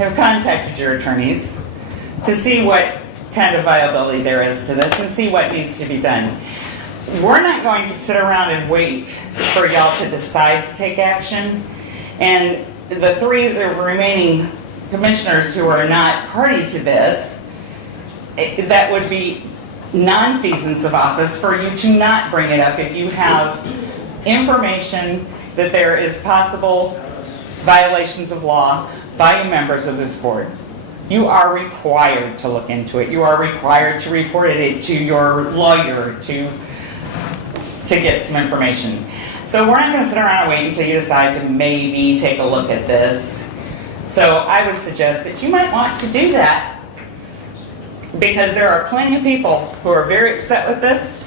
have contacted your attorneys to see what kind of viability there is to this and see what needs to be done. We're not going to sit around and wait for y'all to decide to take action. And the remaining commissioners who are not party to this, that would be non-feasance of office for you to not bring it up if you have information that there is possible violations of law by members of this board. You are required to look into it. You are required to report it to your lawyer to get some information. So we're not going to sit around and wait until you decide to maybe take a look at this. So I would suggest that you might want to do that, because there are plenty of people who are very upset with this,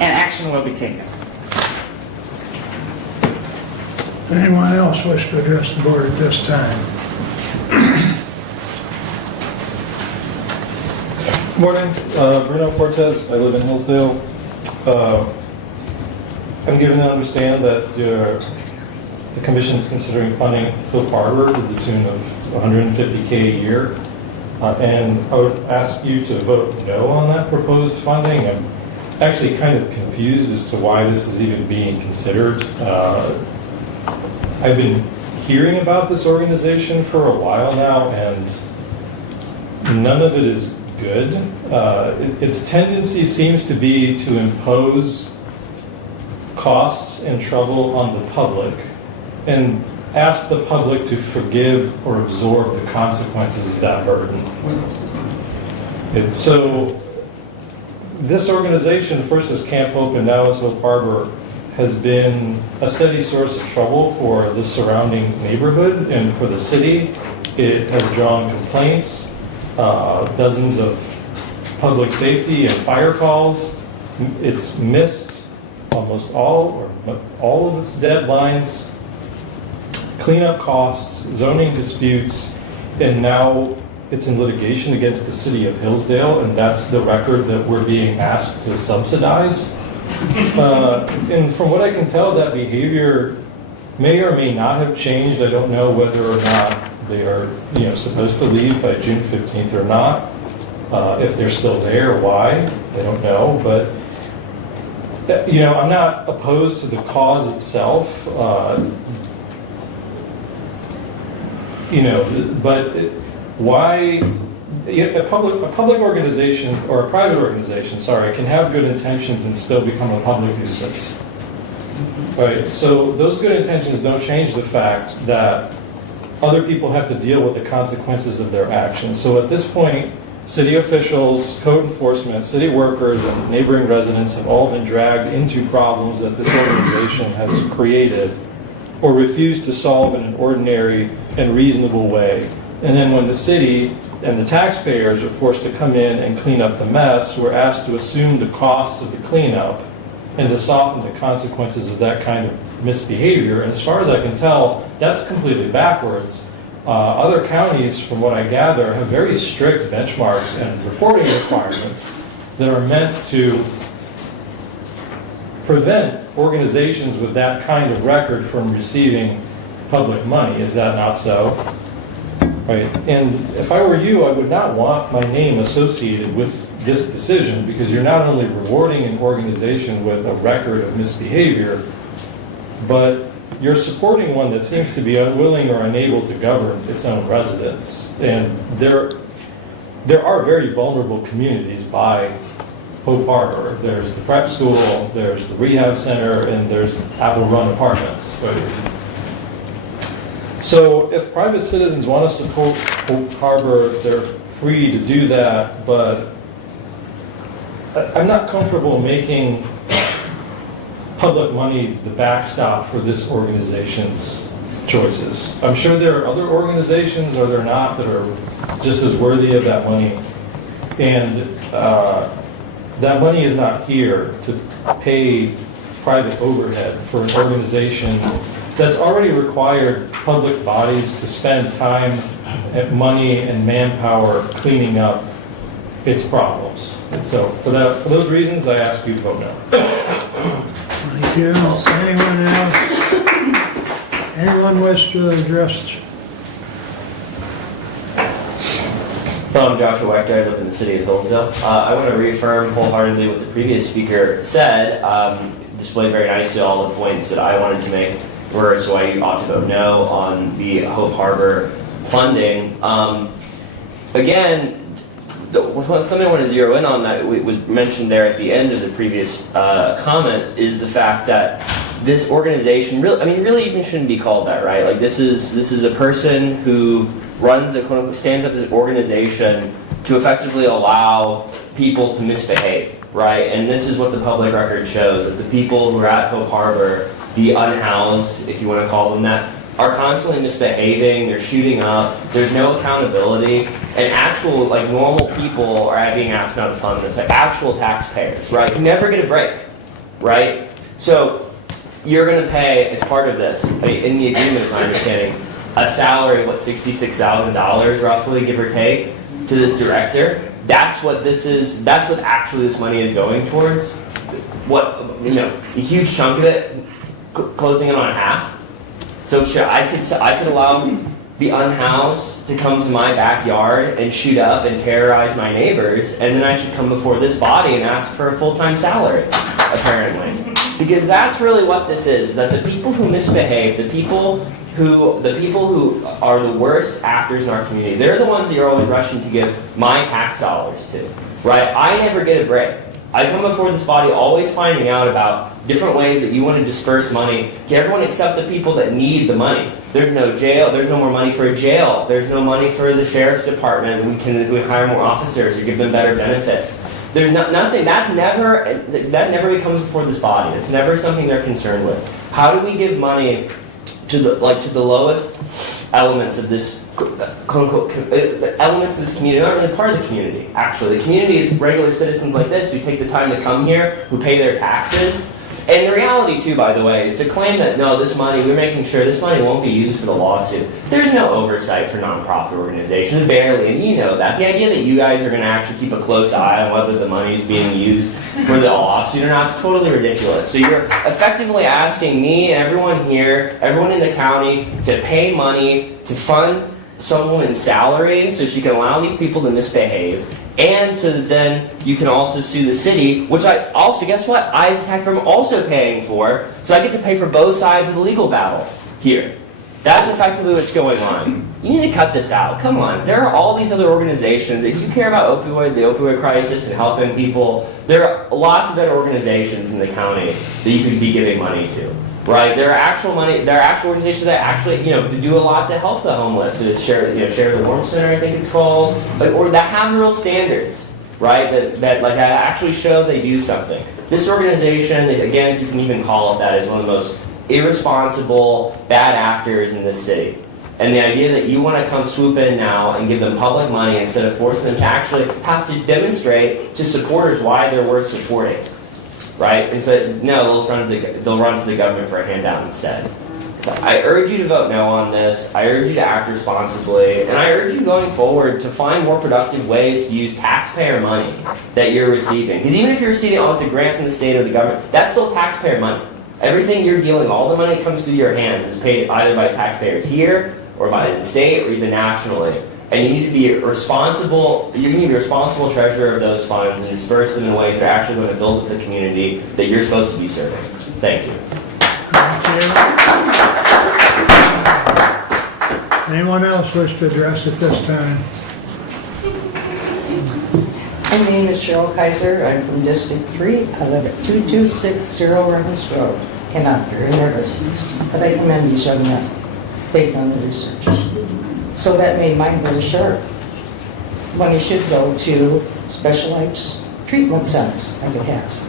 and action will be taken. Anyone else wish to address the board at this time? Morning, Bruno Cortez. I live in Hillsdale. I'm given to understand that the commission is considering funding Hope Harbor to the tune of $150K a year. And I would ask you to vote no on that proposed funding. I'm actually kind of confused as to why this is even being considered. I've been hearing about this organization for a while now, and none of it is good. Its tendency seems to be to impose costs and trouble on the public and ask the public to forgive or absorb the consequences of that burden. So this organization, first as Camp Hope and now as Hope Harbor, has been a steady source of trouble for the surrounding neighborhood and for the city. It has drawn complaints, dozens of public safety and fire calls. It's missed almost all of its deadlines, cleanup costs, zoning disputes, and now it's in litigation against the city of Hillsdale, and that's the record that we're being asked to subsidize. And from what I can tell, that behavior may or may not have changed. I don't know whether or not they are, supposed to leave by June 15th or not. If they're still there, why? I don't know. But I'm not opposed to the cause itself. But why? A public organization or a private organization, can have good intentions and still become a public nuisance. Right. So those good intentions don't change the fact that other people have to deal with the consequences of their actions. So at this point, city officials, code enforcement, city workers, and neighboring residents have all been dragged into problems that this organization has created or refused to solve in an ordinary and reasonable way. And then when the city and the taxpayers are forced to come in and clean up the mess, we're asked to assume the costs of the cleanup and to soften the consequences of that kind of misbehavior. And as far as I can tell, that's completely backwards. Other counties, from what I gather, have very strict benchmarks and reporting requirements that are meant to prevent organizations with that kind of record from receiving public money. Is that not so? Right. And if I were you, I would not want my name associated with this decision, because you're not only rewarding an organization with a record of misbehavior, but you're supporting one that seems to be unwilling or unable to govern its own residents. And there are very vulnerable communities by Hope Harbor. There's the prep school, there's the rehab center, and there's Apple Run Apartments. Right? So if private citizens want to support Hope Harbor, they're free to do that, but I'm not comfortable making public money the backstop for this organization's choices. I'm sure there are other organizations, or they're not, that are just as worthy of that money. And that money is not here to pay private overhead for an organization that's already required public bodies to spend time, and money, and manpower cleaning up its problems. And so for those reasons, I ask you to vote no. Thank you. Anyone else? Anyone wish to address Hello, I'm Joshua Wechter. I live in the city of Hillsdale. I want to reaffirm wholeheartedly what the previous speaker said, displayed very nicely all the points that I wanted to make, were so I ought to vote no on the Hope Harbor funding. Again, something I want to zero in on that was mentioned there at the end of the previous comment is the fact that this organization really even shouldn't be called that, right? Like this is a person who runs a quote unquote stands up as an organization to effectively allow people to misbehave, right? And this is what the public record shows, that the people who are at Hope Harbor, the unhoused, if you want to call them that, are constantly misbehaving, they're shooting up, there's no accountability, and actual, like, normal people are being asked not to fund this, like actual taxpayers, right? You never get a break, right? So, you're going to pay, as part of this, in the agreement, as my understanding, a salary of, $66,000 roughly, give or take, to this director. That's what this is, that's what actually this money is going towards. What, a huge chunk of it, closing it on half. So sure, I could allow the unhoused to come to my backyard and shoot up and terrorize my neighbors, and then I should come before this body and ask for a full-time salary, apparently. Because that's really what this is, that the people who misbehave, the people who are the worst actors in our community, they're the ones that you're always rushing to give my tax dollars to, right? I never get a break. I come before this body always finding out about different ways that you want to disperse money to everyone except the people that need the money. There's no jail, there's no more money for a jail, there's no money for the sheriff's department, we hire more officers or give them better benefits. There's nothing, that never becomes before this body. It's never something they're concerned with. How do we give money to the lowest elements of this quote-unquote elements of this community? Not really part of the community, actually. The community is regular citizens like this who take the time to come here, who pay their taxes. And the reality, too, by the way, is to claim that, no, this money, we're making sure this money won't be used for the lawsuit. There's no oversight for nonprofit organizations, barely, and you know that. The idea that you guys are going to actually keep a close eye on whether the money is being used for the lawsuit or not is totally ridiculous. So you're effectively asking me and everyone here, everyone in the county, to pay money to fund some woman's salary so she can allow these people to misbehave, and so that then you can also sue the city, which I also, guess what? I as the taxpayer am also paying for, so I get to pay for both sides of the legal battle here. That's effectively what's going on. You need to cut this out. Come on. There are all these other organizations. If you care about the opioid crisis and helping people, there are lots of better organizations in the county that you could be giving money to. Right, there are actual organizations that actually, to do a lot to help the homeless. Share the Warm Center, I think it's called, or that have real standards, right? That actually show they do something. This organization, again, if you can even call it that, is one of the most irresponsible, bad actors in this city. And the idea that you want to come swoop in now and give them public money instead of forcing them to actually have to demonstrate to supporters why they're worth supporting. Right? And so, no, they'll run to the government for a handout instead. So I urge you to vote no on this. I urge you to act responsibly. And I urge you going forward to find more productive ways to use taxpayer money that you're receiving. Because even if you're receiving, it's a grant from the state or the government, that's still taxpayer money. Everything you're dealing, all the money that comes through your hands is paid either by taxpayers here or by the state or even nationally. And you need to be responsible, you need to be a responsible treasurer of those funds and disperse them in ways that are actually going to build up the community that you're supposed to be serving. Thank you. Thank you. Anyone else wish to address at this time? My name is Cheryl Kaiser. I'm from District 3. I live at 2260 Reynolds Road, and I'm very nervous. But I commend these young men. They've done the research. So that made mine very sharp. Money should go to specialized treatment centers, like it has.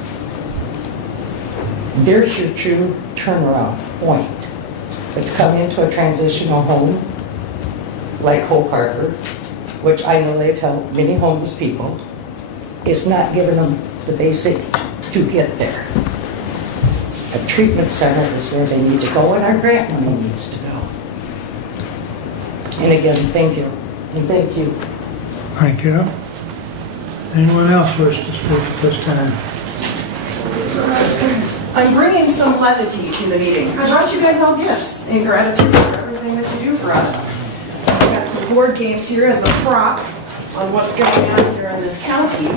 There's your true turnaround point. But to come into a transitional home, like Hope Harbor, which I know they've helped many homeless people, is not giving them the basic to get there. A treatment center is where they need to go, and our grant money needs to go. And again, thank you. And thank you. Thank you. Anyone else wish to speak at this time? I'm bringing some levity to the meeting. I brought you guys all gifts in gratitude for everything that you do for us. I've got some board games here as a prop. on what's going on here in this county.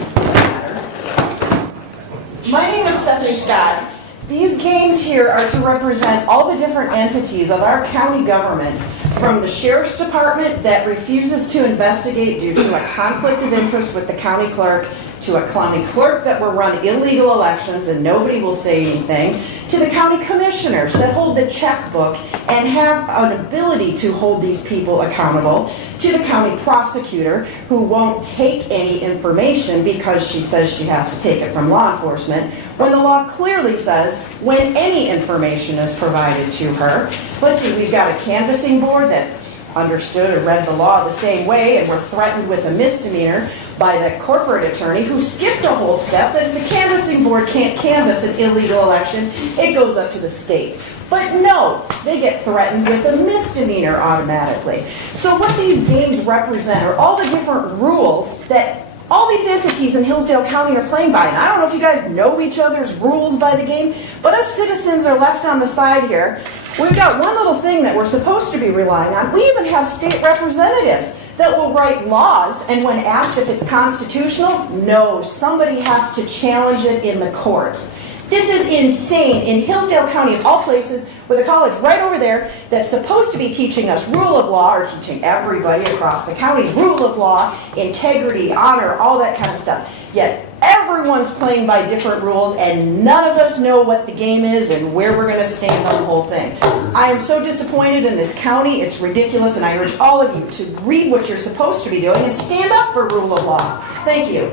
My name is Stephanie Scott. These games here are to represent all the different entities of our county government, from the sheriff's department that refuses to investigate due to a conflict of interest with the county clerk, to a county clerk that will run illegal elections and nobody will say anything, to the county commissioners that hold the checkbook and have an ability to hold these people accountable, to the county prosecutor who won't take any information because she says she has to take it from law enforcement, when the law clearly says when any information is provided to her. Let's see, we've got a canvassing board that understood or read the law the same way and were threatened with a misdemeanor by the corporate attorney who skipped a whole step that if the canvassing board can't canvass an illegal election, it goes up to the state. But no, they get threatened with a misdemeanor automatically. So what these games represent are all the different rules that all these entities in Hillsdale County are playing by. And I don't know if you guys know each other's rules by the game, but us citizens are left on the side here. We've got one little thing that we're supposed to be relying on. We even have state representatives that will write laws, and when asked if it's constitutional, no, somebody has to challenge it in the courts. This is insane. In Hillsdale County, of all places, with a college right over there that's supposed to be teaching us rule of law, or teaching everybody across the county rule of law, integrity, honor, all that kind of stuff. Yet everyone's playing by different rules, and none of us know what the game is and where we're going to stand on the whole thing. I am so disappointed in this county. It's ridiculous, and I urge all of you to read what you're supposed to be doing and stand up for rule of law. Thank you.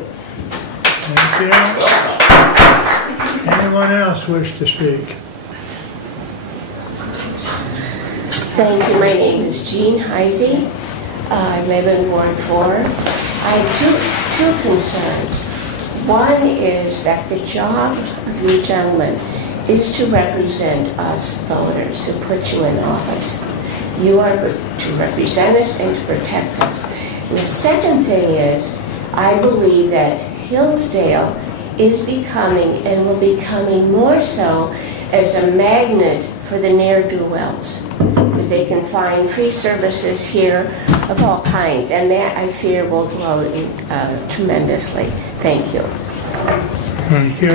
Thank you. Anyone else wish to speak? Thank you. My name is Jean Heisey. I live in Ward 4. I have two concerns. One is that the job of you gentlemen is to represent us voters who put you in office. You are to represent us and to protect us. And the second thing is, I believe that Hillsdale is becoming and will be becoming more so as a magnet for the ne'er-do-wells, because they can find free services here of all kinds, and that I fear will grow tremendously. Thank you. Thank you.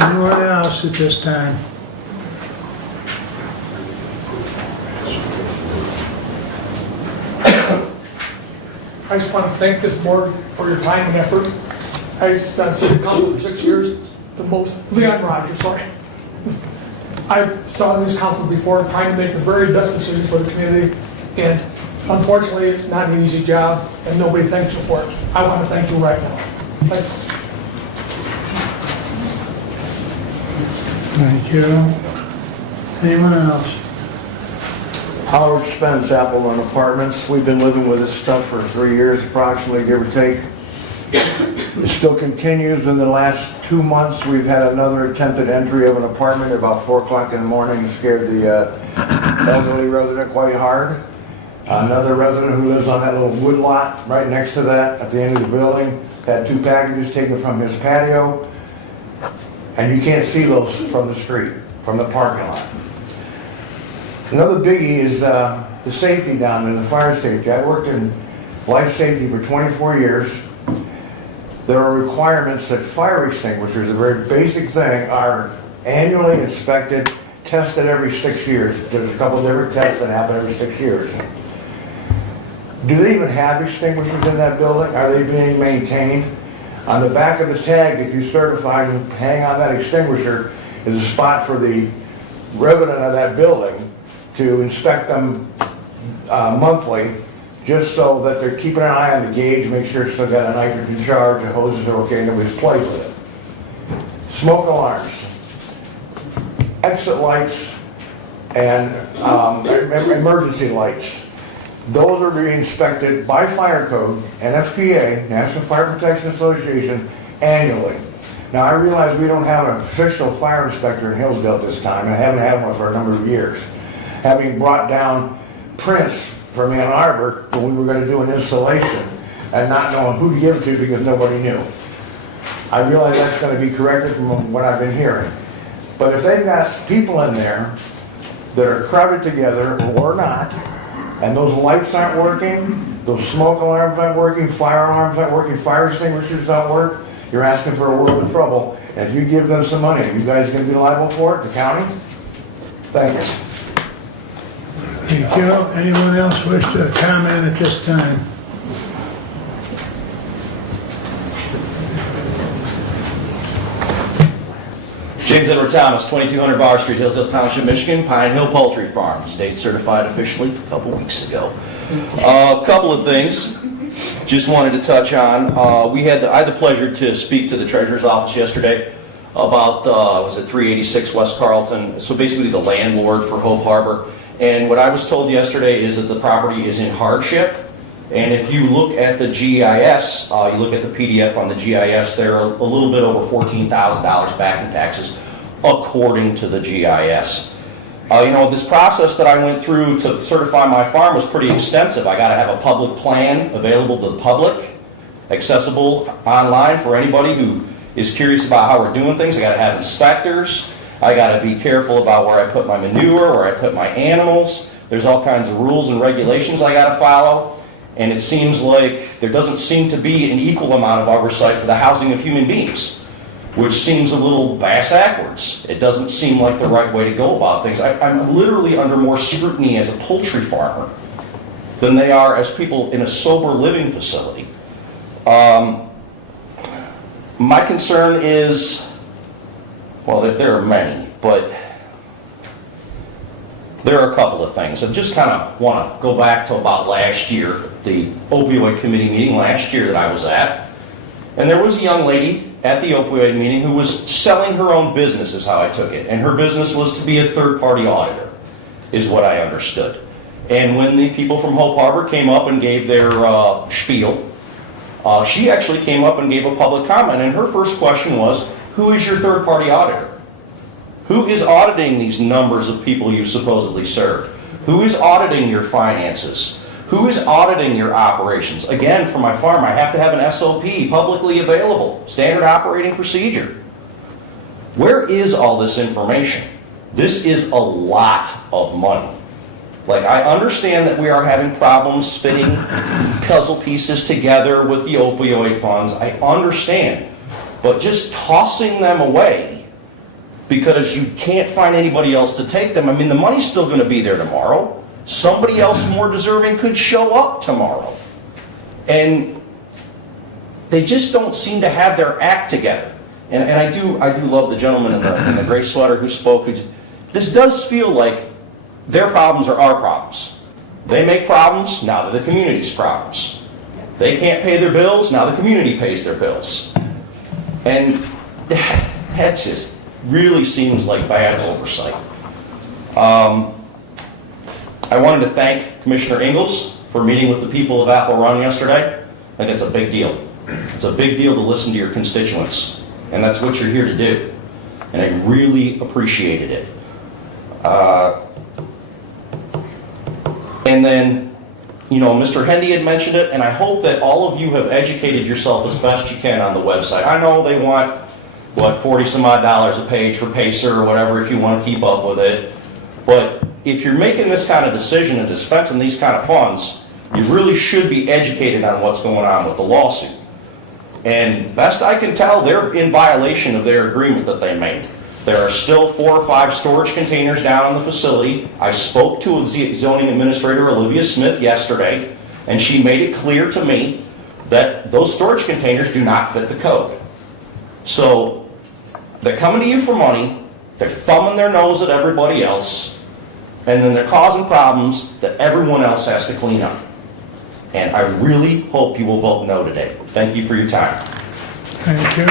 Anyone else at this time? I just want to thank this board for your time and effort. I've been on city council for 6 years, Leon Rogers, sorry. I saw on this council before trying to make the very best decisions for the community, and unfortunately it's not an easy job and nobody thanks you for it. I want to thank you right now. Thank you. Thank you. Anyone else? Howard Spence, Appleton Apartments. We've been living with this stuff for 3 years approximately, give or take. It still continues. In the last 2 months, we've had another attempted entry of an apartment at about 4 o'clock in the morning. It scared the elderly resident quite hard. Another resident who lives on that little wood lot right next to that at the end of the building had 2 packages taken from his patio. And you can't see those from the street, from the parking lot. Another biggie is the safety down there, the fire safety. I worked in life safety for 24 years. There are requirements that fire extinguishers, a very basic thing, are annually inspected, tested every 6 years. There's a couple different tests that happen every 6 years. Do they even have extinguishers in that building? Are they being maintained? On the back of the tag that you certify and hang on that extinguisher is a spot for the resident of that building to inspect them monthly, just so that they're keeping an eye on the gauge, make sure it's still got a nitrogen charge, the hoses are okay, nobody's played with it. Smoke alarms, exit lights, and emergency lights. Those are being inspected by Fire Code and FPA, National Fire Protection Association, annually. Now I realize we don't have an official fire inspector in Hillsdale at this time, and I haven't had one for a number of years. Having brought down prints from Ann Arbor when we were going to do an installation and not knowing who to give it to because nobody knew. I realize that's going to be corrected from what I've been hearing. But if they've got people in there that are crowded together or not, and those lights aren't working, those smoke alarms aren't working, fire alarms aren't working, fire extinguishers don't work, you're asking for a world of trouble. And if you give them some money, are you guys gonna be liable for it, the county? Thank you. Thank you. Anyone else wish to comment at this time? James Edward Thomas, 2200 Bar Street, Hillsdale Township, Michigan, Pine Hill Poultry Farm, state certified officially a couple weeks ago. A couple of things just wanted to touch on. I had the pleasure to speak to the treasurer's office yesterday about, was it 386 West Carlton, so basically the landlord for Hope Harbor. And what I was told yesterday is that the property is in hardship. And if you look at the GIS, you look at the PDF on the GIS, they're a little bit over $14,000 back in taxes, according to the GIS. This process that I went through to certify my farm was pretty extensive. I got to have a public plan available to the public, accessible online for anybody who is curious about how we're doing things. I got to have inspectors. I got to be careful about where I put my manure, where I put my animals. There's all kinds of rules and regulations I got to follow. And it seems like there doesn't seem to be an equal amount of oversight for the housing of human beings, which seems a little backwards. It doesn't seem like the right way to go about things. I'm literally under more scrutiny as a poultry farmer than they are as people in a sober living facility. My concern is, well, there are many, but there are a couple of things. I just kind of want to go back to about last year, the opioid committee meeting last year that I was at. And there was a young lady at the opioid meeting who was selling her own business, is how I took it. And her business was to be a third-party auditor, is what I understood. And when the people from Hope Harbor came up and gave their spiel, she actually came up and gave a public comment. And her first question was, who is your third-party auditor? Who is auditing these numbers of people you supposedly served? Who is auditing your finances? Who is auditing your operations? Again, for my farm, I have to have an SOP, publicly available, standard operating procedure. Where is all this information? This is a lot of money. Like, I understand that we are having problems fitting puzzle pieces together with the opioid funds. I understand. But just tossing them away because you can't find anybody else to take them. I mean, the money's still going to be there tomorrow. Somebody else more deserving could show up tomorrow. And they just don't seem to have their act together. And I do love the gentleman in the gray sweater who spoke. This does feel like their problems are our problems. They make problems, now they're the community's problems. They can't pay their bills, now the community pays their bills. And that just really seems like bad oversight. I wanted to thank Commissioner Ingalls for meeting with the people of Apple Run yesterday. I think it's a big deal. It's a big deal to listen to your constituents, and that's what you're here to do. And I really appreciated it. And then, Mr. Hendy had mentioned it, and I hope that all of you have educated yourself as best you can on the website. I know they want, $40 some odd a page for Pacer or whatever if you want to keep up with it. But if you're making this kind of decision and dispensing these kind of funds, you really should be educated on what's going on with the lawsuit. And best I can tell, they're in violation of their agreement that they made. There are still 4 or 5 storage containers down in the facility. I spoke to zoning administrator Olivia Smith yesterday, and she made it clear to me that those storage containers do not fit the code. So they're coming to you for money, they're thumbing their nose at everybody else, and then they're causing problems that everyone else has to clean up. And I really hope you will vote no today. Thank you for your time. Thank you.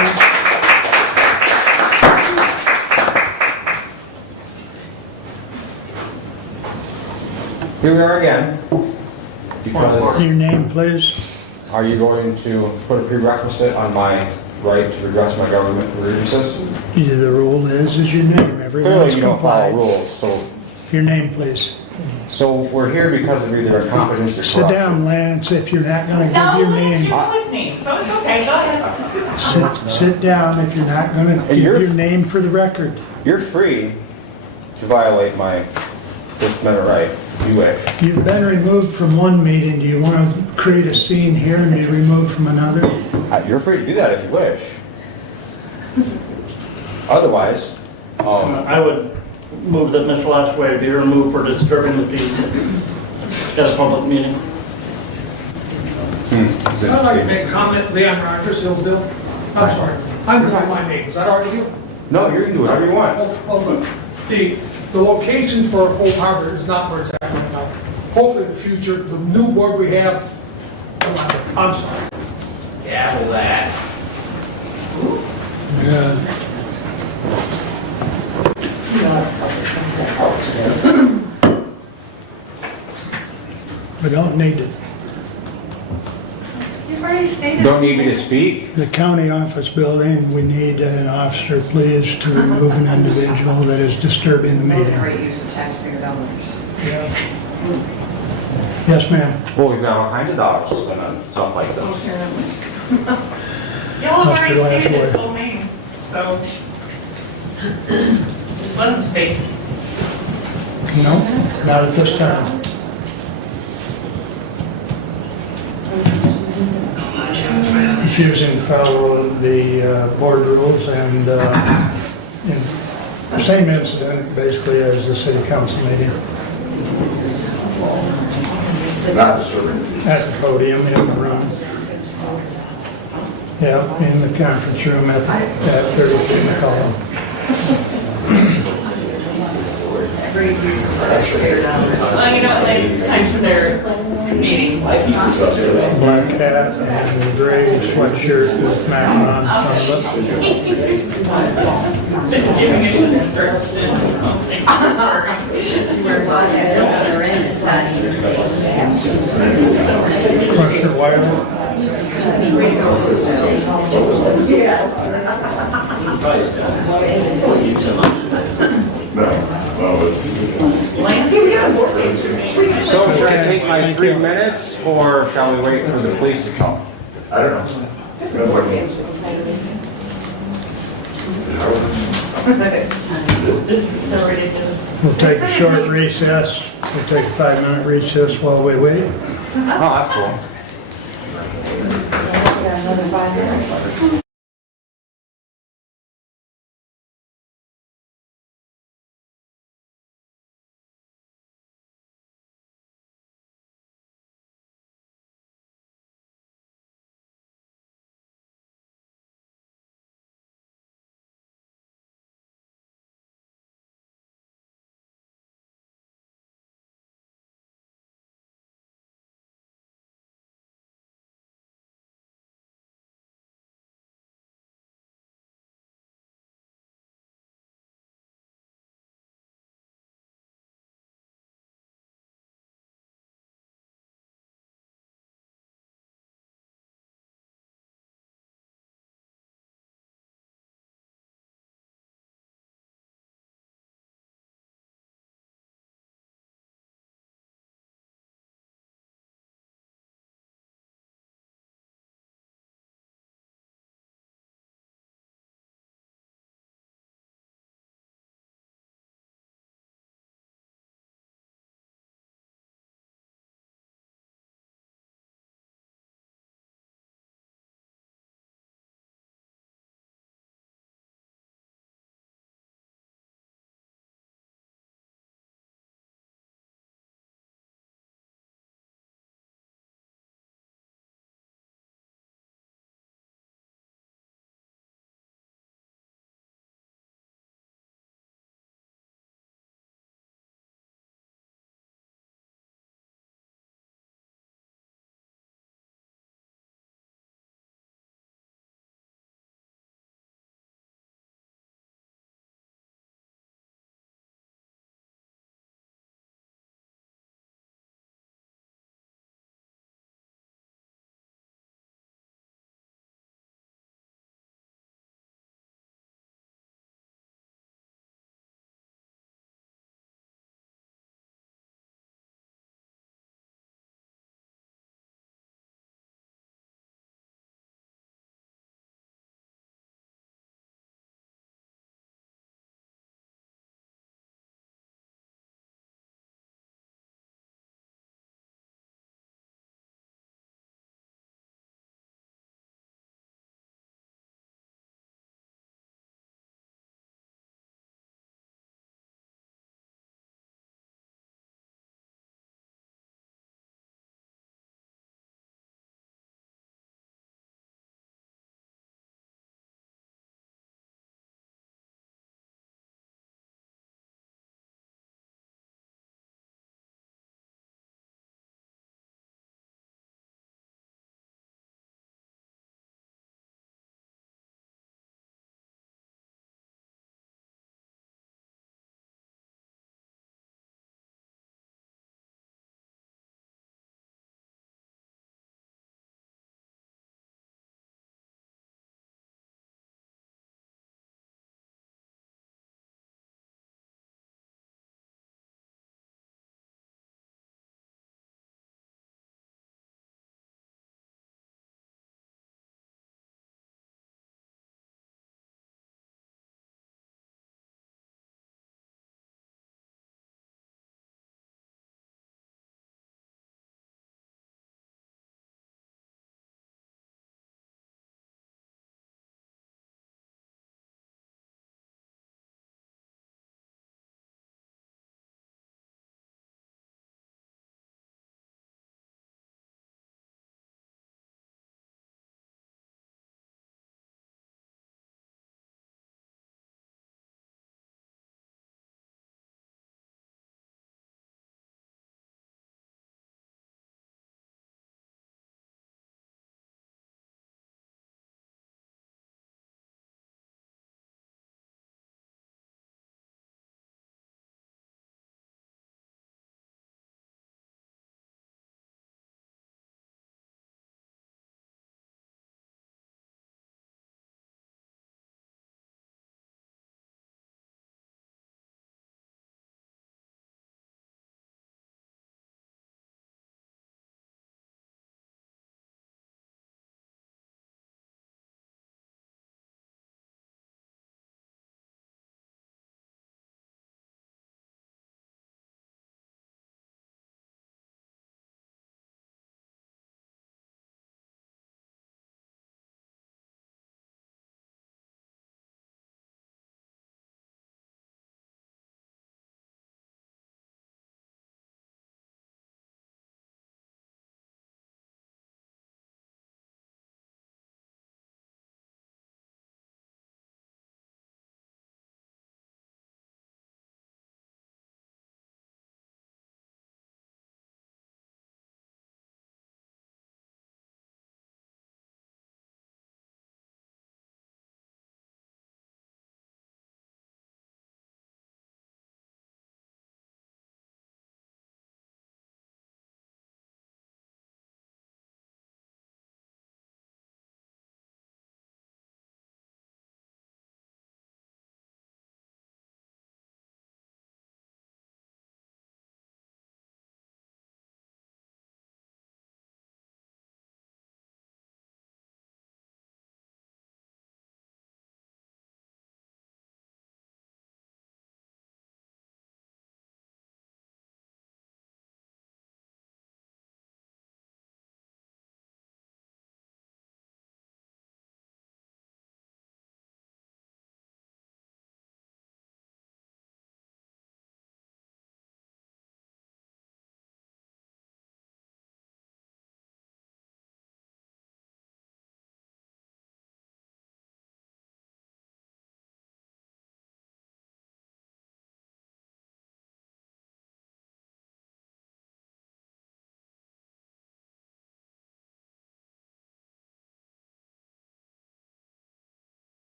Here we are again. Because Your name, please. are you going to put a prerequisite on my right to redress my government grievances? The rule is your name. Everyone's Clearly you don't follow complied. rules, so Your name, please. we're here because of either incompetence or Sit corruption. down, Lance, if you're not gonna No, give your it's name. your listening, so it's okay, go ahead. Sit down if you're not gonna Hey, give you're- your name for the record. You're free to violate my First Amendment right You wish. You've been removed from one meeting. Do you want to create a scene here and be removed from another? You're free to do that if you wish. Otherwise, I would move that Mr. Lashway be removed for disturbing the peace at a public meeting. I'd like to make a comment, Leon Rogers, Hillsdale. I'm sorry, I'm without my name, is that all right with you? no, you can do whatever you want. Oh, good. The location for Hope Harbor is not where it's at right now. Hopefully in the future, the new board we have, I'm sorry. Gavel that. Yeah. We don't need it. You've already stated. Don't need me to speak? The county office building, we need an officer, please, to remove an individual that is disturbing the meeting. Great use of taxpayer dollars. Yes, ma'am. Well, we've got all kinds of dollars to spend on stuff like this. Y'all have already Mr. stated his Lashway. full name, so just let him speak. No, not at this time. Refusing to follow the board rules and in the same incident, basically, as the city council meeting. Not disturbing. At the podium, in the room. Yeah, in the conference room at 33 McCollum. Well, you know what, ladies, it's time for their meeting. Black hat and gray sweatshirt with Mac on front of it. Giving it instruction. Commissioner Wiley? Thank you so much. So should I take my 3 minutes, or shall we wait for the police to come? I don't know. This is so ridiculous. We'll take a short recess. We'll take a 5-minute recess while we wait. Oh, that's cool.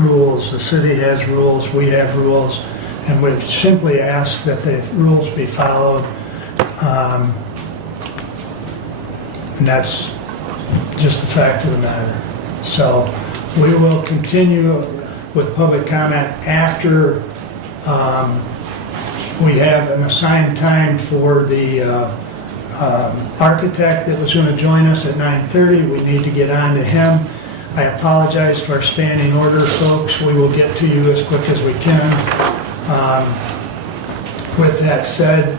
rules. The city has rules, we have rules, and we simply ask that the rules be followed. And that's just the fact of the matter. So we will continue with public comment after we have an assigned time for the architect that was going to join us at 9:30. We need to get on to him. I apologize for our standing order, folks. We will get to you as quick as we can. With that said,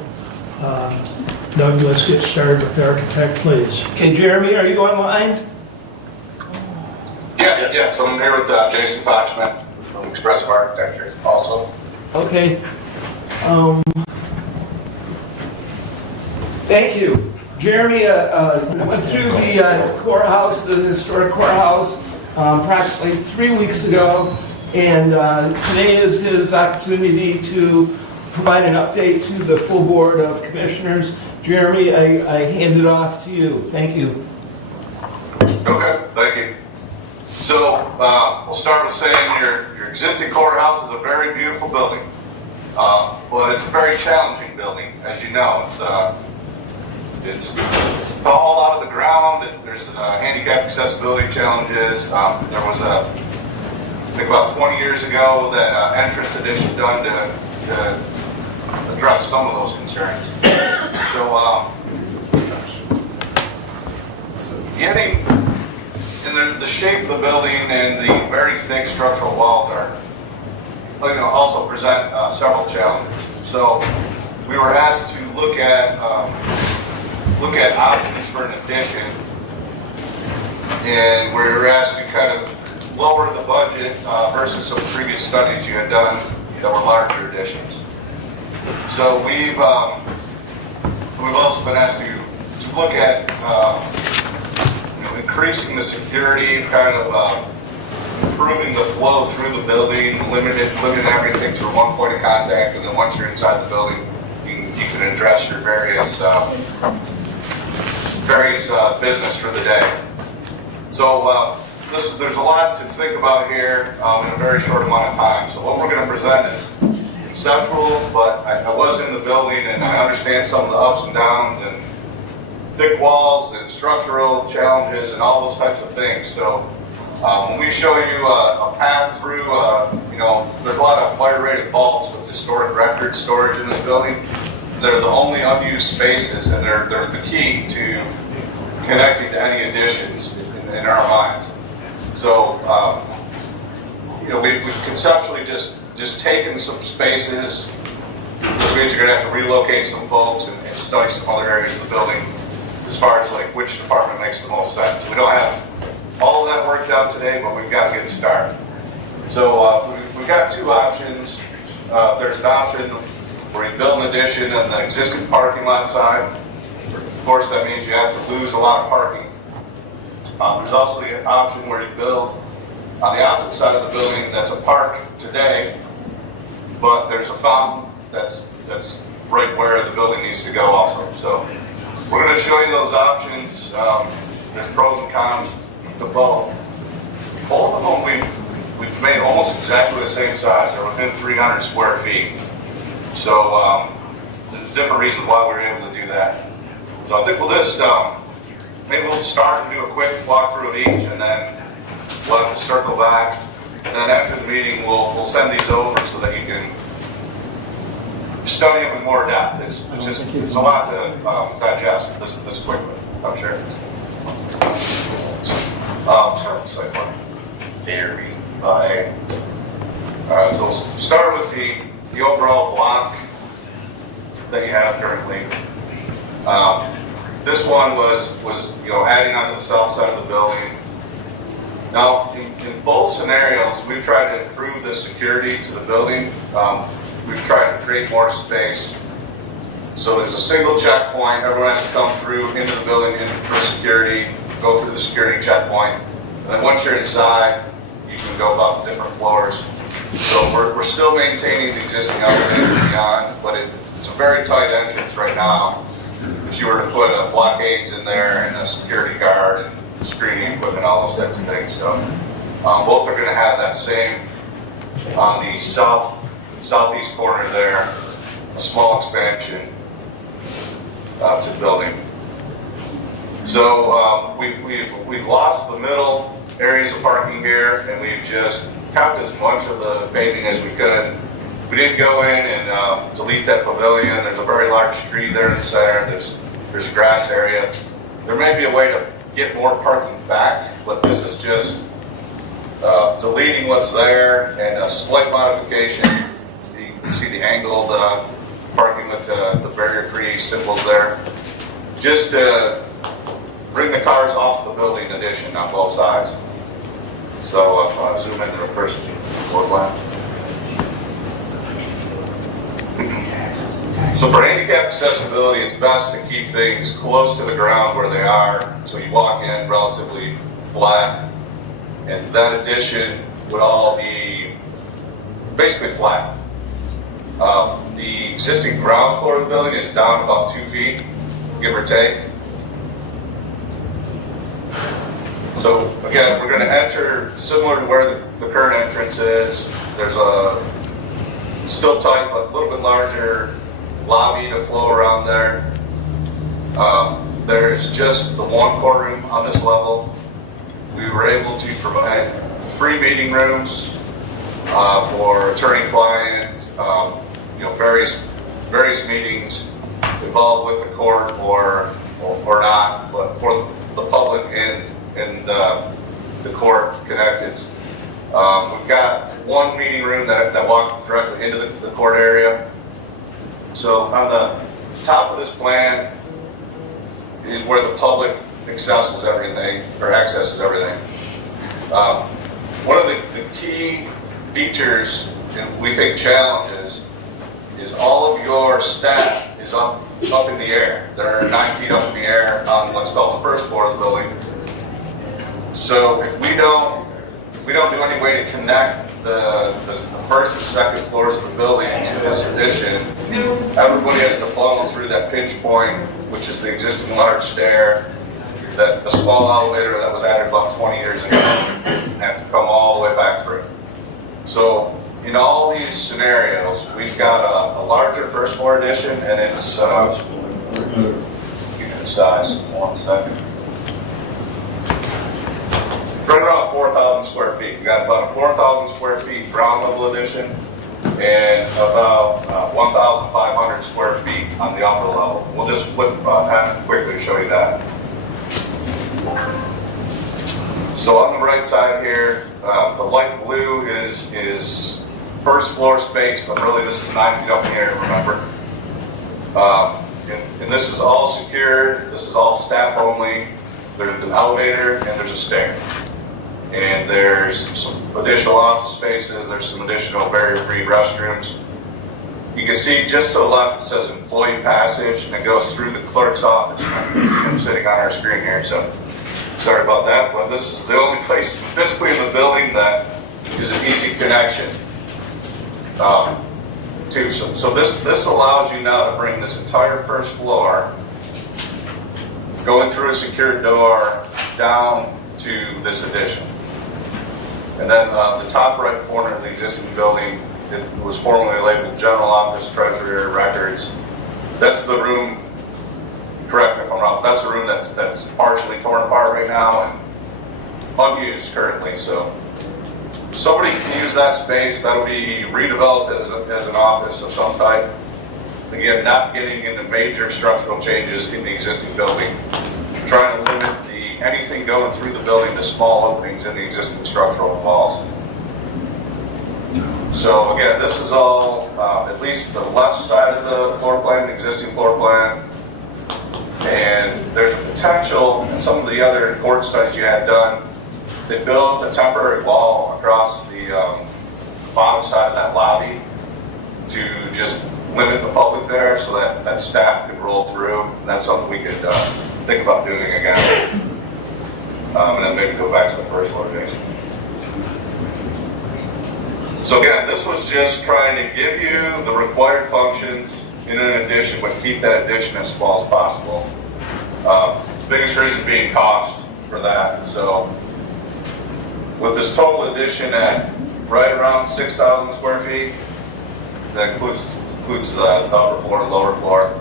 Doug, let's get started with the architect, please. Okay, Jeremy, are you online? Yeah, so I'm here with Jason Foxman from Expressive Architecture also. Okay. Thank you. Jeremy, I went through the courthouse, the historic courthouse, approximately 3 weeks ago, and today is his opportunity to provide an update to the full board of commissioners. Jeremy, I hand it off to you. Thank you. Okay, thank you. So we'll start with saying your existing courthouse is a very beautiful building, but it's a very challenging building, as you know. It's tall out of the ground. There's handicap accessibility challenges. There was I think about 20 years ago, that entrance addition done to address some of those concerns. So getting in the shape of the building and the very thick structural walls also present several challenges. So we were asked to look at options for an addition, and we were asked to kind of lower the budget versus some previous studies you had done that were larger additions. So we've also been asked to look at increasing the security, kind of improving the flow through the building, limiting everything through one point of contact, and then once you're inside the building, you can address your various business for the day. So there's a lot to think about here in a very short amount of time. So what we're going to present is conceptual, but I was in the building and I understand some of the ups and downs and thick walls and structural challenges and all those types of things. So when we show you a path through, there's a lot of fire-rated vaults with historic record storage in this building. They're the only unused spaces, and they're the key to connecting to any additions in our minds. So we've conceptually just taken some spaces, which means you're going to have to relocate some folks and study some other areas of the building as far as like which department makes the most sense. We don't have all of that worked out today, but we've got to get started. So we've got two options. There's an option where you build an addition in the existing parking lot side. Of course, that means you have to lose a lot of parking. There's also the option where you build on the opposite side of the building that's a park today, but there's a fountain that's right where the building needs to go also. So we're going to show you those options. There's pros and cons to both. Both of them we've made almost exactly the same size. They're within 300 square feet. So there's different reasons why we were able to do that. So I think we'll just maybe we'll start and do a quick walkthrough of each, and then we'll have to circle back. And then after the meeting, we'll send these over so that you can study them in more depth. It's a lot to digest this quickly, I'm sure. Start with the site plan. So we'll start with the overall block that you have currently. This one was adding onto the south side of the building. Now, in both scenarios, we've tried to improve the security to the building. We've tried to create more space. So there's a single checkpoint. Everyone has to come through into the building for security, go through the security checkpoint. And then once you're inside, you can go about the different floors. So we're still maintaining the existing elevator beyond, but it's a very tight entrance right now. If you were to put blockades in there and a security guard and screening equipment, all those types of things. So Both are gonna have that same, on the southeast corner there, a small expansion to the building. So we've lost the middle areas of parking here, and we've just kept as much of the paving as we could. We didn't go in and delete that pavilion. There's a very large tree there in the center. There's a grass area. There may be a way to get more parking back, but this is just deleting what's there and a slight modification. You can see the angled parking with the barrier-free symbols there. Just to bring the cars off the building addition on both sides. So if I zoom into the first floor plan. So for handicap accessibility, it's best to keep things close to the ground where they are, so you walk in relatively flat, and that addition would all be basically flat. The existing ground floor of the building is down about 2 feet, give or take. So again, we're going to enter similar to where the current entrance is. There's a still tight, but a little bit larger lobby to flow around there. There's just the one courtroom on this level. We were able to provide 3 meeting rooms for attorney-client, various meetings involved with the court or not, but for the public and the court connected. We've got one meeting room that walks directly into the court area. So on the top of this plan is where the public accesses everything. One of the key features, and we think challenges, is all of your staff is up in the air. They're 9 feet up in the air on what's called the first floor of the building. So if we don't do any way to connect the first and second floors of the building to this addition, everybody has to funnel through that pinch point, which is the existing large stair, the small elevator that was added about 20 years ago, and have to come all the way back through. So in all these scenarios, we've got a larger first floor addition, and it's give me the size. 1 second. It's right around 4,000 square feet. We've got about a 4,000 square feet ground level addition and about 1,500 square feet on the upper level. We'll just flip quickly to show you that. So on the right side here, the light blue is first floor space, but really this is 9 feet up in the air, remember. And this is all secured. This is all staff only. There's an elevator and there's a stair. And there's some additional office spaces. There's some additional barrier-free restrooms. You can see just to the left it says employee passage, and it goes through the clerk's office. It's sitting on our screen here, so sorry about that. But this is the only place physically in the building that is an easy connection to. So this allows you now to bring this entire first floor, going through a secured door, down to this addition. And then the top right corner of the existing building, it was formerly labeled General Office, Treasurer, Records. That's the room, correct me if I'm wrong, but that's the room that's partially torn apart right now and unused currently. So somebody can use that space. That'll be redeveloped as an office of some type. Again, not getting into major structural changes in the existing building. Trying to limit anything going through the building to small openings in the existing structural walls. So again, this is all, at least the left side of the floor plan, the existing floor plan. And there's a potential, in some of the other court studies you had done, they built a temporary wall across the bottom side of that lobby to just limit the public there so that staff could roll through. And that's something we could think about doing again. And then maybe go back to the first floor, Jason. So again, this was just trying to give you the required functions in an addition, but keep that addition as small as possible. Biggest reason being cost for that. So With this total addition at right around 6,000 square feet, that includes the upper floor and lower floor.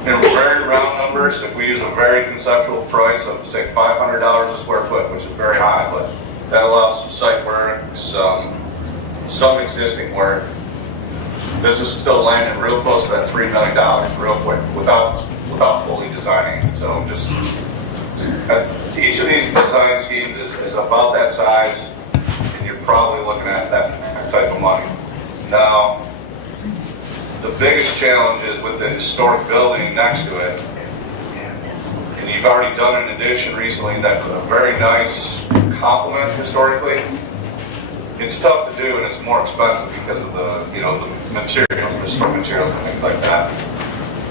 In very round numbers, if we use a very conceptual price of, say, $500 a square foot, which is very high, but that allows some site work, some existing work. This is still landing real close to that $3 million real quick without fully designing it. So just each of these design schemes is about that size, and you're probably looking at that type of money. Now, the biggest challenge is with the historic building next to it, and you've already done an addition recently that's a very nice complement historically. It's tough to do and it's more expensive because of the materials, the historic materials and things like that.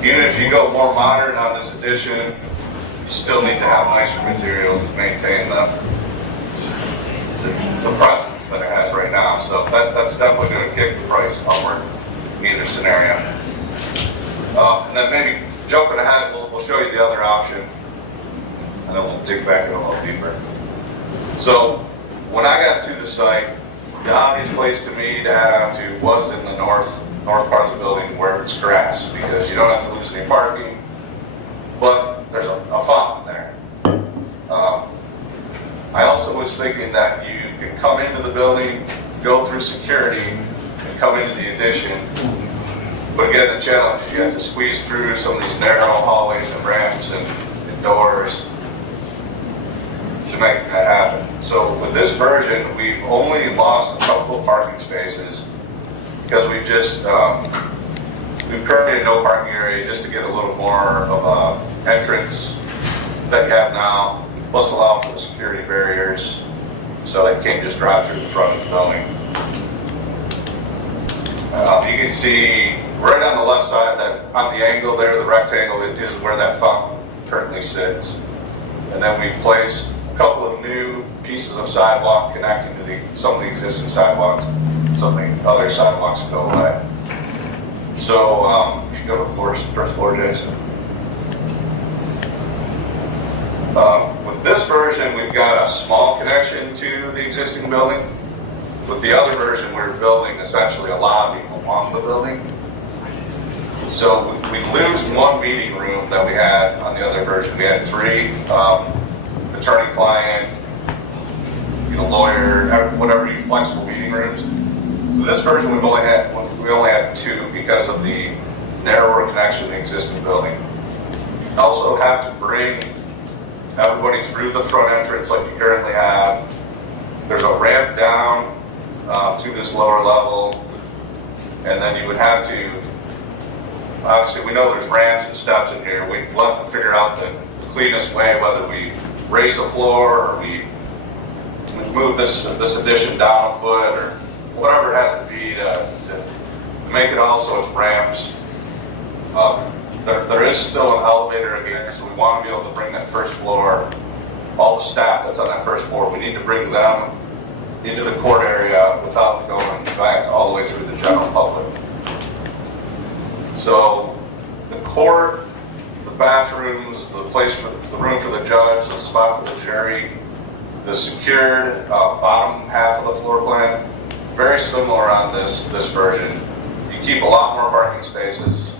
Even if you go more modern on this addition, you still need to have nicer materials to maintain the presence that it has right now. So that's definitely going to kick the price upward in either scenario. And then maybe jumping ahead, we'll show you the other option, and then we'll dig back in a little deeper. So when I got to the site, the obvious place to me to add on to was in the north part of the building where it's grass, because you don't have to lose any parking, but there's a fountain there. I also was thinking that you can come into the building, go through security, and come into the addition. But again, the challenge is you have to squeeze through some of these narrow hallways and ramps and doors to make that happen. So with this version, we've only lost a couple of parking spaces because we've just we've created no parking area just to get a little more of a entrance that you have now, plus allow for the security barriers so they can't just drive through the front of the building. You can see right on the left side that on the angle there, the rectangle, it is where that fountain currently sits. And then we've placed a couple of new pieces of sidewalk connecting to some of the existing sidewalks. Some of the other sidewalks go away. So if you go to the first floor, Jason. With this version, we've got a small connection to the existing building. With the other version, we're building essentially a lobby along the building. So we lose one meeting room that we had on the other version. We had three, attorney-client, lawyer, whatever, flexible meeting rooms. With this version, we only had two because of the narrower connection to the existing building. You also have to bring everybody through the front entrance like you currently have. There's a ramp down to this lower level, and then you would have to, obviously we know there's ramps and steps in here. We'll have to figure out the cleanest way, whether we raise the floor or we move this addition down a foot or whatever it has to be to make it all so it's ramps. There is still an elevator again, so we want to be able to bring that first floor, all the staff that's on that first floor, we need to bring them into the court area without going back all the way through the general public. So the court, the bathrooms, the room for the judge, the spot for the jury, the secured bottom half of the floor plan, very similar on this version. You keep a lot more parking spaces.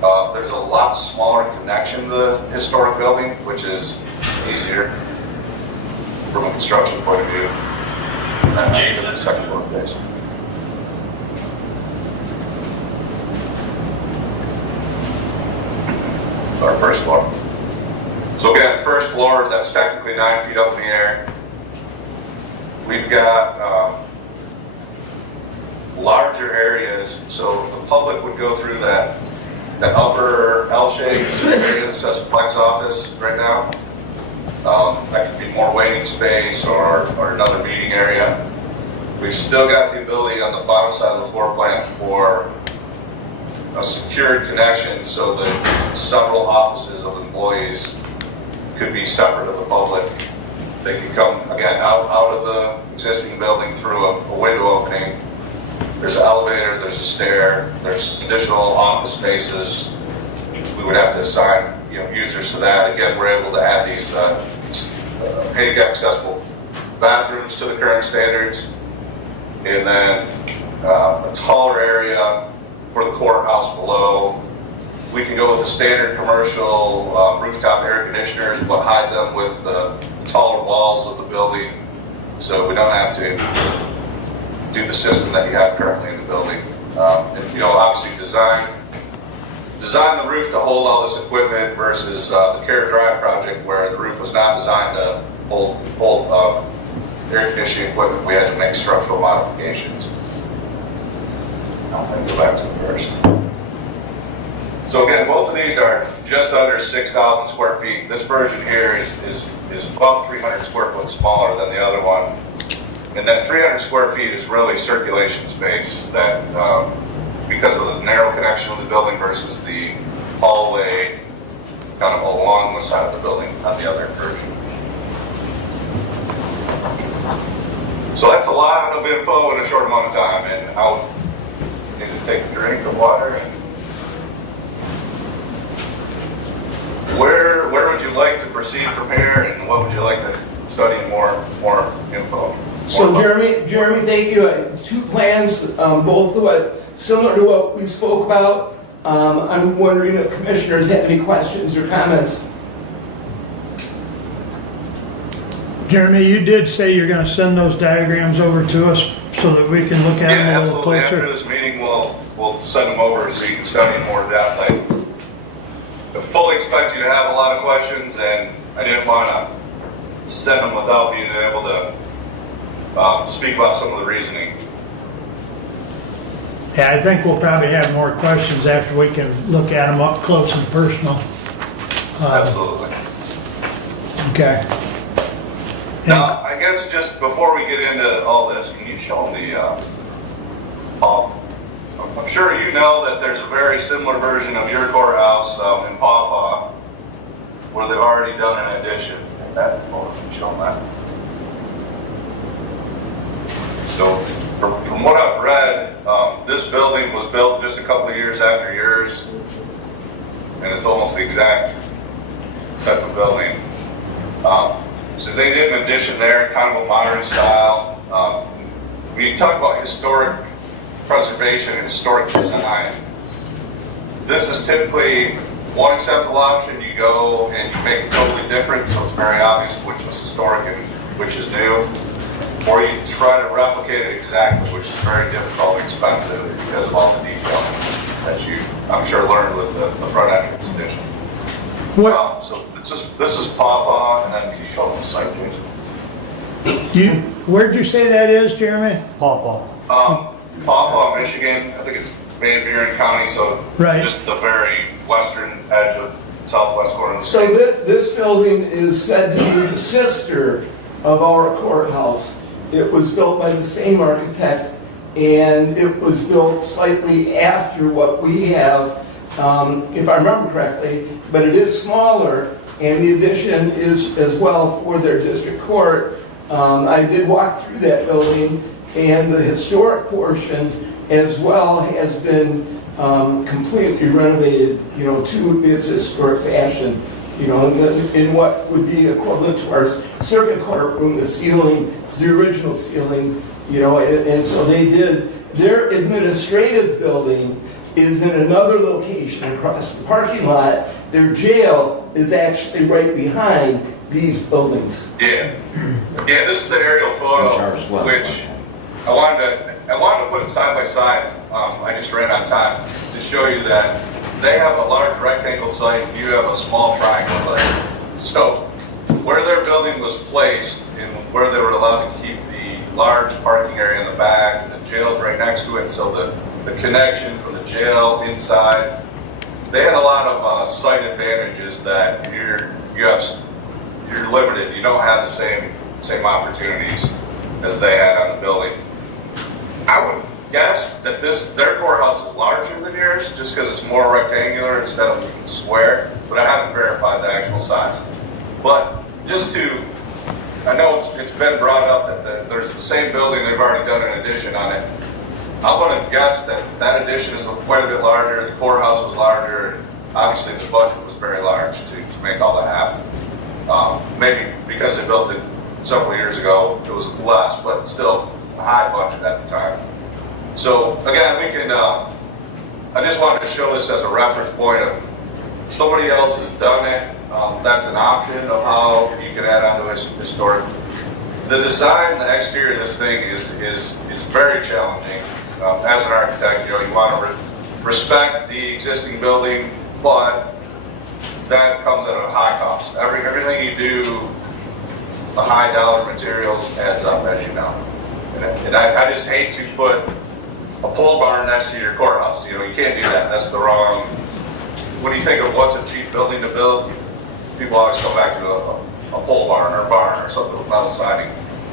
There's a lot smaller connection to the historic building, which is easier from a construction point of view. And James, the second floor, please. Our first floor. So again, first floor, that's technically 9 feet up in the air. We've got larger areas, so the public would go through that upper L-shape area that says Flex office right now. That could be more waiting space or another meeting area. We've still got the ability on the bottom side of the floor plan for a secured connection so that several offices of employees could be separate of the public. They could come, again, out of the existing building through a window opening. There's an elevator, there's a stair, there's additional office spaces. We would have to assign users to that. Again, we're able to add these handicap accessible bathrooms to the current standards, and then a taller area for the courthouse below. We can go with the standard commercial rooftop air conditioners, but hide them with the taller walls of the building, so we don't have to do the system that you have currently in the building. And you know, obviously design the roof to hold all this equipment versus the Care Drive project where the roof was not designed to hold air conditioning equipment. We had to make structural modifications. I'm going to go back to the first. So again, both of these are just under 6,000 square feet. This version here is about 300 square foot smaller than the other one. And that 300 square feet is really circulation space that, because of the narrow connection of the building versus the hallway kind of along the side of the building on the other version. So that's a lot of info in a short amount of time, and I'll need to take a drink of water. And where would you like to proceed from here, and what would you like to study more info? So Jeremy, thank you. Two plans, both similar to what we spoke about. I'm wondering if commissioners have any questions or comments. Jeremy, you did say you're going to send those diagrams over to us so that we can look at them a little absolutely. closer. After this meeting, we'll send them over so you can study in more depth. I fully expect you to have a lot of questions, and I didn't want to send them without being able to speak about some of the reasoning. Yeah, I think we'll probably have more questions after we can look at them up close and personal. Absolutely. Okay. Now, I guess just before we get into all this, can you show them the I'm sure you know that there's a very similar version of your courthouse in Paw where they've already done an addition. That photo, can you show them that? So, from what I've read, this building was built just a couple of years after yours, and it's almost the exact type of building. So they did an addition there, kind of a modern style. When you talk about historic preservation and historic design, this is typically one acceptable option. You go and you make it totally different, so it's very obvious which was historic and which is new. Or you try to replicate it exactly, which is very difficult and expensive because of all the detail that you, I'm sure, learned with the front entrance addition. So this is Paw, and then can you show them the site, please? Where'd you say that is, Jeremy? Paw. Paw, Michigan. I think it's Van Buren County, so right. Just the very western edge of southwest corner of the So state. this building is said to be the sister of our courthouse. It was built by the same architect, and it was built slightly after what we have, if I remember correctly, but it is smaller, and the addition is as well for their district court. I did walk through that building, and the historic portion as well has been completely renovated, to its historic fashion. In what would be equivalent to our circuit courtroom, the ceiling, it's the original ceiling, and so they did, their administrative building is in another location across the parking lot. Their jail is actually right behind these buildings. Yeah, this is the aerial photo, which I wanted to put it side by side. I just ran out of time to show you that they have a large rectangle site, you have a small triangle there. So where their building was placed and where they were allowed to keep the large parking area in the back, and the jail's right next to it, so the connection from the jail inside, they had a lot of site advantages that you're limited. You don't have the same opportunities as they had on the building. I would guess that their courthouse is larger than yours just because it's more rectangular instead of square, but I haven't verified the actual size. But I know it's been brought up that there's the same building, they've already done an addition on it. I'm going to guess that addition is quite a bit larger, the courthouse was larger, and obviously the budget was very large to make all that happen. Maybe because they built it several years ago, it was less, but still a high budget at the time. So again, we can, I just wanted to show this as a reference point of somebody else has done it. That's an option of how you can add on to a historic. The design, the exterior of this thing is very challenging. As an architect, you want to respect the existing building, but that comes at a high cost. Everything you do, the high dollar materials adds up, as you know. And I just hate to put a pole barn next to your courthouse. You can't do that. That's the wrong. When you think of what's a cheap building to build, people always come back to a pole barn or a barn or something with metal siding.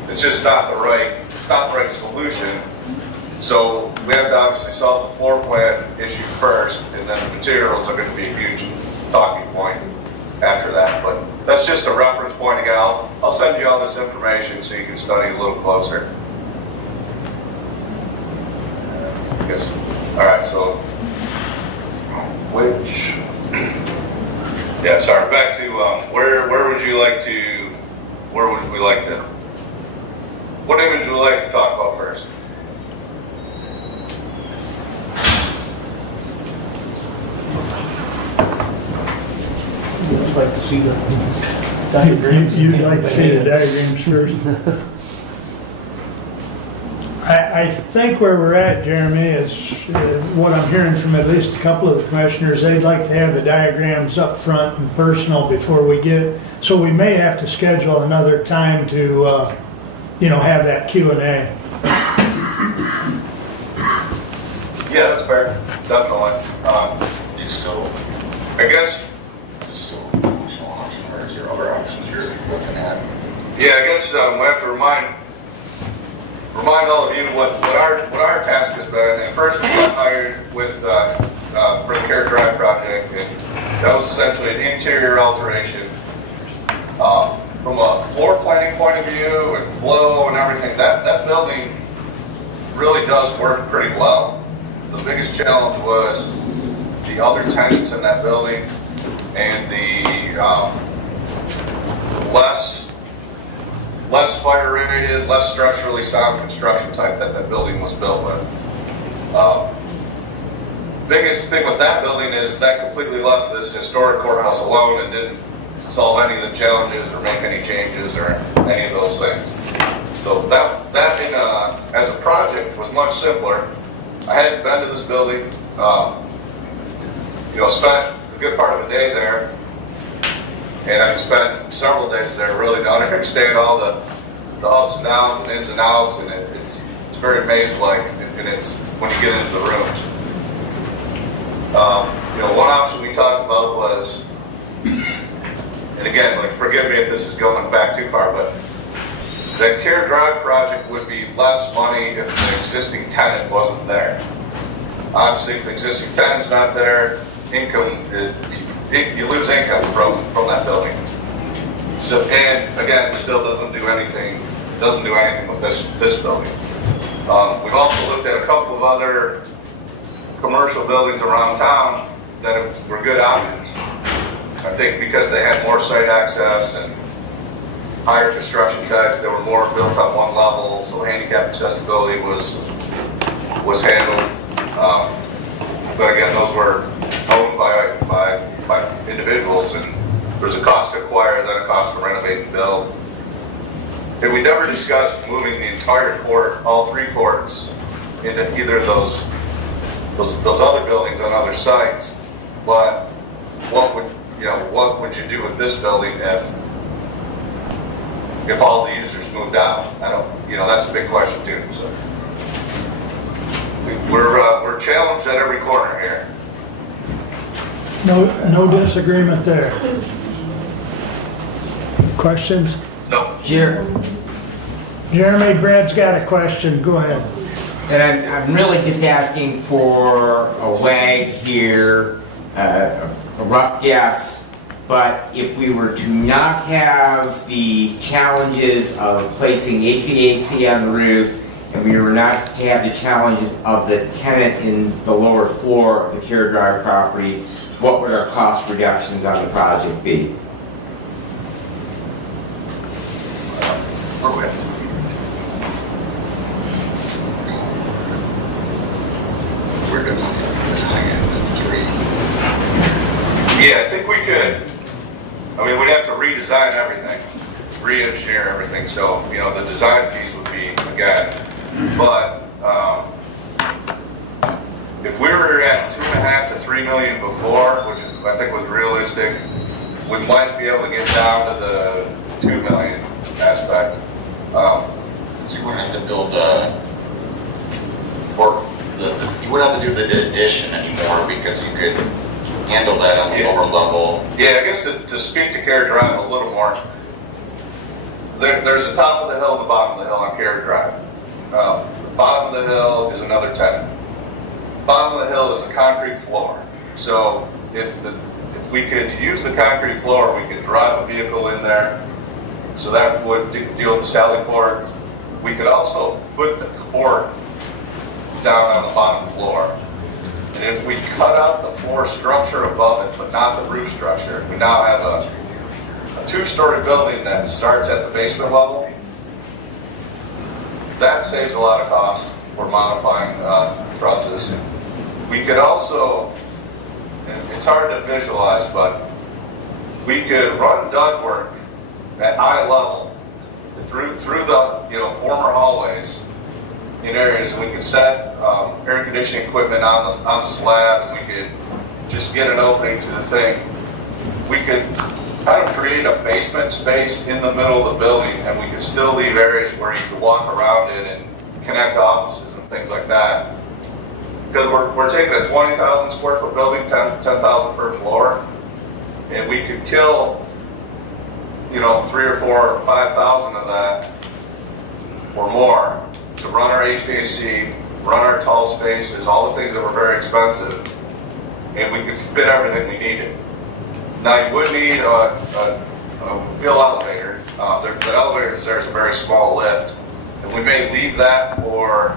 It's just not the right. It's not the right solution. So we have to obviously solve the floor plan issue first, and then the materials are going to be a huge talking point after that. But that's just a reference point. Again, I'll send you all this information so you can study a little closer. Yes. All right. So, yeah. Sorry. Back to where would you like to? Where would we like to? What image would you like to talk about first? I'd like to see the diagrams. You'd like to see the diagrams first? I think where we're at, Jeremy, is what I'm hearing from at least a couple of the commissioners, they'd like to have the diagrams up front and personal before we get, so we may have to schedule another time to, have that Q&A. Yeah, that's fair. Definitely. I guess. Still functional option, or is there other options you're looking at? Yeah, I guess we have to remind all of you what our task has been. And first, we got hired with for the Care Drive project, and that was essentially an interior alteration. From a floor planning point of view and flow and everything, that building really does work pretty well. The biggest challenge was the other tenants in that building and the less fire rated, less structurally sound construction type that building was built with. Biggest thing with that building is that completely left this historic courthouse alone and didn't solve any of the challenges or make any changes or any of those things. So that in as a project was much simpler. I hadn't been to this building, spent a good part of a day there, and I spent several days there really to understand all the ups and downs and ins and outs, and it's very maze-like, and it's when you get into the rooms. One option we talked about was, and again, forgive me if this is going back too far, but the Care Drive project would be less money if the existing tenant wasn't there. Obviously, if the existing tenant's not there, you lose income from that building. So, and again, it still doesn't do anything with this building. We've also looked at a couple of other commercial buildings around town that were good options. I think because they had more site access and higher construction types, they were more built on one level, so handicap accessibility was handled. But again, those were owned by individuals, and there's a cost to acquire, then a cost to renovate and build. And we never discussed moving the entire court, all three courts, into either of those other buildings on other sites. But what would you do with this building if all the users moved out? That's a big question too. So we're challenged at every corner here. No disagreement there. Questions? No. Jeremy, Brad's got a question. Go ahead. And I'm really just asking for a wag here, a rough guess, but if we were to not have the challenges of placing HVAC on the roof, and we were not to have the challenges of the tenant in the lower floor of the Care Drive property, what would our cost reductions on the project be? redesign everything, re-engineer everything, so, you know, the design piece would be, again, but, if we were at 2.5 to 3 million before, which I think was realistic, we might be able to get down to the 2 million aspect. So you wouldn't have to build, you wouldn't have to do the addition anymore because you could handle that on the lower level. Yeah, I guess to speak to Carrot Drive a little more, there's the top of the hill and the bottom of the hill on Carrot Drive. The bottom of the hill is another 10. Bottom of the hill is a concrete floor. So if we could use the concrete floor, we could drive a vehicle in there. So that would deal with the sally port. We could also put the court down on the bottom floor. And if we cut out the floor structure above it, but not the roof structure, we now have a 2-story building that starts at the basement level. That saves a lot of cost for modifying trusses. We could also, and it's hard to visualize, but we could run ductwork at eye level through the former hallways in areas, and we could set air conditioning equipment on the slab, and we could just get an opening to the thing. We could kind of create a basement space in the middle of the building, and we could still leave areas where you could walk around it and connect offices and things like that. Because we're taking a 20,000 square foot building, 10,000 per floor, and we could kill 3 or 4 or 5,000 of that or more to run our HVAC, run our tall spaces, all the things that were very expensive, and we could fit everything we needed. Now you would need a wheel elevator. The elevator there is a very small lift, and we may leave that for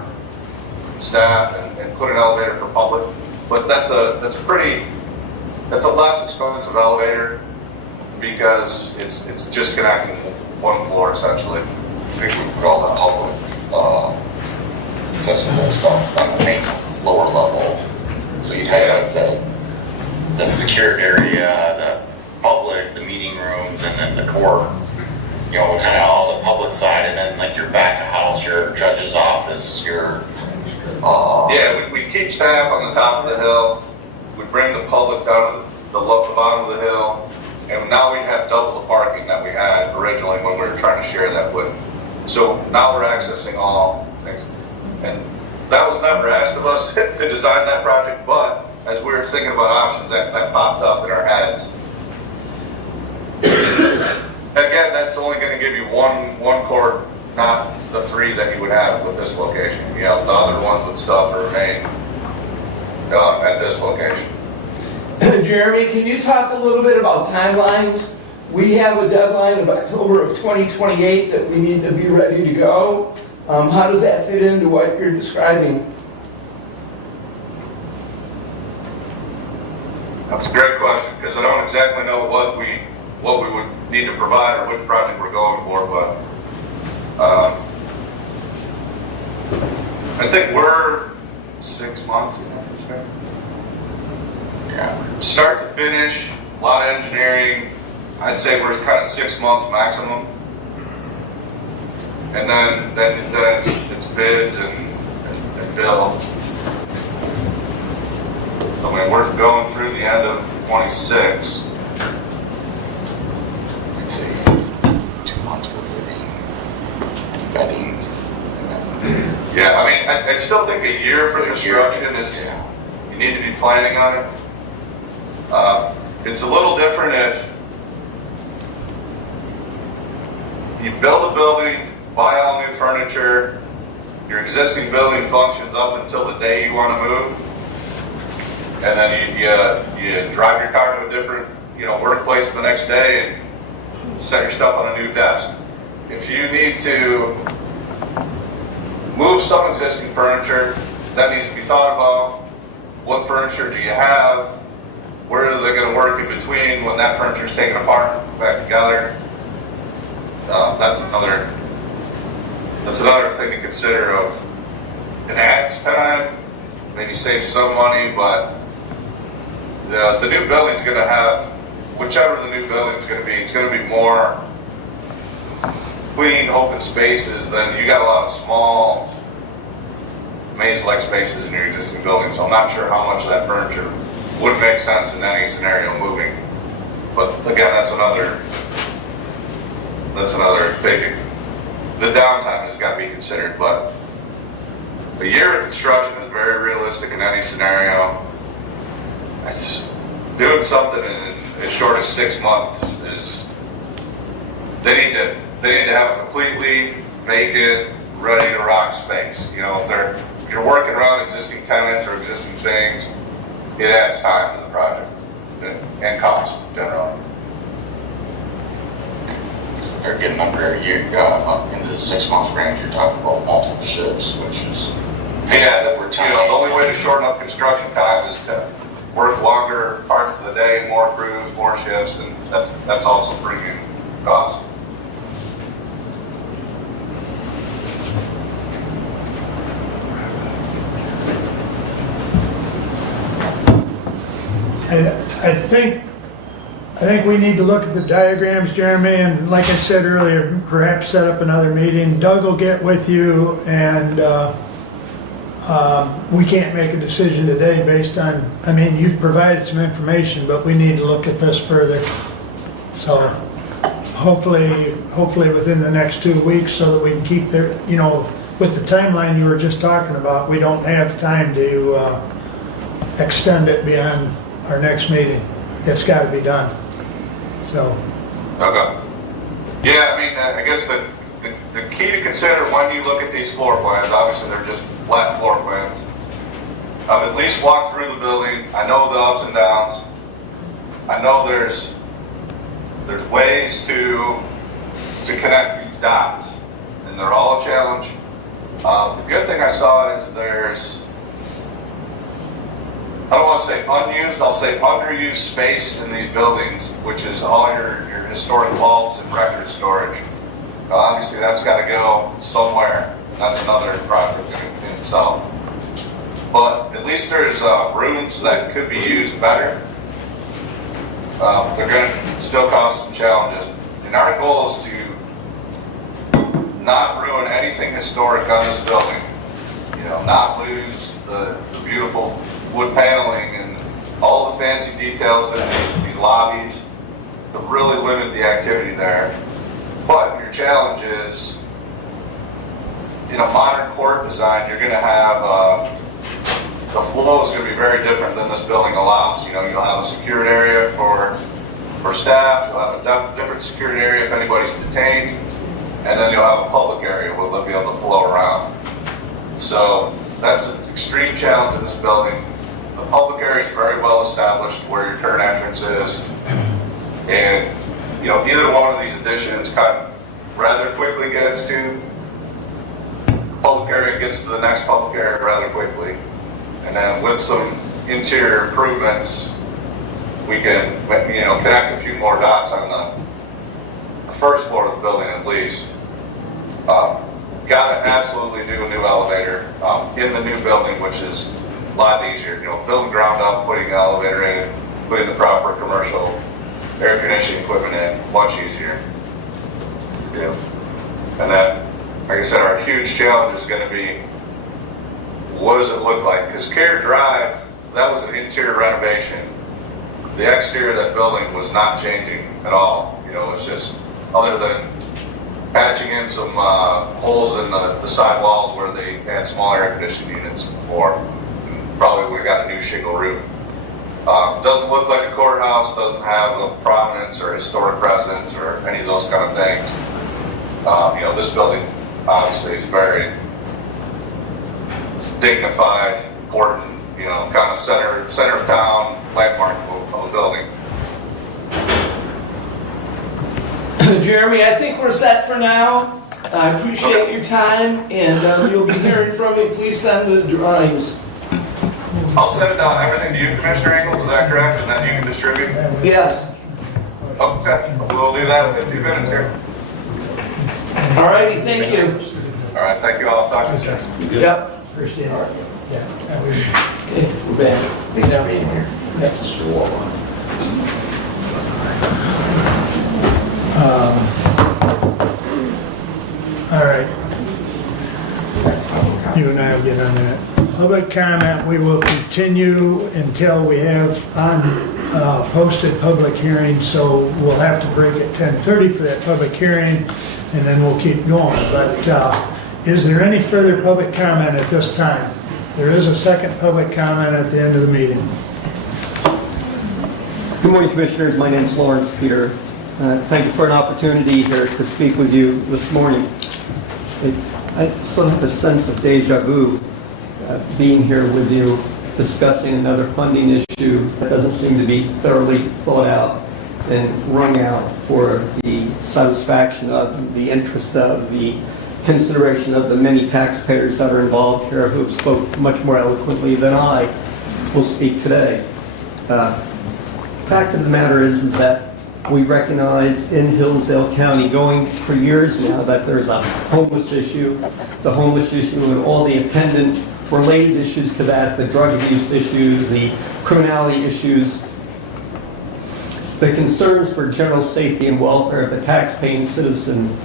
staff and put an elevator for public. But that's a less expensive elevator because it's just connecting one floor essentially. I think we put all the public accessible stuff on the main lower level. So you'd have the secured area, the public, the meeting rooms, and then the court. Kind of all the public side, and then like your back of house, your judge's office, your we keep staff on the top of the hill. We bring the public down to the bottom of the hill, and now we have double the parking that we had originally when we were trying to share that with. So now we're accessing all things, and that was never asked of us to design that project. But as we were thinking about options, that popped up in our heads. Again, that's only going to give you one court, not the 3 that you would have with this location. The other ones would still have to remain at this location. Jeremy, can you talk a little bit about timelines? We have a deadline of October of 2028 that we need to be ready to go. How does that fit into what you're describing? That's a great question, because I don't exactly know what we would need to provide or which project we're going for, but I think we're 6 months. Yeah. Start to finish, a lot of engineering. I'd say we're kind of 6 months maximum, and then it's bids and build. So I mean, we're going through the end of 26. I'd say 2 months for bedding, and then. Yeah, I mean, I still think a year for construction is, you need to be planning on it. It's a little different if you build a building, buy all new furniture, your existing building functions up until the day you want to move, and then you drive your car to a different workplace the next day and set your stuff on a new desk. If you need to move some existing furniture, that needs to be thought about. What furniture do you have? Where are they going to work in between when that furniture is taken apart and put back together? That's another thing to consider. It adds time, maybe save some money, but the new building's going to have whichever the new building's gonna be, it's gonna be more clean, open spaces than, you got a lot of small maze-like spaces in your existing building, so I'm not sure how much of that furniture would make sense in any scenario moving. But again, that's another thing. The downtime has got to be considered, but a year of construction is very realistic in any scenario. It's doing something in as short as 6 months is, they need to have a completely vacant, ready to rock space. You know, if you're working around existing tenants or existing things, it adds time to the project and cost generally. They're getting under a year, up into the 6 month range. You're talking about multiple shifts, which is The only way to shorten up construction time is to work longer parts of the day, more crews, more shifts, and that's also premium cost. I think we need to look at the diagrams, Jeremy, and like I said earlier, perhaps set up another meeting. Doug will get with you, and we can't make a decision today based on, I mean, you've provided some information, but we need to look at this further. So hopefully within the next 2 weeks, so that we can keep there, with the timeline you were just talking about, we don't have time to extend it beyond our next meeting. It's got to be done. So. Okay. Yeah, I mean, I guess the key to consider when you look at these floor plans, obviously they're just flat floor plans. I've at least walked through the building. I know the ups and downs. I know there's ways to connect these dots, and they're all a challenge. The good thing I saw is I don't want to say unused, I'll say underused space in these buildings, which is all your historic vaults and record storage. Obviously that's got to go somewhere. That's another project in itself. But at least there's rooms that could be used better. They're going to still cause some challenges. And our goal is to not ruin anything historic on this building. Not lose the beautiful wood paneling and all the fancy details in these lobbies, to really limit the activity there. But your challenge is, modern court design, you're going to have, the flow is going to be very different than this building allows. You'll have a secured area for staff, you'll have a different secured area if anybody's detained, and then you'll have a public area where they'll be able to flow around. So that's an extreme challenge in this building. The public area is very well established where your current entrance is. And, either one of these additions kind of rather quickly gets to the public area, gets to the next public area rather quickly. And then with some interior improvements, we can, connect a few more dots on the first floor of the building at least. Got to absolutely do a new elevator in the new building, which is a lot easier. Building ground up, putting the elevator in, putting the proper commercial air conditioning equipment in, much easier to do. And then, like I said, our huge challenge is going to be, what does it look like? Because Care Drive, that was an interior renovation. The exterior of that building was not changing at all. It's just, other than patching in some holes in the side walls where they had small air conditioning units before. Probably would have got a new shingle roof. Doesn't look like a courthouse, doesn't have a prominence or historic presence or any of those kind of things. This building obviously is very dignified, important, kind of center of town, landmark of a building. Jeremy, I think we're set for now. I appreciate your time, and you'll be hearing from me. Please send the drawings. I'll send everything to you, Commissioner Ingles, is that correct? And then you can distribute? Yes. Okay, we'll do that in 2 minutes here. All righty, thank you. All right, thank you all. I'll talk to you soon. Yep. Appreciate it. Yeah. Okay, we're back. Thanks for being here. Yes. All right. You and I will get on that. Public comment, we will continue until we have posted public hearing, so we'll have to break at 10:30 for that public hearing, and then we'll keep going. But is there any further public comment at this time? There is a second public comment at the end of the meeting. Good morning, Commissioners. My name is Lawrence Peter. Thank you for an opportunity here to speak with you this morning. I sort of have a sense of deja vu being here with you discussing another funding issue that doesn't seem to be thoroughly thought out and wrung out for the satisfaction of, the interest of, the consideration of the many taxpayers that are involved here who have spoke much more eloquently than I will speak today. Fact of the matter is that we recognize in Hillsdale County, going for years now, that there's a homeless issue, the homeless issue and all the attendant related issues to that, the drug abuse issues, the criminality issues, the concerns for general safety and welfare of the taxpaying citizen,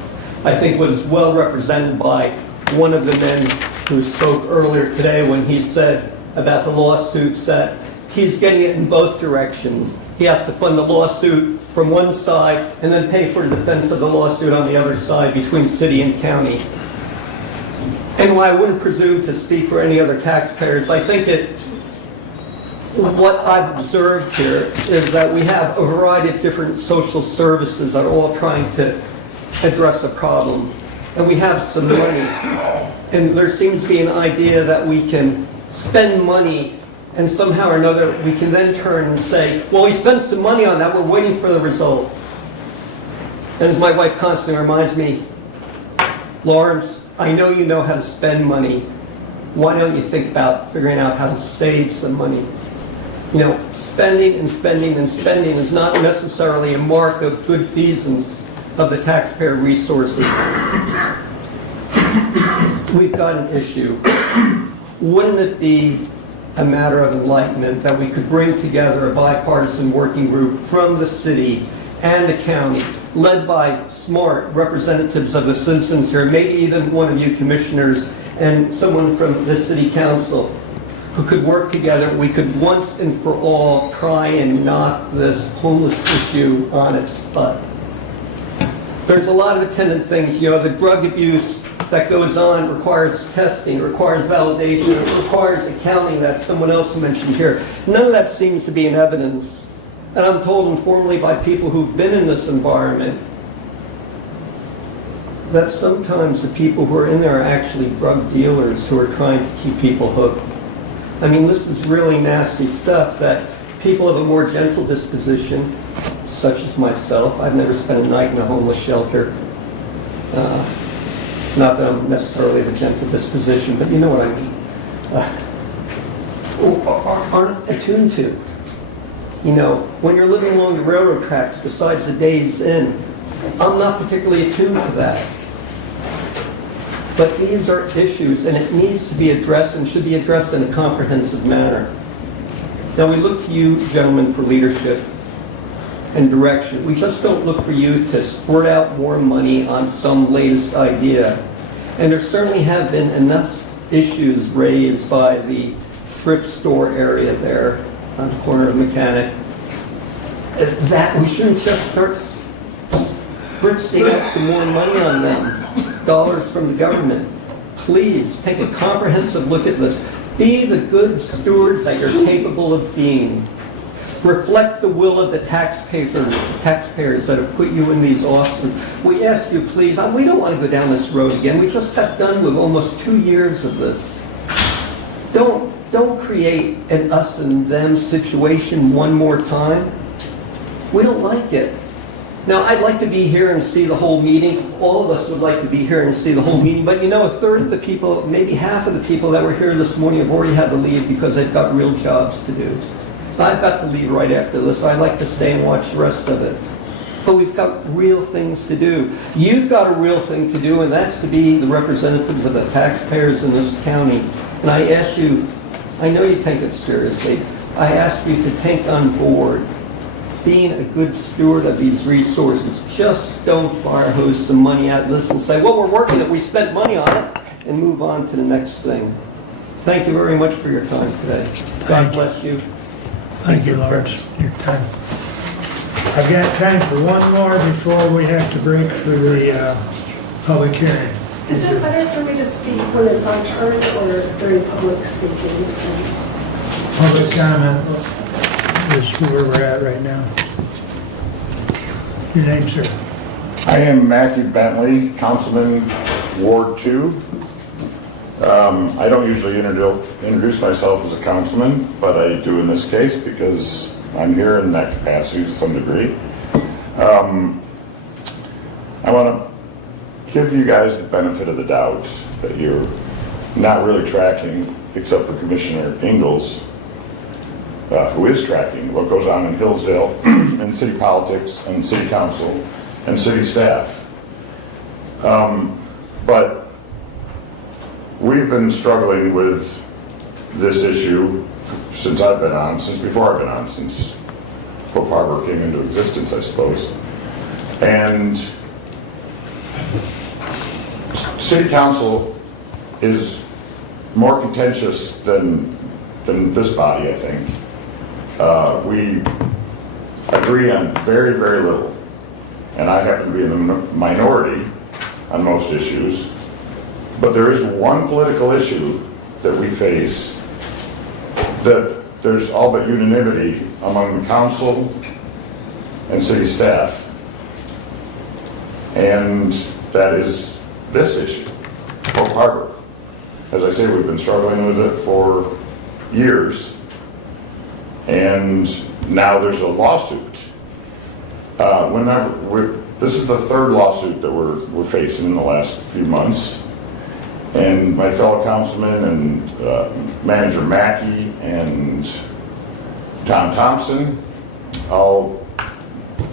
I think was well represented by one of the men who spoke earlier today when he said about the lawsuits that he's getting it in both directions. He has to fund the lawsuit from one side and then pay for the defense of the lawsuit on the other side between city and county. And while I wouldn't presume to speak for any other taxpayers, I think what I've observed here is that we have a variety of different social services that are all trying to address a problem. And we have some money. And there seems to be an idea that we can spend money and somehow or another we can then turn and say, well, we spent some money on that, we're waiting for the result. And as my wife constantly reminds me, Lawrence, I know you know how to spend money. Why don't you think about figuring out how to save some money? You know, spending and spending and spending is not necessarily a mark of good feasance of the taxpayer resources. We've got an issue. Wouldn't it be a matter of enlightenment that we could bring together a bipartisan working group from the city and the county, led by smart representatives of the citizens here, maybe even one of you commissioners and someone from the city council, who could work together. We could once and for all try and knock this homeless issue on its butt. There's a lot of attendant things. You know, the drug abuse that goes on requires testing, requires validation, it requires accounting that someone else mentioned here. None of that seems to be in evidence. And I'm told informally by people who've been in this environment that sometimes the people who are in there are actually drug dealers who are trying to keep people hooked. I mean, this is really nasty stuff that people of a more gentle disposition, such as myself, I've never spent a night in a homeless shelter. Not that I'm necessarily of a gentle disposition, but you know what I mean. Aren't attuned to. You know, when you're living along the railroad tracks, besides the Days Inn, I'm not particularly attuned to that. But these are issues, and it needs to be addressed and should be addressed in a comprehensive manner. Now, we look to you, gentlemen, for leadership and direction. We just don't look for you to squirt out more money on some latest idea. And there certainly have been enough issues raised by the thrift store area there on the corner of Mechanic that we shouldn't just start spritzing out some more money on them, dollars from the government. Please take a comprehensive look at this. Be the good stewards that you're capable of being. Reflect the will of the taxpayers that have put you in these offices. We ask you, please, we don't want to go down this road again. We just got done with almost 2 years of this. Don't create an us and them situation one more time. We don't like it. Now, I'd like to be here and see the whole meeting. All of us would like to be here and see the whole meeting. But you know, a third of the people, maybe half of the people that were here this morning have already had to leave because they've got real jobs to do. I've got to leave right after this. I'd like to stay and watch the rest of it. But we've got real things to do. You've got a real thing to do, and that's to be the representatives of the taxpayers in this county. And I ask you, I know you take it seriously, I ask you to take on board being a good steward of these resources. Just don't fire hose some money at this and say, well, we're working it, we spent money on it, and move on to the next thing. Thank you very much for your time today. God bless you. Thank you, Lawrence, your time. I've got time for one more before we have to break for the public hearing. Is it better for me to speak when it's on turn or during public speaking? Public comment is where we're at right now. Your name, sir? I am Matthew Bentley, Councilman, Ward 2. I don't usually introduce myself as a councilman, but I do in this case because I'm here in that capacity to some degree. I want to give you guys the benefit of the doubt that you're not really tracking, except for Commissioner Ingalls, who is tracking what goes on in Hillsdale and city politics and city council and city staff. But we've been struggling with this issue since I've been on, since before I've been on, since Hope Harbor came into existence, I suppose. And city council is more contentious than this body, I think. We agree on very, very little. And I happen to be in the minority on most issues. But there is one political issue that we face that there's all but unanimity among the council and city staff. And that is this issue, Hope Harbor. As I say, we've been struggling with it for years. And now there's a lawsuit. This is the third lawsuit that we're facing in the last few months. And my fellow councilman and Manager Mackey and Tom Thompson all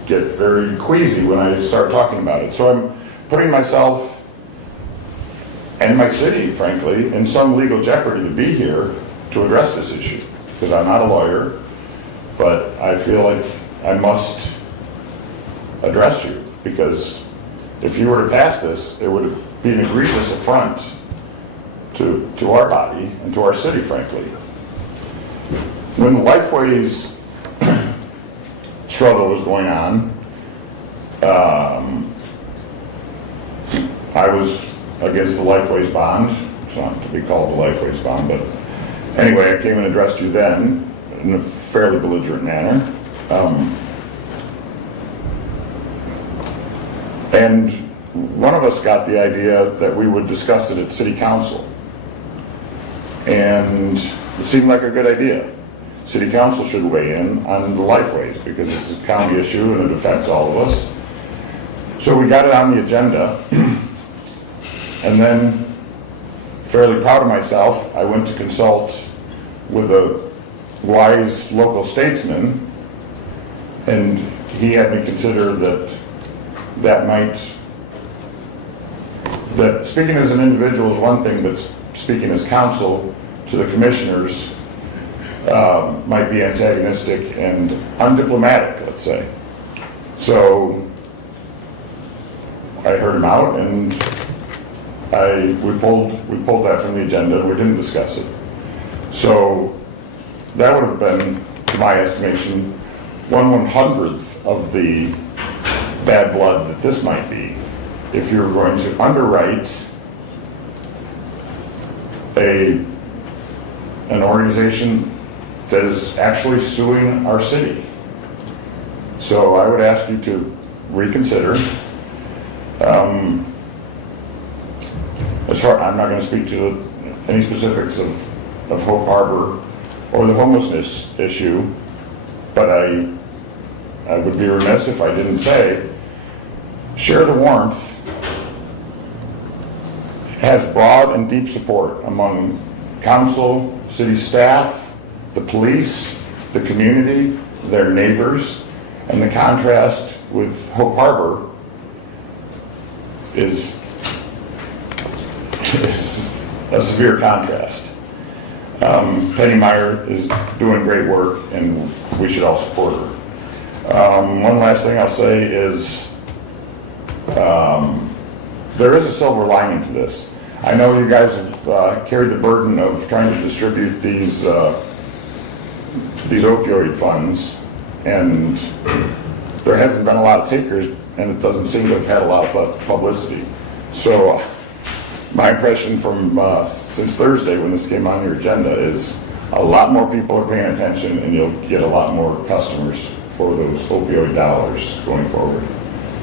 get very queasy when I start talking about it. So I'm putting myself and my city, frankly, in some legal jeopardy to be here to address this issue. Because I'm not a lawyer, but I feel like I must address you. Because if you were to pass this, it would be an egregious affront to our body and to our city, frankly. When Lifeway's struggle was going on, I was against the Lifeway's bond. It's not to be called the Lifeway's bond, but anyway, I came and addressed you then in a fairly belligerent manner. And one of us got the idea that we would discuss it at City Council. And it seemed like a good idea. City Council should weigh in on the Lifeways because it's a county issue and it affects all of us. So we got it on the agenda. And then, fairly proud of myself, I went to consult with a wise local statesman, and he had me consider that speaking as an individual is one thing, but speaking as counsel to the commissioners might be antagonistic and undiplomatic, let's say. So I heard him out, and we pulled that from the agenda, and we didn't discuss it. So that would have been, to my estimation, 1/100th of the bad blood that this might be if you're going to underwrite an organization that is actually suing our city. So I would ask you to reconsider. I'm not going to speak to any specifics of Hope Harbor or the homelessness issue, but I would be remiss if I didn't say, Share the Warmth has broad and deep support among council, city staff, the police, the community, their neighbors, and the contrast with Hope Harbor is a severe contrast. Penny Meyer is doing great work, and we should all support her. One last thing I'll say is, there is a silver lining to this. I know you guys have carried the burden of trying to distribute these opioid funds, and there hasn't been a lot of takers, and it doesn't seem to have had a lot of publicity. So my impression from since Thursday when this came on your agenda is a lot more people are paying attention, and you'll get a lot more customers for those opioid dollars going forward,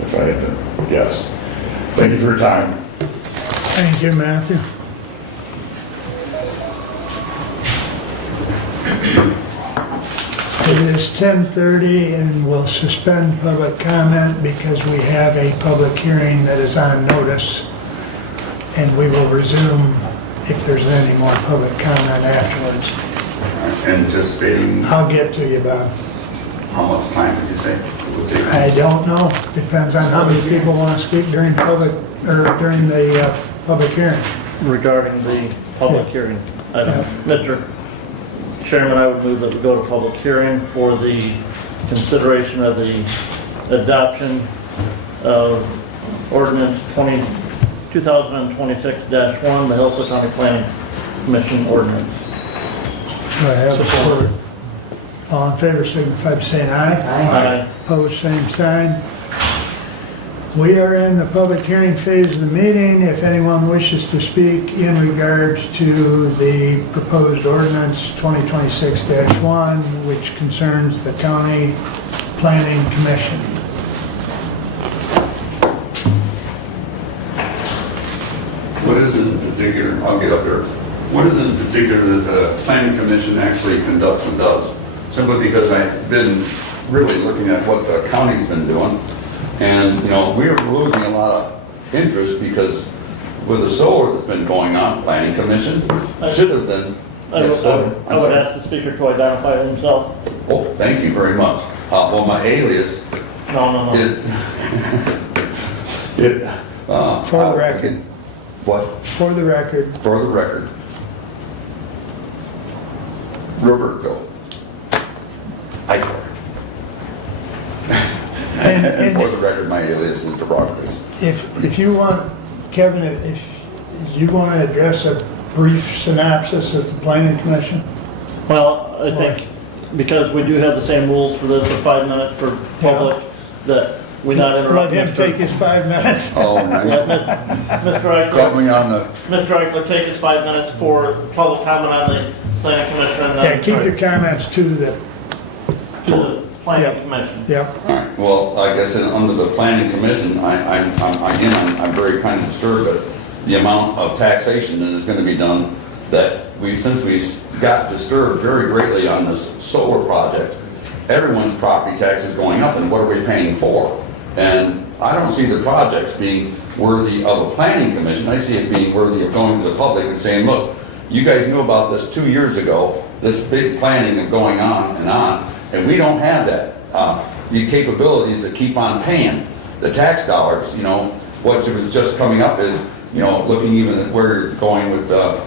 if I had to guess. Thank you for your time. Thank you, Matthew. It is 10:30 and we'll suspend public comment because we have a public hearing that is on notice. And we will resume if there's any more public comment afterwards. Anticipating, I'll get to you, Bob. how much time did you say it would take? I don't know. Depends on how many people want to speak during the public hearing. Regarding the public hearing item. Mr. Chairman, I would move that we go to public hearing for the consideration of the adoption of ordinance 2026-1, the Hillsdale County Planning Commission ordinance. Do I have support? All in favor signify by saying aye. Aye. Opposed, same sign. We are in the public hearing phase of the meeting. If anyone wishes to speak in regards to the proposed ordinance 2026-1, which concerns the County Planning Commission. What is it in particular, I'll get up there, what is it in particular that the Planning Commission actually conducts and does? Simply because I've been really looking at what the county's been doing, and, you know, we're losing a lot of interest because with the solar that's been going on, Planning Commission should have been. I would ask the speaker to identify himself. Oh, thank you very much. Well, my alias No. is, For the record. What? For the record. For the record. Roberto. Eichler. And for the record, my alias is DeRogers. If you want, Kevin, if you want to address a brief synopsis of the Planning Commission? Well, I think because we do have the same rules for this, for 5 minutes for public, that we not interrupt. Let him take his 5 minutes. Oh, nice. Mr. Eichler. Got me on the... Mr. Eichler, take his 5 minutes for public comment on the Planning Commission. And Yeah, keep your comments to the Planning Commission. Yep. All right, well, I guess under the Planning Commission, I'm very kind of disturbed at the amount of taxation that is going to be done, that since we got disturbed very greatly on this solar project, everyone's property tax is going up, and what are we paying for? And I don't see the projects being worthy of a Planning Commission. I see it being worthy of going to the public and saying, look, you guys knew about this 2 years ago, this big planning and going on, and we don't have that. The capabilities that keep on paying the tax dollars, you know, what was just coming up is, you know, looking even at where you're going with the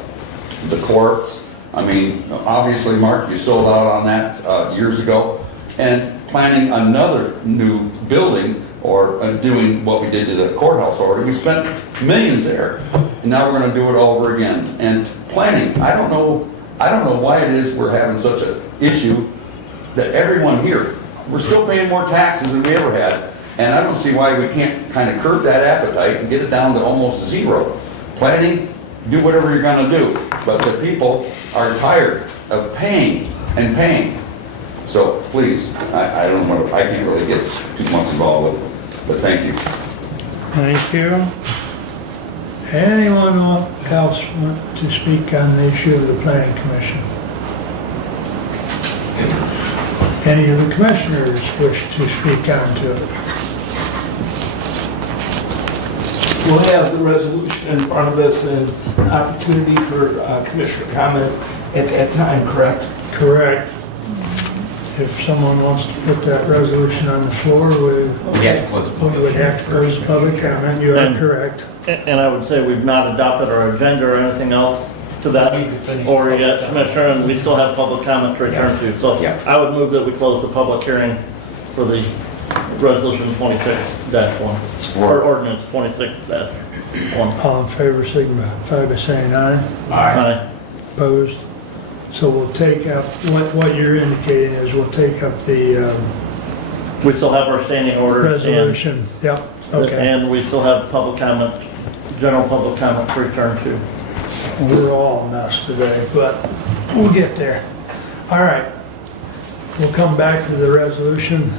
courts. I mean, obviously, Mark, you sold out on that years ago, and planning another new building or doing what we did to the courthouse order. We spent millions there, and now we're going to do it over again. And planning, I don't know why it is we're having such an issue that everyone here, we're still paying more taxes than we ever had, and I don't see why we can't kind of curb that appetite and get it down to almost zero. Planning, do whatever you're going to do, but the people are tired of paying and paying. So please, I don't know, I can't really get too much involved with it, but thank you. Thank you. Anyone else want to speak on the issue of the Planning Commission? Any of the commissioners wish to speak on to it? We'll have the resolution in front of us and opportunity for commissioner comment at that time, correct? Correct. If someone wants to put that resolution on the floor, we have to close the public we would have to close the public comment. You are correct. And I would say we've not adopted our agenda or anything else to that or yet, Commissioner, and we still have public comment to return to. So I would move that we close the public hearing for the resolution 26-1, or ordinance 26-1. All in favor, signify by saying aye. Aye. Opposed? So we'll take up, what you're indicating is we'll take up the We still have our standing orders. resolution. Yep, okay. And we still have public comment, general public comment to return to. We're all a mess today, but we'll get there. All right. We'll come back to the resolution.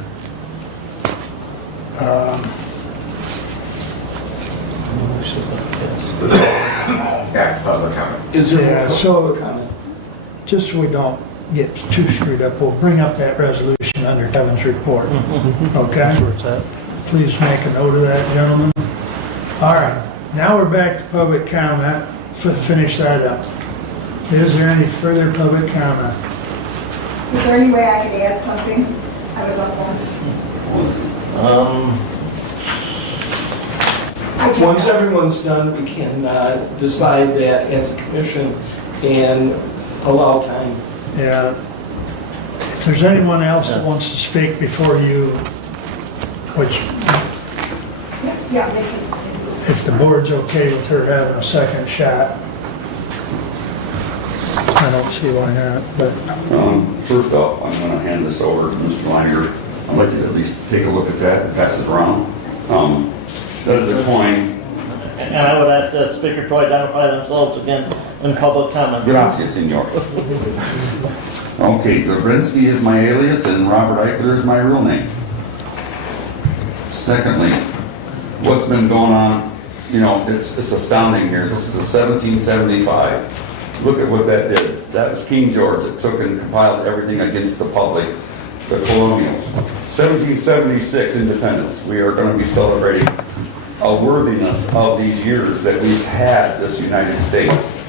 Back to public comment. Is there Yeah, a so- public comment? Just so we don't get too screwed up, we'll bring up that resolution under Kevin's report. Okay? Please make a note of that, gentlemen. All right, now we're back to public comment. Finish that up. Is there any further public comment? Is there any way I could add something? I was up once. Once everyone's done, we can decide that as a commission and allow time. Yeah. If there's anyone else that wants to speak before you, which, Yeah, listen. if the board's okay with her having a second shot, I don't see why not, but First off, I'm gonna hand this over to Mr. Leininger. I'd like you to at least take a look at that and pass it around. That is a coin. And I would ask that speaker to identify themselves again in public comment. Gracias, senor. Okay, Zabrinsky is my alias and Robert Eichler is my real name. Secondly, what's been going on, you know, it's astounding here. This is a 1775. Look at what that did. That was King George that took and compiled everything against the public, the colonials. 1776 independence. We are going to be celebrating a worthiness of these years that we've had this United States.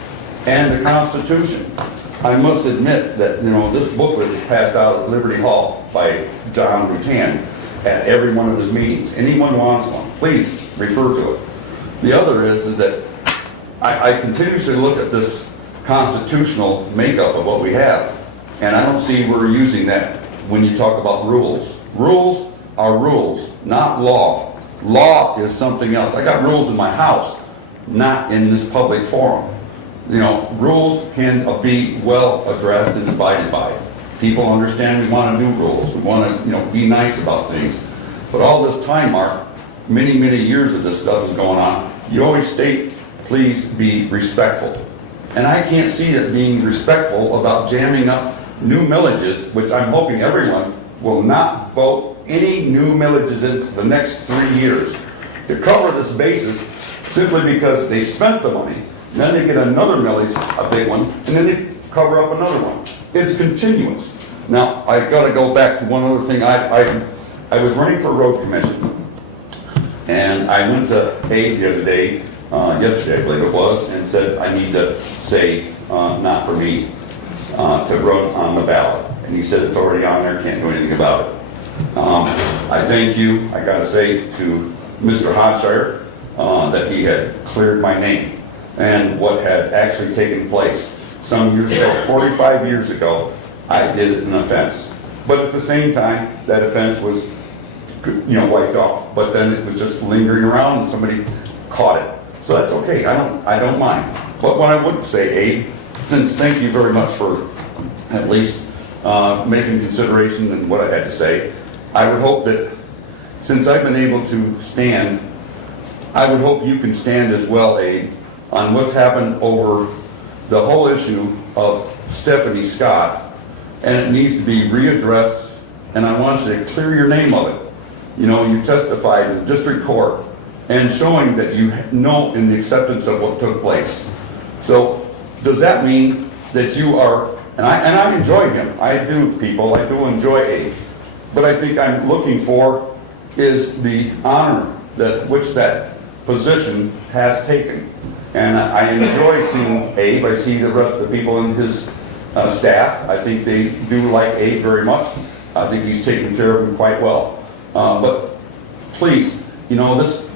And the Constitution. I must admit that, you know, this booklet is passed out at Liberty Hall by John Rutan at every one of his meetings. Anyone wants one, please refer to it. The other is that I continuously look at this constitutional makeup of what we have, and I don't see we're using that when you talk about rules. Rules are rules, not law. Law is something else. I got rules in my house, not in this public forum. You know, rules can be well addressed and abided by. People understand we want to do rules. We want to, you know, be nice about things. But all this time, Mark, many, many years of this stuff is going on. You always state, please be respectful. And I can't see it being respectful about jamming up new millages, which I'm hoping everyone will not vote any new millages in the next 3 years to cover this basis simply because they spent the money. Then they get another millage, a big one, and then they cover up another one. It's continuous. Now, I got to go back to one other thing. I was running for road commission, and I went to Abe the other day, yesterday I believe it was, and said I need to say not for me to run on the ballot. And he said it's already on there, can't do anything about it. I thank you, I got to say, to Mr. Hodshire that he had cleared my name and what had actually taken place some years ago, 45 years ago. I did an offense, but at the same time that offense was, you know, wiped off, but then it was just lingering around and somebody caught it. So that's okay, I don't mind. But what I would say, Abe, since thank you very much for at least making consideration in what I had to say, I would hope that since I've been able to stand, I would hope you can stand as well, Abe, on what's happened over the whole issue of Stephanie Scott, and it needs to be readdressed, and I want you to clear your name of it. You know, you testified in the district court and showing that you know in the acceptance of what took place. So does that mean that you are, and I enjoy him, I do, people, I do enjoy Abe, but I think I'm looking for is the honor that which that position has taken. And I enjoy seeing Abe. I see the rest of the people in his staff. I think they do like Abe very much. I think he's taken care of them quite well. But please, you know, this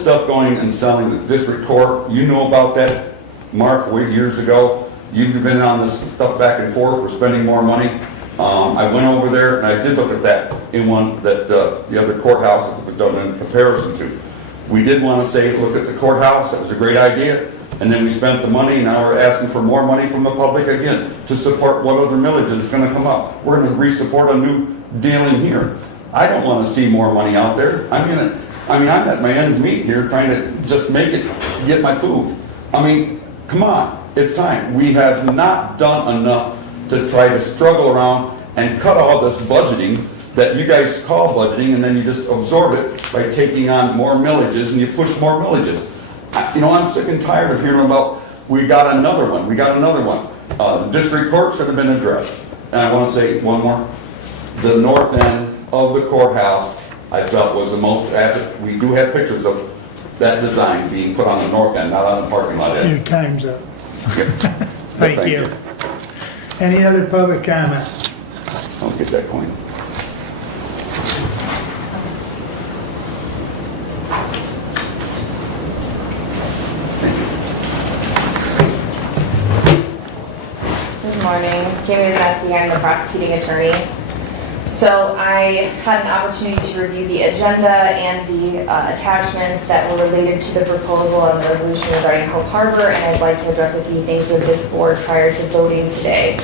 stuff going and selling the district court, you know about that, Mark, years ago. You've been on this stuff back and forth. We're spending more money. I went over there and I did look at that in one that the other courthouse that was done in comparison to. We did want to say, look at the courthouse, that was a great idea, and then we spent the money, now we're asking for more money from the public again to support what other millage is going to come up. We're going to re-support a new deal in here. I don't want to see more money out there. I'm at my ends meet here trying to just make it, get my food. I mean, come on, it's time. We have not done enough to try to struggle around and cut all this budgeting that you guys call budgeting, and then you just absorb it by taking on more millages and you push more millages. I'm sick and tired of hearing about, we got another one. The district court should have been addressed. And I want to say one more. The north end of the courthouse, I felt was the most adequate. We do have pictures of that design being put on the north end, not on the parking lot end. Your time's up. Yep. Thank you. Any other public comment? I'll get that coin. Good morning. Jamie Wisniewski, I'm the prosecuting attorney. So I had an opportunity to review the agenda and the attachments that were related to the proposal and the resolution regarding Hope Harbor, and I'd like to address a few things with this board prior to voting today.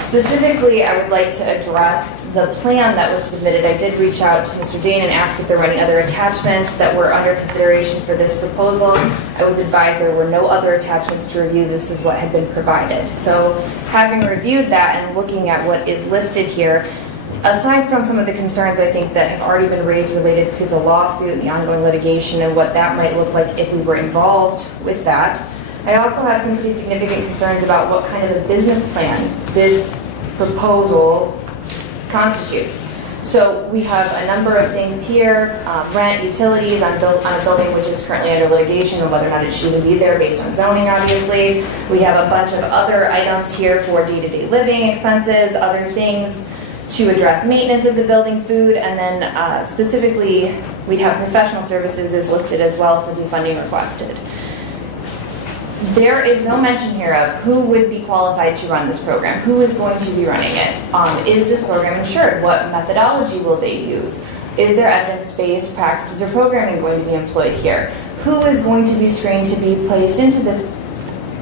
Specifically, I would like to address the plan that was submitted. I did reach out to Mr. Dane and ask if there were any other attachments that were under consideration for this proposal. I was advised there were no other attachments to review. This is what had been provided. So having reviewed that and looking at what is listed here, aside from some of the concerns I think that have already been raised related to the lawsuit and the ongoing litigation and what that might look like if we were involved with that, I also have some pretty significant concerns about what kind of a business plan this proposal constitutes. So we have a number of things here, rent, utilities on a building which is currently under litigation and whether or not it should even be there based on zoning, obviously. We have a bunch of other items here for day-to-day living expenses, other things to address maintenance of the building, food, and then specifically we'd have professional services is listed as well for the funding requested. There is no mention here of who would be qualified to run this program, who is going to be running it. Is this program insured? What methodology will they use? Is there evidence-based practices or programming going to be employed here? Who is going to be screened to be placed into this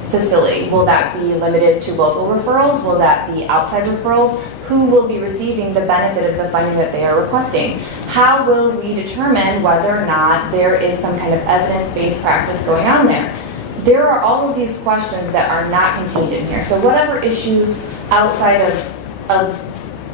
facility? Will that be limited to local referrals? Will that be outside referrals? Who will be receiving the benefit of the funding that they are requesting? How will we determine whether or not there is some kind of evidence-based practice going on there? There are all of these questions that are not contained in here. So whatever issues outside of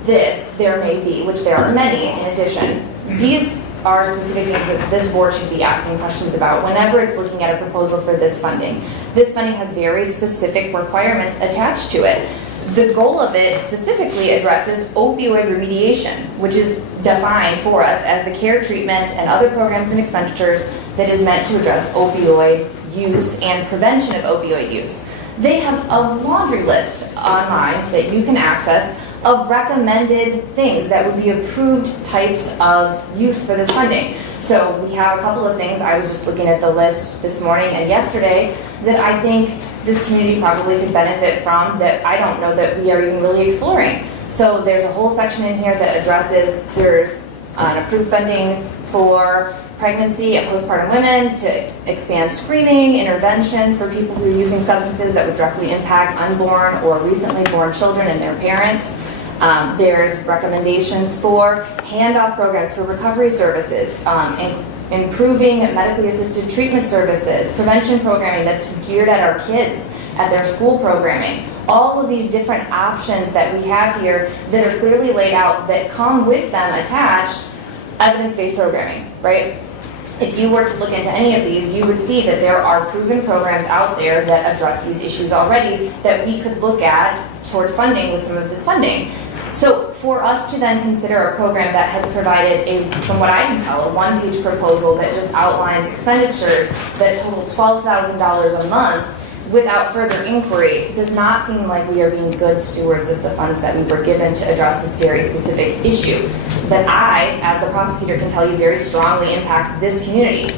this there may be, which there are many in addition, these are specific things that this board should be asking questions about whenever it's looking at a proposal for this funding. This funding has very specific requirements attached to it. The goal of it specifically addresses opioid remediation, which is defined for us as the care, treatment, and other programs and expenditures that is meant to address opioid use and prevention of opioid use. They have a laundry list online that you can access of recommended things that would be approved types of use for this funding. So we have a couple of things. I was just looking at the list this morning and yesterday that I think this community probably could benefit from that I don't know that we are even really exploring. So there's a whole section in here that addresses, there's an approved funding for pregnancy and postpartum women to expand screening, interventions for people who are using substances that would directly impact unborn or recently born children and their parents. There's recommendations for handoff programs for recovery services, improving medically assisted treatment services, prevention programming that's geared at our kids, at their school programming. All of these different options that we have here that are clearly laid out that come with them attached evidence-based programming, right? If you were to look into any of these, you would see that there are proven programs out there that address these issues already that we could look at toward funding with some of this funding. So for us to then consider a program that has provided from what I can tell, a one-page proposal that just outlines expenditures that total $12,000 a month without further inquiry, does not seem like we are being good stewards of the funds that we were given to address this very specific issue that I, as the prosecutor, can tell you very strongly impacts this community.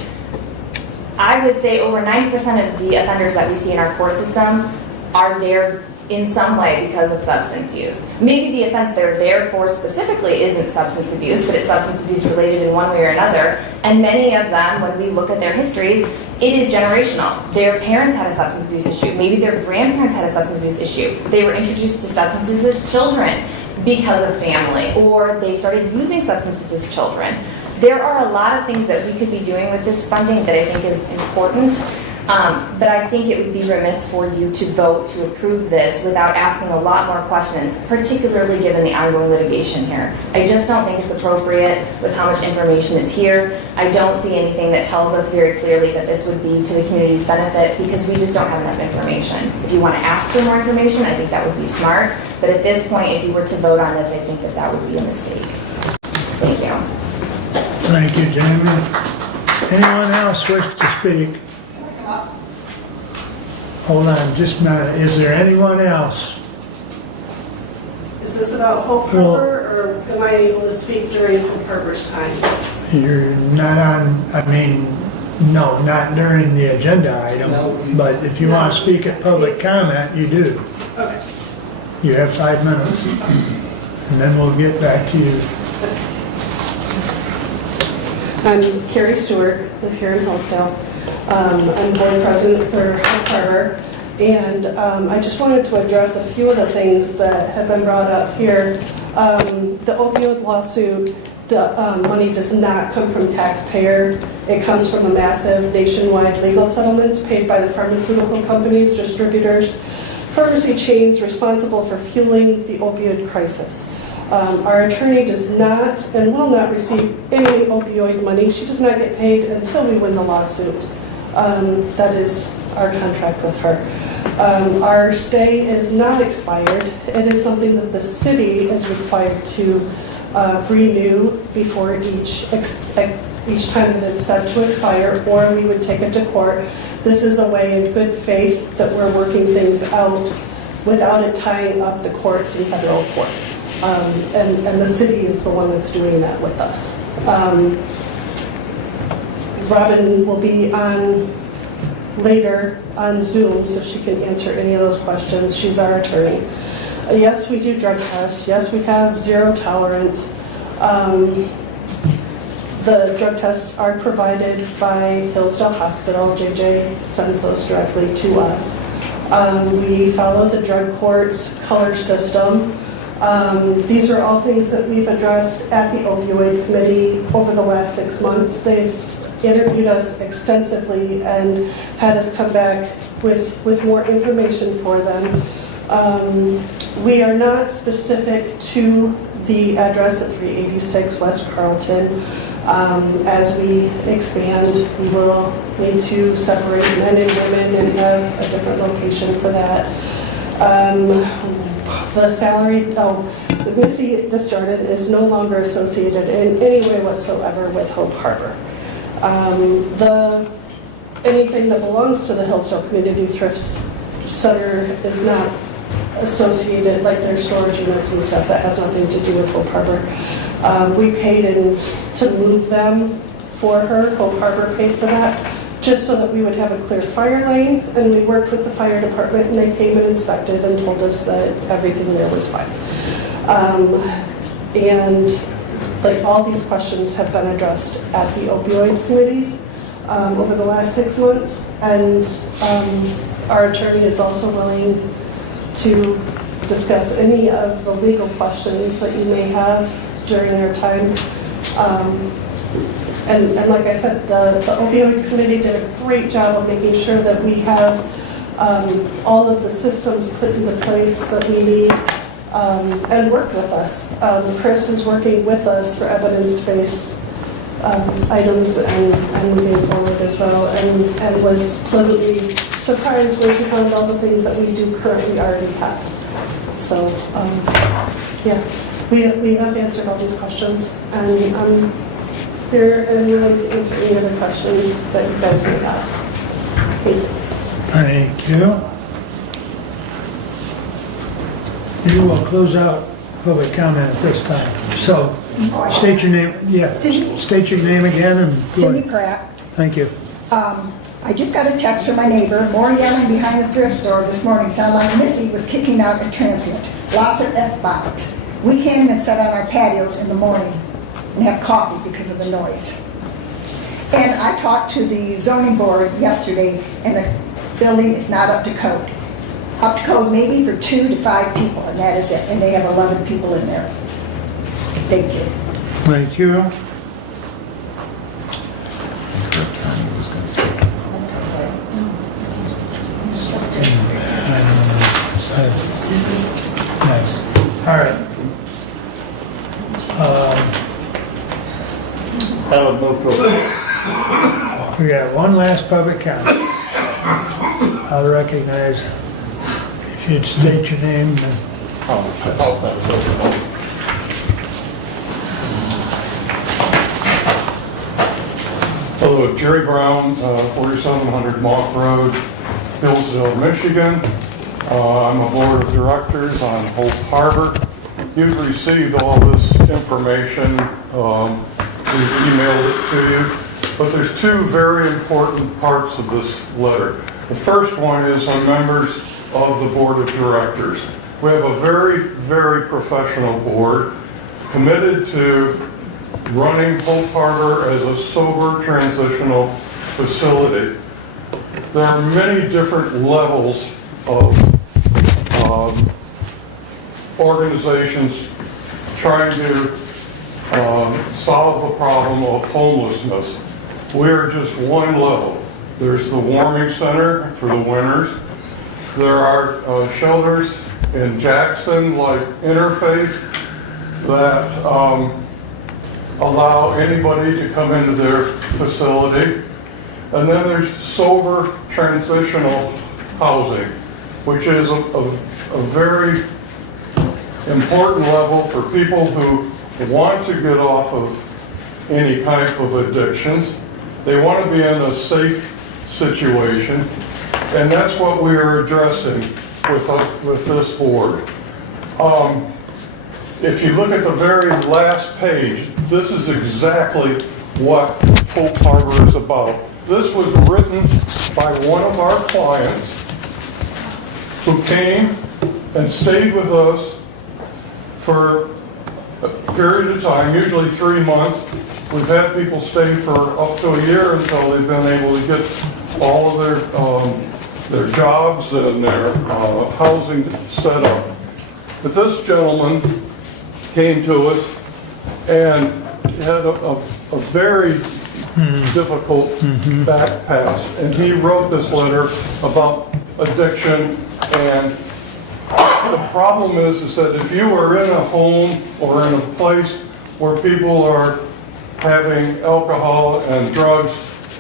I would say over 90% of the offenders that we see in our court system are there in some way because of substance use. Maybe the offense they're there for specifically isn't substance abuse, but it's substance abuse related in one way or another. And many of them, when we look at their histories, it is generational. Their parents had a substance abuse issue. Maybe their grandparents had a substance abuse issue. They were introduced to substances as children because of family, or they started using substances as children. There are a lot of things that we could be doing with this funding that I think is important. But I think it would be remiss for you to vote to approve this without asking a lot more questions, particularly given the ongoing litigation here. I just don't think it's appropriate with how much information is here. I don't see anything that tells us very clearly that this would be to the community's benefit because we just don't have enough information. If you want to ask for more information, I think that would be smart. But at this point, if you were to vote on this, I think that that would be a mistake. Thank you. Thank you, Jamie. Anyone else wish to speak? Hold on just a minute. Is there anyone else? Is this about Hope Harbor, or am I able to speak during Hope Harbor's time? You're not on, I mean, no, not during the agenda item, but if you want to speak at public comment, you do. Okay. You have 5 minutes, and then we'll get back to you. I'm Carrie Stewart, live here in Hillsdale. I'm board president for Hope Harbor, and I just wanted to address a few of the things that have been brought up here. The opioid lawsuit, money does not come from taxpayer. It comes from the massive nationwide legal settlements paid by the pharmaceutical companies, distributors, pharmacy chains responsible for fueling the opioid crisis. Our attorney does not and will not receive any opioid money. She does not get paid until we win the lawsuit. That is our contract with her. Our stay is not expired. It is something that the city is required to renew before each time that it's set to expire, or we would take it to court. This is a way in good faith that we're working things out without it tying up the courts in federal court. And the city is the one that's doing that with us. Robin will be on later on Zoom so she can answer any of those questions. She's our attorney. Yes, we do drug tests. Yes, we have zero tolerance. The drug tests are provided by Hillsdale Hospital. JJ sends those directly to us. We follow the drug court's color system. These are all things that we've addressed at the opioid committee over the last 6 months. They've interviewed us extensively and had us come back with more information for them. We are not specific to the address at 386 West Carlton. As we expand, we will need to separate men and women and have a different location for that. The salary, the Missy Disjardin is no longer associated in any way whatsoever with Hope Harbor. Anything that belongs to the Hillsdale Community Thrift Center is not associated, like their storage units and stuff, that has nothing to do with Hope Harbor. We paid to move them for her. Hope Harbor paid for that, just so that we would have a clear fire lane, and we worked with the fire department, and they came and inspected and told us that everything there was fine. And like all these questions have been addressed at the opioid committees over the last 6 months, and our attorney is also willing to discuss any of the legal questions that you may have during our time. And like I said, the opioid committee did a great job of making sure that we have all of the systems put into place that we need and work with us. Chris is working with us for evidence-based items and moving forward as well, and was pleasantly surprised when she found all the things that we do currently already have. So, yeah, we have answered all these questions, and I'm here and willing to answer any other questions that you guys may have. Thank you. Thank you. You will close out public comment at this time. So, state your name, yes. Cindy. State your name again and. Cindy Pratt. Thank you. I just got a text from my neighbor, more yelling behind the thrift store this morning, sounded like Missy was kicking out a transient. Lots of F-bombs. We can't even sit on our patios in the morning and have coffee because of the noise. And I talked to the zoning board yesterday, and the building is not up to code. Up to code maybe for 2 to 5 people, and that is it. And they have 11 people in there. Thank you. Thank you. Nice. All right. I would move to. We got one last public comment. I'll recognize, if you'd state your name. Hello, Jerry Brown, 4700 Mock Road, Hillsdale, Michigan. I'm a board of directors on Hope Harbor. You've received all this information. We've emailed it to you. But there's 2 very important parts of this letter. The first one is on members of the board of directors. We have a very, very professional board committed to running Hope Harbor as a sober transitional facility. There are many different levels of organizations trying to solve the problem of homelessness. We are just one level. There's the warming center for the winters. There are shelters in Jackson, like Interfaith, that allow anybody to come into their facility. And then there's sober transitional housing, which is a very important level for people who want to get off of any type of addictions. They want to be in a safe situation, and that's what we are addressing with this board. If you look at the very last page, this is exactly what Hope Harbor is about. This was written by one of our clients who came and stayed with us for a period of time, usually 3 months. We've had people stay for up to a year until they've been able to get all of their jobs and their housing set up. But this gentleman came to us and had a very difficult back pass, and he wrote this letter about addiction. And the problem is that if you are in a home or in a place where people are having alcohol and drugs,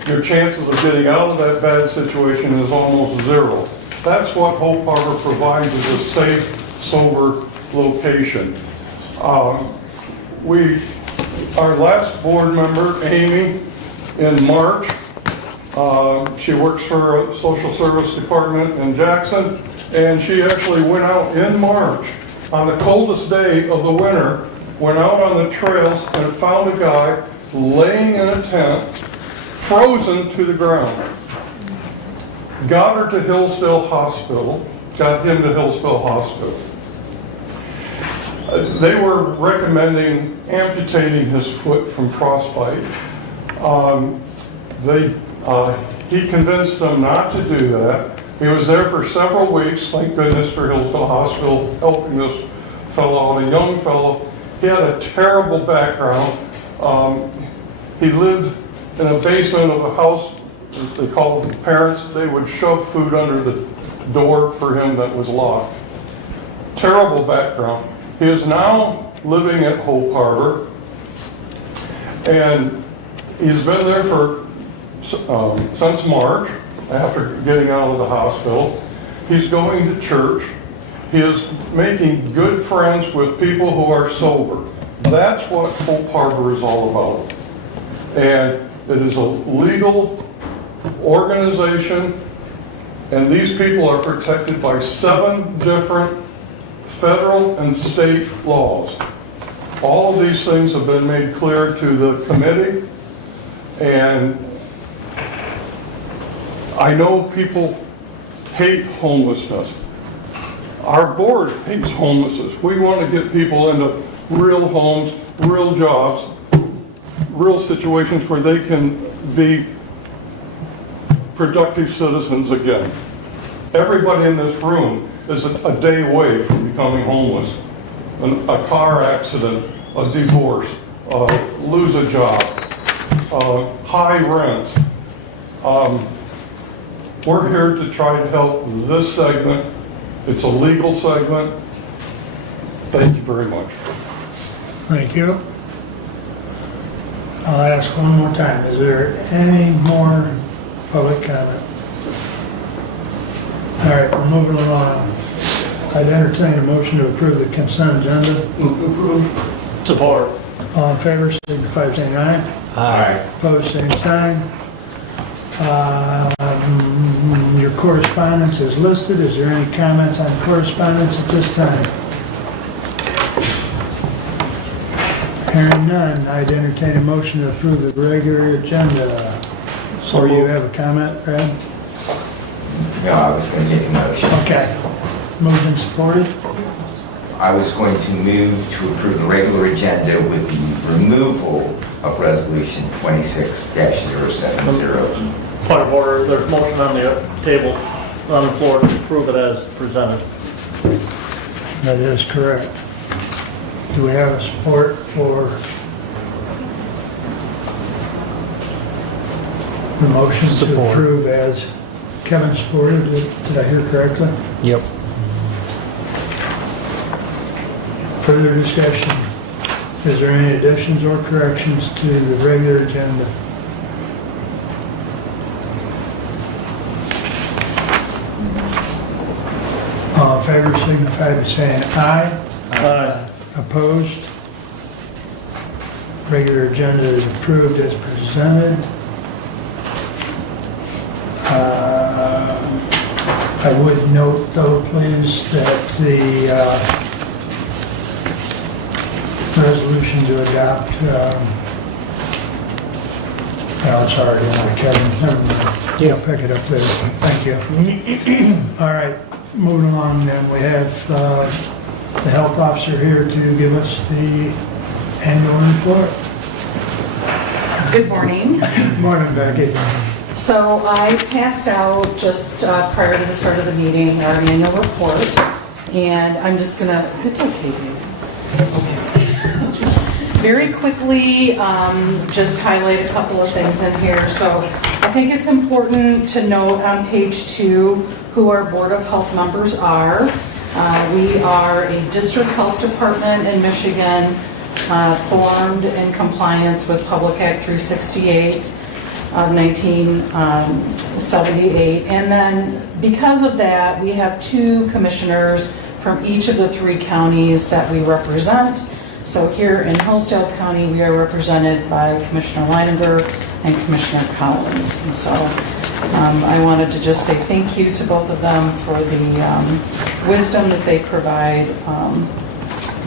your chances of getting out of that bad situation is almost 0. That's what Hope Harbor provides, is a safe, sober location. Our last board member, Amy, in March, she works for a social service department in Jackson, and she actually went out in March on the coldest day of the winter, went out on the trails and found a guy laying in a tent, frozen to the ground. Got her to Hillsdale Hospital, got him to Hillsdale Hospital. They were recommending amputating his foot from frostbite. He convinced them not to do that. He was there for several weeks, thank goodness for Hillsdale Hospital helping this fellow out, a young fellow. He had a terrible background. He lived in a basement of a house they called the parents. They would shove food under the door for him that was locked. Terrible background. He is now living at Hope Harbor, and he's been there for since March, after getting out of the hospital. He's going to church. He is making good friends with people who are sober. That's what Hope Harbor is all about. And it is a legal organization, and these people are protected by 7 different federal and state laws. All of these things have been made clear to the committee, and I know people hate homelessness. Our board hates homelessness. We want to get people into real homes, real jobs, real situations where they can be productive citizens again. Everybody in this room is a day away from becoming homeless. A car accident, a divorce, lose a job, high rents. We're here to try to help this segment. It's a legal segment. Thank you very much. Thank you. I'll ask one more time. Is there any more public comment? All right, we're moving along. I'd entertain a motion to approve the consent agenda. Support. All in favor, signify by saying aye. Aye. Opposed, same sign. Your correspondence is listed. Is there any comments on correspondence at this time? Hearing none, I'd entertain a motion to approve the regular agenda. Or you have a comment, Fred? No, I was going to make a motion. Okay. Moved and supported. I was going to move to approve the regular agenda with the removal of resolution 26-070. Point of order, there's motion on the table, on the floor to approve it as presented. That is correct. Do we have a support for the motion to approve as Kevin supported? Did I hear correctly? Yep. Further discussion? Is there any additions or corrections to the regular agenda? All in favor signify by saying aye. Aye. Opposed? Regular agenda is approved as presented. I would note though, please, that the resolution to adopt, well, it's already on Kevin. Never mind. I'll pick it up there. Thank you. All right, moving along then, we have the health officer here to give us the annual report. Good morning. Good morning, Becky. So I passed out just prior to the start of the meeting our annual report, and I'm just gonna, it's okay, Dave. Okay. Very quickly, just highlight a couple of things in here. So I think it's important to note on page 2 who our Board of Health members are. We are a district health department in Michigan, formed in compliance with Public Act 368 of 1978. And then because of that, we have 2 commissioners from each of the 3 counties that we represent. So here in Hillsdale County, we are represented by Commissioner Leineberg and Commissioner Collins. And so I wanted to just say thank you to both of them for the wisdom that they provide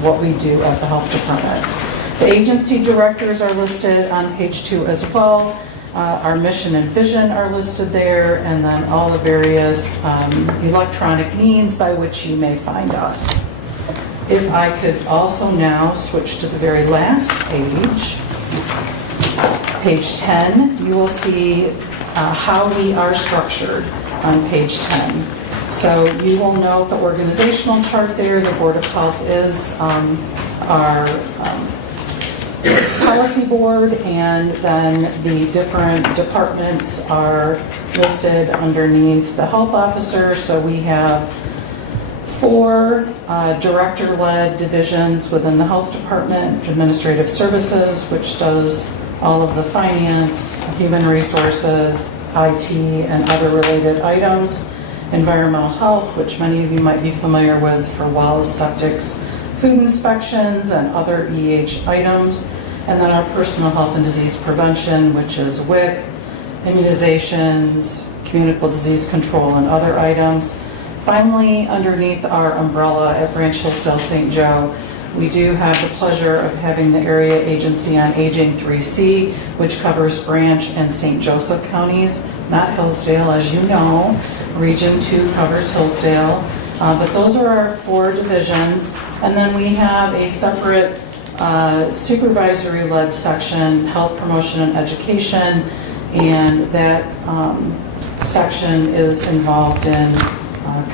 what we do at the health department. The agency directors are listed on page 2 as well. Our mission and vision are listed there, and then all the various electronic means by which you may find us. If I could also now switch to the very last page, page 10, you will see how we are structured on page 10. So you will note the organizational chart there. The Board of Health is our policy board, and then the different departments are listed underneath the health officer. So we have 4 director-led divisions within the health department: administrative services, which does all of the finance, human resources, IT, and other related items; environmental health, which many of you might be familiar with for wells, septics, food inspections, and other EH items; and then our personal health and disease prevention, which is WIC, immunizations, communicable disease control, and other items. Finally, underneath our umbrella at Branch Hillsdale St. Joe, We do have the pleasure of having the Area Agency on Aging 3C, which covers Branch and St. Joseph counties, not Hillsdale, as you know. Region 2 covers Hillsdale, but those are our 4 divisions. And then we have a separate supervisory-led section, health promotion and education, and that section is involved in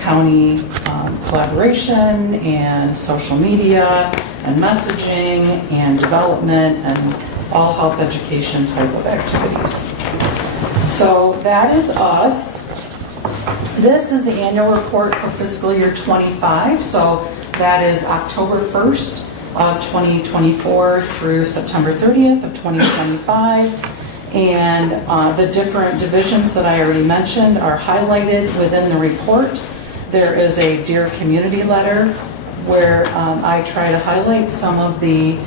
county collaboration and social media and messaging and development and all health education type of activities. So that is us. This is the annual report for fiscal year 25. So that is October 1st of 2024 through September 30th of 2025. And the different divisions that I already mentioned are highlighted within the report. There is a Dear Community letter where I try to highlight some of the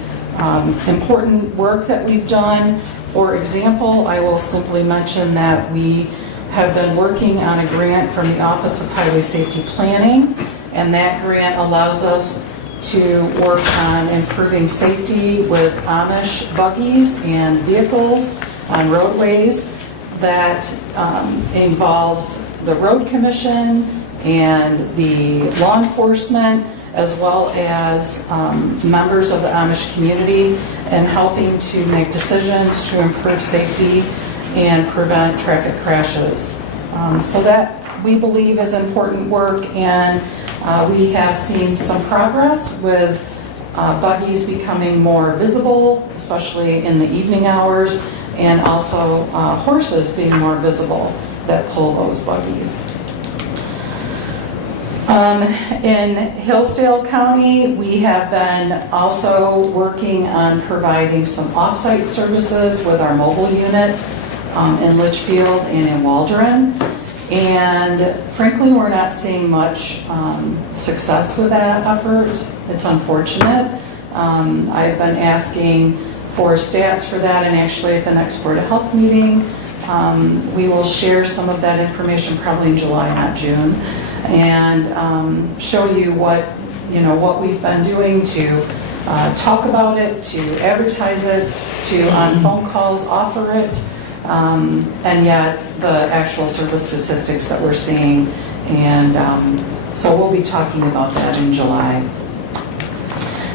important work that we've done. For example, I will simply mention that we have been working on a grant from the Office of Highway Safety Planning, and that grant allows us to work on improving safety with Amish buggies and vehicles on roadways. That involves the road commission and the law enforcement, as well as members of the Amish community, and helping to make decisions to improve safety and prevent traffic crashes. So that we believe is important work, and we have seen some progress with buggies becoming more visible, especially in the evening hours, and also horses being more visible that pull those buggies. In Hillsdale County, we have been also working on providing some off-site services with our mobile unit in Litchfield and in Waldron. And frankly, we're not seeing much success with that effort. It's unfortunate. I've been asking for stats for that, and actually at the next Board of Health meeting, we will share some of that information probably in July, not June, and show you what we've been doing to talk about it, to advertise it, to on phone calls offer it, and yet the actual service statistics that we're seeing. And so we'll be talking about that in July.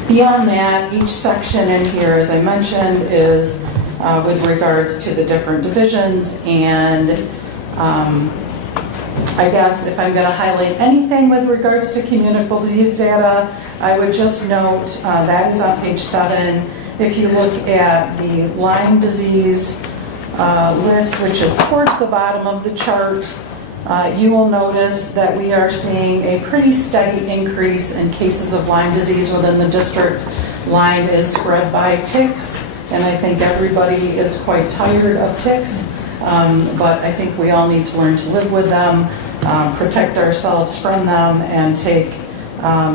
Beyond that, each section in here, as I mentioned, is with regards to the different divisions, and I guess if I'm going to highlight anything with regards to communicable disease data, I would just note that is on page 7. If you look at the Lyme disease list, which is towards the bottom of the chart, you will notice that we are seeing a pretty steady increase in cases of Lyme disease within the district. Lyme is spread by ticks, and I think everybody is quite tired of ticks, but I think we all need to learn to live with them, protect ourselves from them, and take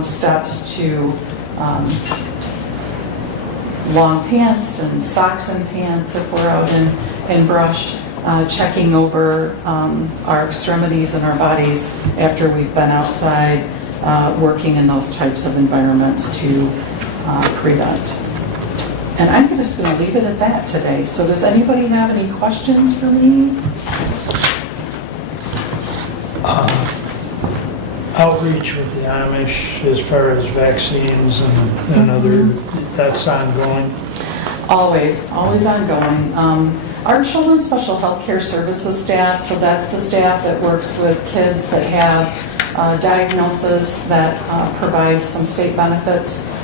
steps to long pants and socks and pants if we're out in brush, checking over our extremities and our bodies after we've been outside working in those types of environments to prevent. And I'm just going to leave it at that today. So does anybody have any questions for me? Outreach with the Amish as far as vaccines and other, that's ongoing? Always ongoing. Our Children's Special Health Care Services staff, so that's the staff that works with kids that have diagnosis that provides some state benefits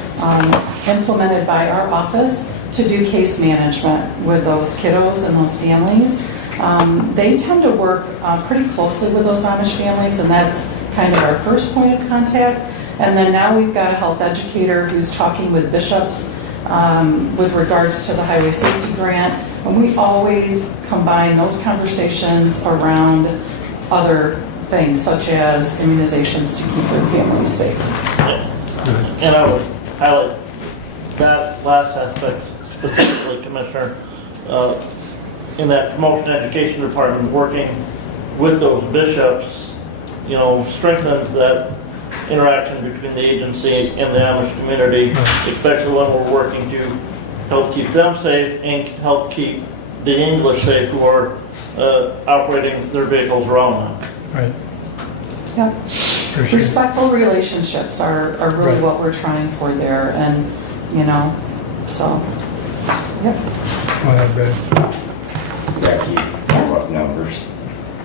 implemented by our office to do case management with those kiddos and those families. They tend to work pretty closely with those Amish families, and that's kind of our first point of contact. And then now we've got a health educator who's talking with bishops with regards to the highway safety grant. And we always combine those conversations around other things, such as immunizations to keep their families safe. And I would highlight that last aspect specifically, Commissioner, in that promotion education department, working with those bishops, strengthens that interaction between the agency and the Amish community, especially when we're working to help keep them safe and help keep the English safe who are operating their vehicles around them. Right. Yeah. Appreciate it. Respectful relationships are really Right. what we're trying for there, and, you know, so, yep. Go ahead, Becky. Becky, I love numbers.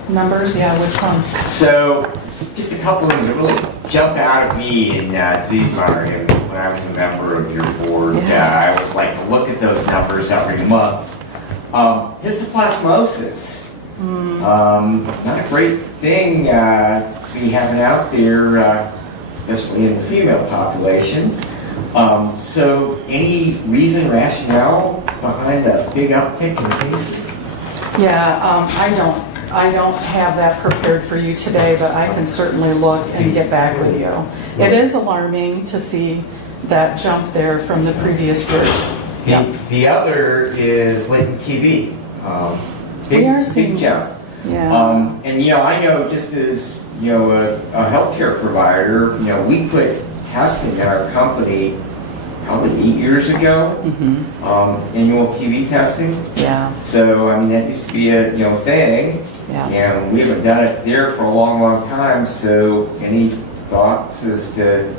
Numbers, yeah, which one? So, just a couple of things that really jump out at me in Zeesmeyer, when I was a member of your board. I always like to look at those numbers every month. Histoplasmosis, not a great thing to be having out there, especially in the female population. So, any reason, rationale behind the big uptick in cases? Yeah, I don't have that prepared for you today, but I can certainly look and get back with you. It is alarming to see that jump there from the previous years. The other is latent TB. Big jump. Yeah. And I know just as a healthcare provider, we quit testing in our company probably 8 years ago. Annual TB testing. Yeah. So that used to be a thing. Yeah. And we haven't done it there for a long, long time. So any thoughts as to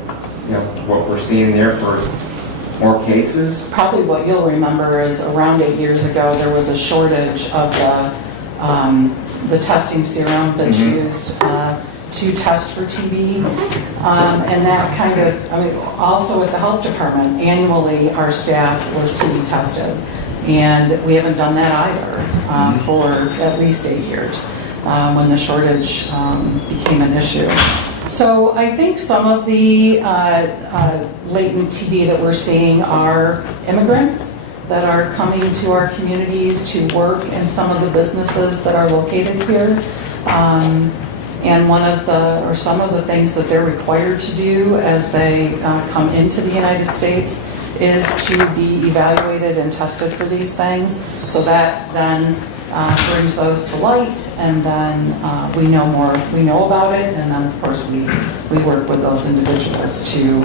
what we're seeing there for more cases? Probably what you'll remember is around 8 years ago, there was a shortage of the testing serum that's used to test for TB. And that kind of, also at the health department, annually our staff was TB tested. And we haven't done that either for at least 8 years when the shortage became an issue. So I think some of the latent TB that we're seeing are immigrants that are coming to our communities to work in some of the businesses that are located here. And some of the things that they're required to do as they come into the United States is to be evaluated and tested for these things. So that then brings those to light, and then we know more, we know about it, and then of course we work with those individuals to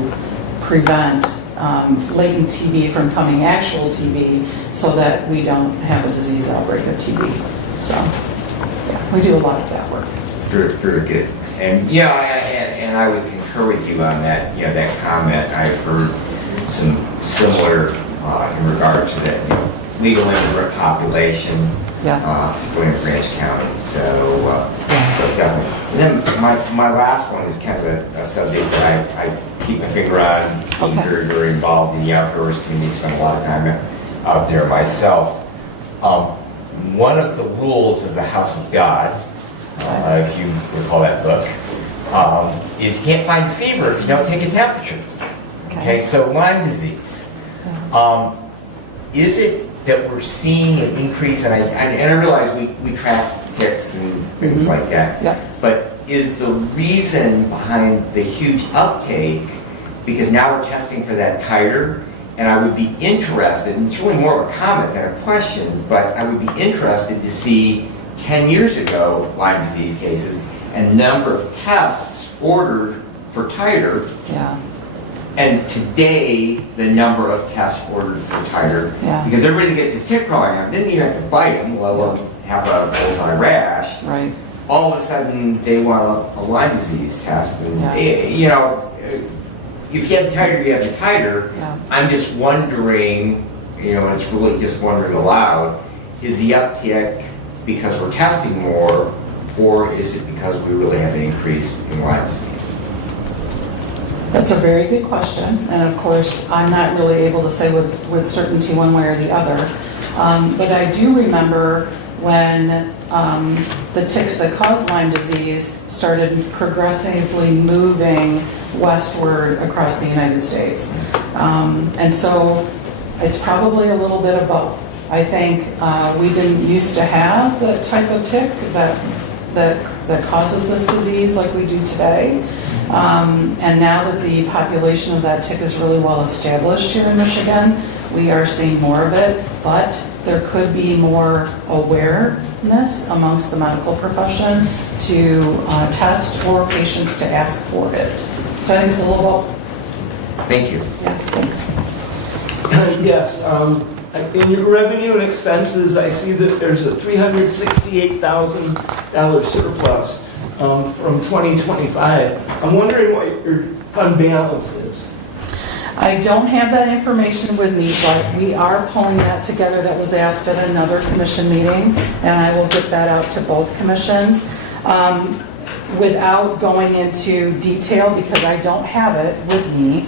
prevent latent TB from coming actual TB so that we don't have a disease outbreak of TB. So yeah, we do a lot of that work. Very, very good. And and I would concur with you on that. That comment. I've heard some similar in regard to that legal immigrant population, particularly in Branch County. So definitely. And then my last one is kind of a subject that I keep my finger on. Being very, very involved in the outdoors community, spend a lot of time out there myself. One of the rules of the House of God, if you recall that book, is you can't find fever if you don't take a temperature. Okay, so Lyme disease. Is it that we're seeing an increase, and I realize we track ticks and things like that, but is the reason behind the huge uptake because now we're testing for that titer? And I would be interested, and it's really more of a comment than a question, but I would be interested to see 10 years ago Lyme disease cases and number of tests ordered for titer. Yeah. And today, the number of tests ordered for titer, because everybody that gets a tick crawling on didn't even have to bite them, let alone have a bullseye rash. Right. All of a sudden, they want a Lyme disease test. And, if you have the titer, you have the titer. I'm just wondering, and it's really just wondering aloud, is the uptick because we're testing more, or is it because we really have an increase in Lyme disease? That's a very good question, and of course, I'm not really able to say with certainty one way or the other. But I do remember when the ticks that cause Lyme disease started progressively moving westward across the United States. And so it's probably a little bit of both. I think we didn't used to have the type of tick that causes this disease like we do today. And now that the population of that tick is really well established here in Michigan, we are seeing more of it, but there could be more awareness amongst the medical profession to test or patients to ask for it. So I think it's a little both. Thank you. Yeah, thanks. Yes, in your revenue and expenses, I see that there's a $368,000 surplus from 2025. I'm wondering what your fund balance is. I don't have that information with me, but we are pulling that together. That was asked at another commission meeting, and I will get that out to both commissions. Without going into detail, because I don't have it with me,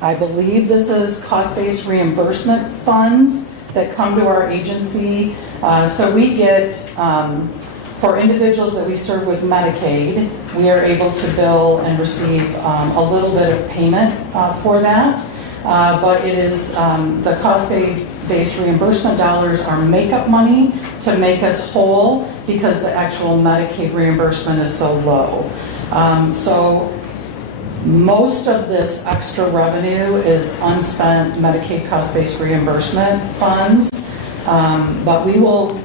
I believe this is cost-based reimbursement funds that come to our agency. So we get, for individuals that we serve with Medicaid, we are able to bill and receive a little bit of payment for that. But it is, the cost-based reimbursement dollars are make-up money to make us whole because the actual Medicaid reimbursement is so low. So most of this extra revenue is unspent Medicaid cost-based reimbursement funds, but we will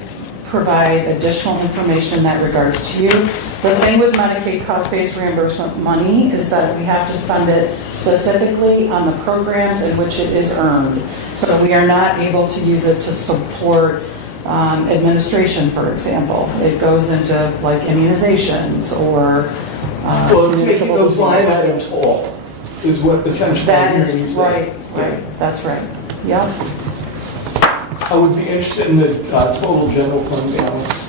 provide additional information in that regards to you. The thing with Medicaid cost-based reimbursement money is that we have to spend it specifically on the programs in which it is earned. So we are not able to use it to support administration, for example. It goes into like immunizations or Well, it's making those line items whole, is what essentially that you're is hearing you say. right, that's right. Yep. I would be interested in the total general fund balance.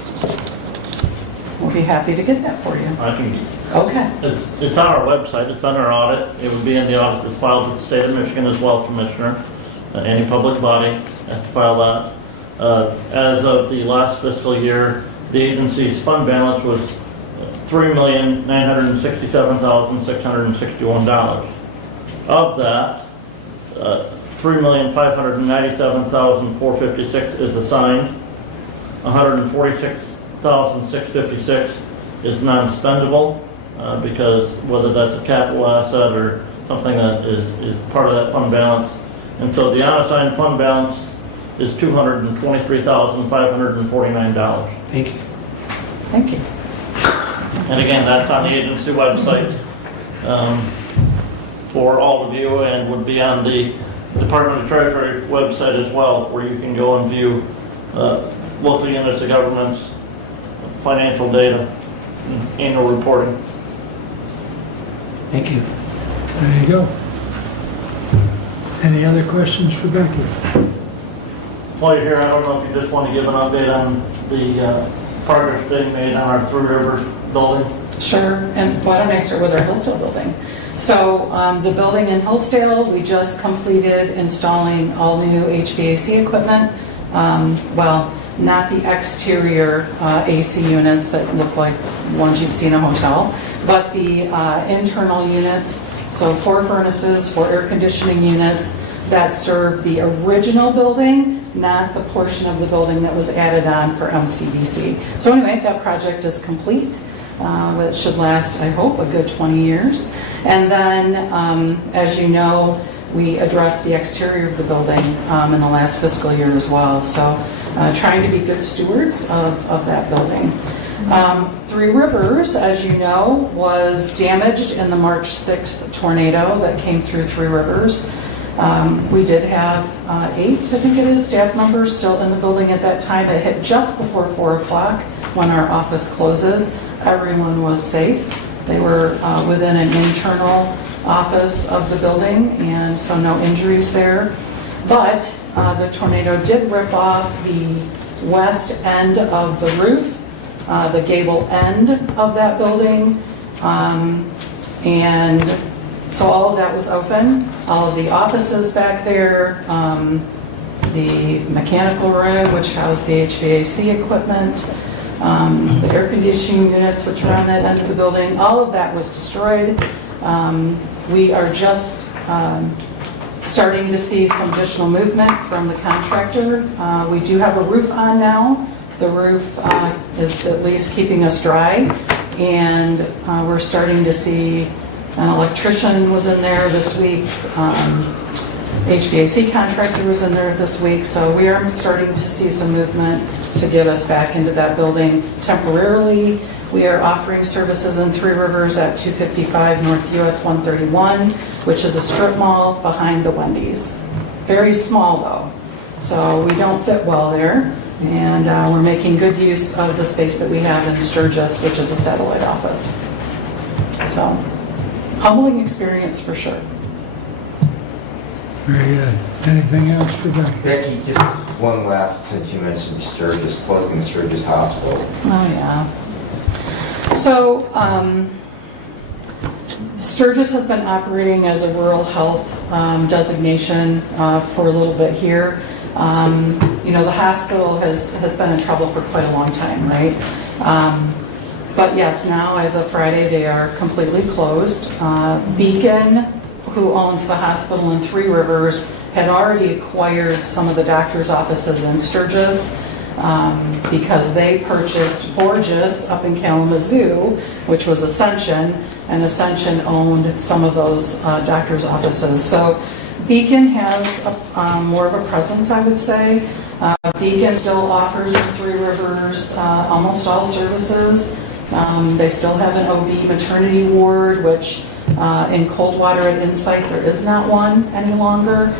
We'll be happy to get that for you. I can, Okay. it's on our website, it's on our audit. It would be in the audit that's filed with the state of Michigan as well, Commissioner. Any public body has to file that. As of the last fiscal year, the agency's fund balance was $3,967,661. Of that, $3,597,456 is assigned. $146,656 is non-spendable because whether that's a capital asset or something that is part of that fund balance. And so the unassigned fund balance is $223,549. Thank you. Thank you. And again, that's on the agency website for all of you, and would be on the Department of Treasury website as well, where you can go and view local units of government's financial data, annual reporting. Thank you. There you go. Any other questions for Becky? While you're here, I don't know if you just want to give an update on the progress being made on our Three Rivers building. Sure, and why don't I start with our Hillsdale building? So the building in Hillsdale, we just completed installing all new HVAC equipment. Well, not the exterior AC units that look like ones you'd see in a hotel, but the internal units. So 4 furnaces, 4 air conditioning units that serve the original building, not the portion of the building that was added on for MCDC. So anyway, that project is complete. It should last, I hope, a good 20 years. And then, as you know, we addressed the exterior of the building in the last fiscal year as well. So trying to be good stewards of that building. Three Rivers, as you know, was damaged in the March 6th tornado that came through Three Rivers. We did have 8, I think it is, staff members still in the building at that time. It hit just before 4 o'clock when our office closes. Everyone was safe. They were within an internal office of the building, and so no injuries there. But the tornado did rip off the west end of the roof, the gable end of that building, and so all of that was open. All of the offices back there, the mechanical room, which housed the HVAC equipment, the air conditioning units, which are on that end of the building, all of that was destroyed. We are just starting to see some additional movement from the contractor. We do have a roof on now. The roof is at least keeping us dry, and we're starting to see an electrician was in there this week. HVAC contractor was in there this week, so we are starting to see some movement to get us back into that building temporarily. We are offering services in Three Rivers at 255 North US 131, which is a strip mall behind the Wendy's. Very small though, so we don't fit well there. And we're making good use of the space that we have in Sturgis, which is a satellite office. So, humbling experience for sure. Very good. Anything else for Becky? Becky, just one last, since you mentioned Sturgis, closing the Sturgis Hospital. Oh, yeah. So, Sturgis has been operating as a rural health designation for a little bit here. You know, the hospital has been in trouble for quite a long time, right? But yes, now as of Friday, they are completely closed. Beacon, who owns the hospital in Three Rivers, had already acquired some of the doctor's offices in Sturgis because they purchased Borges up in Kalamazoo, which was Ascension, and Ascension owned some of those doctor's offices. So Beacon has more of a presence, I would say. Beacon still offers in Three Rivers almost all services. They still have an OB maternity ward, which in Coldwater at Insight, there is not one any longer.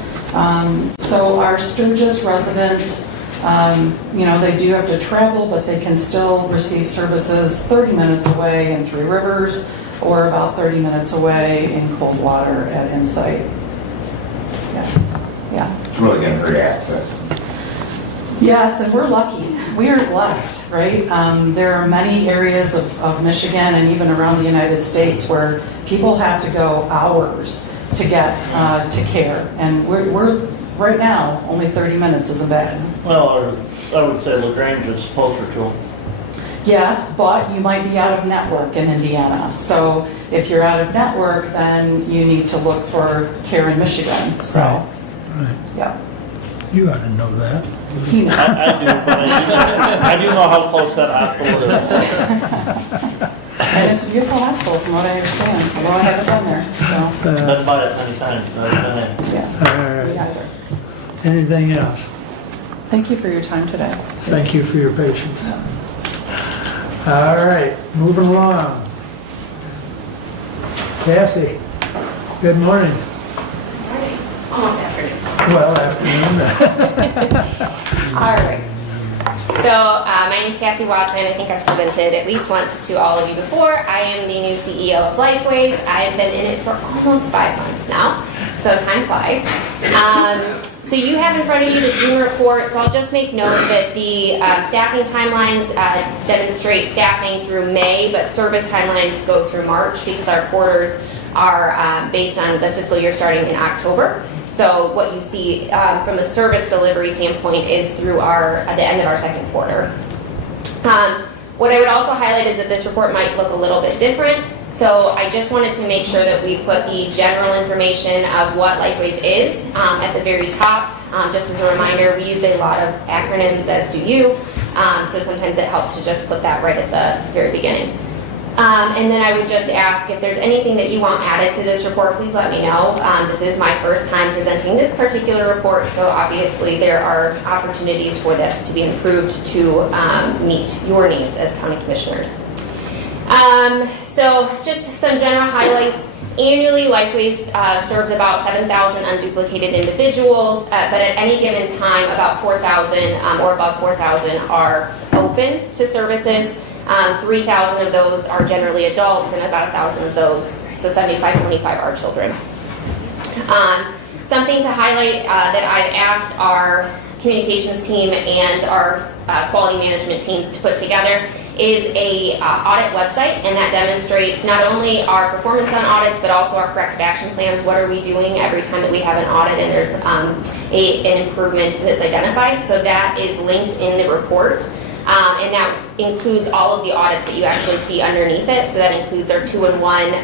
So our Sturgis residents, you know, they do have to travel, but they can still receive services 30 minutes away in Three Rivers or about 30 minutes away in Coldwater at Insight. Yeah. It's really going to hurt access. Yes, and we're lucky. We are blessed, right? There are many areas of Michigan and even around the United States where people have to go hours to get to care. And we're right now, only 30 minutes isn't bad. Well, I would say LaGrange is closer to them. Yes, but you might be out of network in Indiana. So if you're out of network, then you need to look for care in Michigan. So, Right. yeah. You ought to know that. He knows. I do, but I do know how close that hospital is. And it's a beautiful hospital from what I understand, although I haven't been there, so. Been by it many times, but I've been in. Yeah. All Me right. either. Anything else? Thank you for your time today. Thank you for your patience. All right, moving along. Cassie, good morning. Almost afternoon. Well, afternoon. All right. So my name's Cassie Watson. I think I've presented at least once to all of you before. I am the new CEO of Lifeways. I've been in it for almost 5 months now, so time flies. So you have in front of you the June report, so I'll just make note that the staffing timelines demonstrate staffing through May, but service timelines go through March because our quarters are based on the fiscal year starting in October. So what you see from a service delivery standpoint is through the end of our second quarter. What I would also highlight is that this report might look a little bit different. So I just wanted to make sure that we put the general information of what Lifeways is at the very top. Just as a reminder, we use a lot of acronyms, as do you. So sometimes it helps to just put that right at the very beginning. And then I would just ask if there's anything that you want added to this report, please let me know. This is my first time presenting this particular report, so obviously there are opportunities for this to be improved to meet your needs as county commissioners. So just some general highlights. Annually, Lifeways serves about 7,000 unduplicated individuals, but at any given time, about 4,000 or above 4,000 are open to services. 3,000 of those are generally adults, and about 1,000 of those, so 75-25, are children. Something to highlight that I've asked our communications team and our quality management teams to put together is a audit website, and that demonstrates not only our performance on audits, but also our corrective action plans. What are we doing every time that we have an audit and there's an improvement that's identified? So that is linked in the report. And that includes all of the audits that you actually see underneath it. So that includes our 2-in-1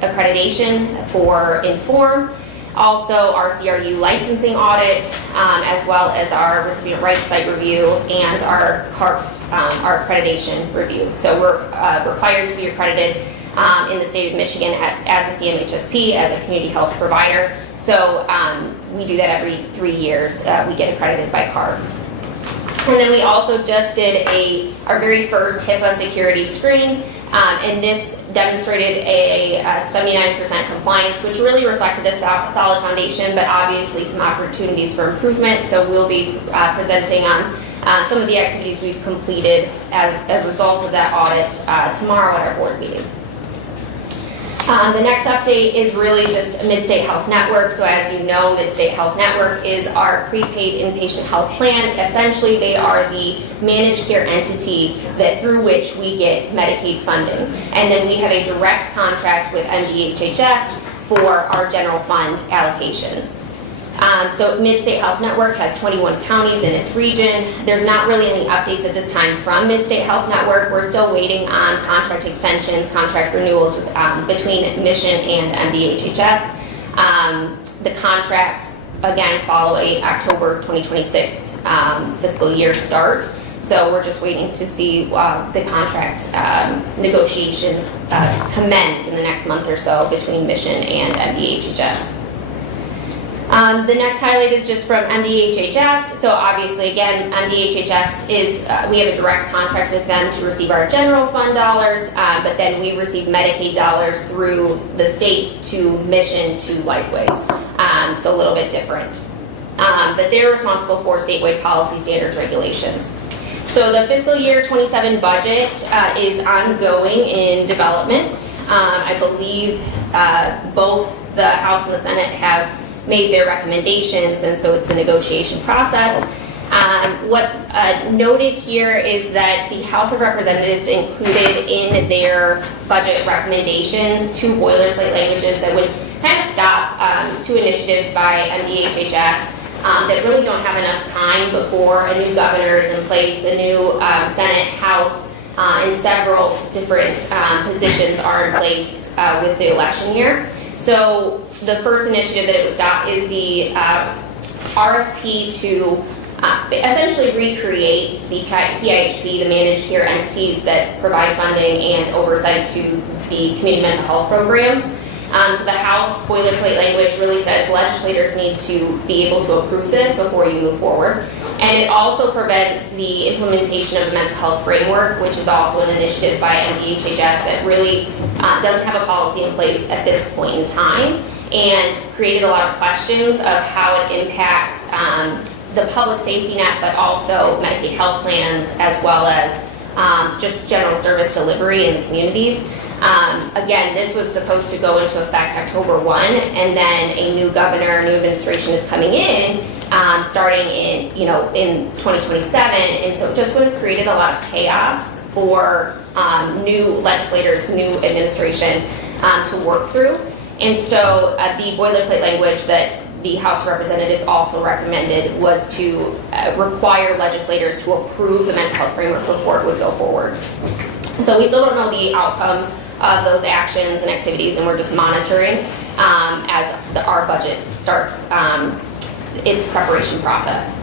accreditation for Inform, also our CRU licensing audit, as well as our recipient rights site review and our CARF, our accreditation review. So we're required to be accredited in the state of Michigan as a CMHSP, as a community health provider. So we do that every 3 years. We get accredited by CARB. And then we also just did our very first HIPAA security screen, and this demonstrated a 79% compliance, which really reflected a solid foundation, but obviously some opportunities for improvement. So we'll be presenting on some of the activities we've completed as a result of that audit tomorrow at our board meeting. The next update is really just Mid-State Health Network. So as you know, Mid-State Health Network is our prepaid inpatient health plan. Essentially, they are the managed care entity through which we get Medicaid funding. And then we have a direct contract with MDHHS for our general fund allocations. So Mid-State Health Network has 21 counties in its region. There's not really any updates at this time from Mid-State Health Network. We're still waiting on contract extensions, contract renewals between Mission and MDHHS. The contracts, again, follow a October 2026 fiscal year start. So we're just waiting to see the contract negotiations commence in the next month or so between Mission and MDHHS. The next highlight is just from MDHHS. So obviously, again, MDHHS we have a direct contract with them to receive our general fund dollars, but then we receive Medicaid dollars through the state to Mission to Lifeways. So a little bit different. But they're responsible for statewide policy standards regulations. So the fiscal year 27 budget is ongoing in development. I believe both the House and the Senate have made their recommendations, and so it's the negotiation process. What's noted here is that the House of Representatives included in their budget recommendations 2 boilerplate languages that would kind of stop 2 initiatives by MDHHS that really don't have enough time before a new governor is in place, a new Senate, House, and several different positions are in place with the election year. So the first initiative that it would stop is the RFP to essentially recreate the PIHP, the managed care entities that provide funding and oversight to the community mental health programs. So the House boilerplate language really says legislators need to be able to approve this before you move forward. And it also prevents the implementation of the mental health framework, which is also an initiative by MDHHS that really doesn't have a policy in place at this point in time, and created a lot of questions of how it impacts the public safety net, but also Medicaid health plans, as well as just general service delivery in the communities. Again, this was supposed to go into effect October 1, and then a new governor, new administration is coming in, starting in 2027, and so it just would have created a lot of chaos for new legislators, new administration to work through. And so the boilerplate language that the House of Representatives also recommended was to require legislators to approve the mental health framework before it would go forward. So we still don't know the outcome of those actions and activities, and we're just monitoring as our budget starts its preparation process.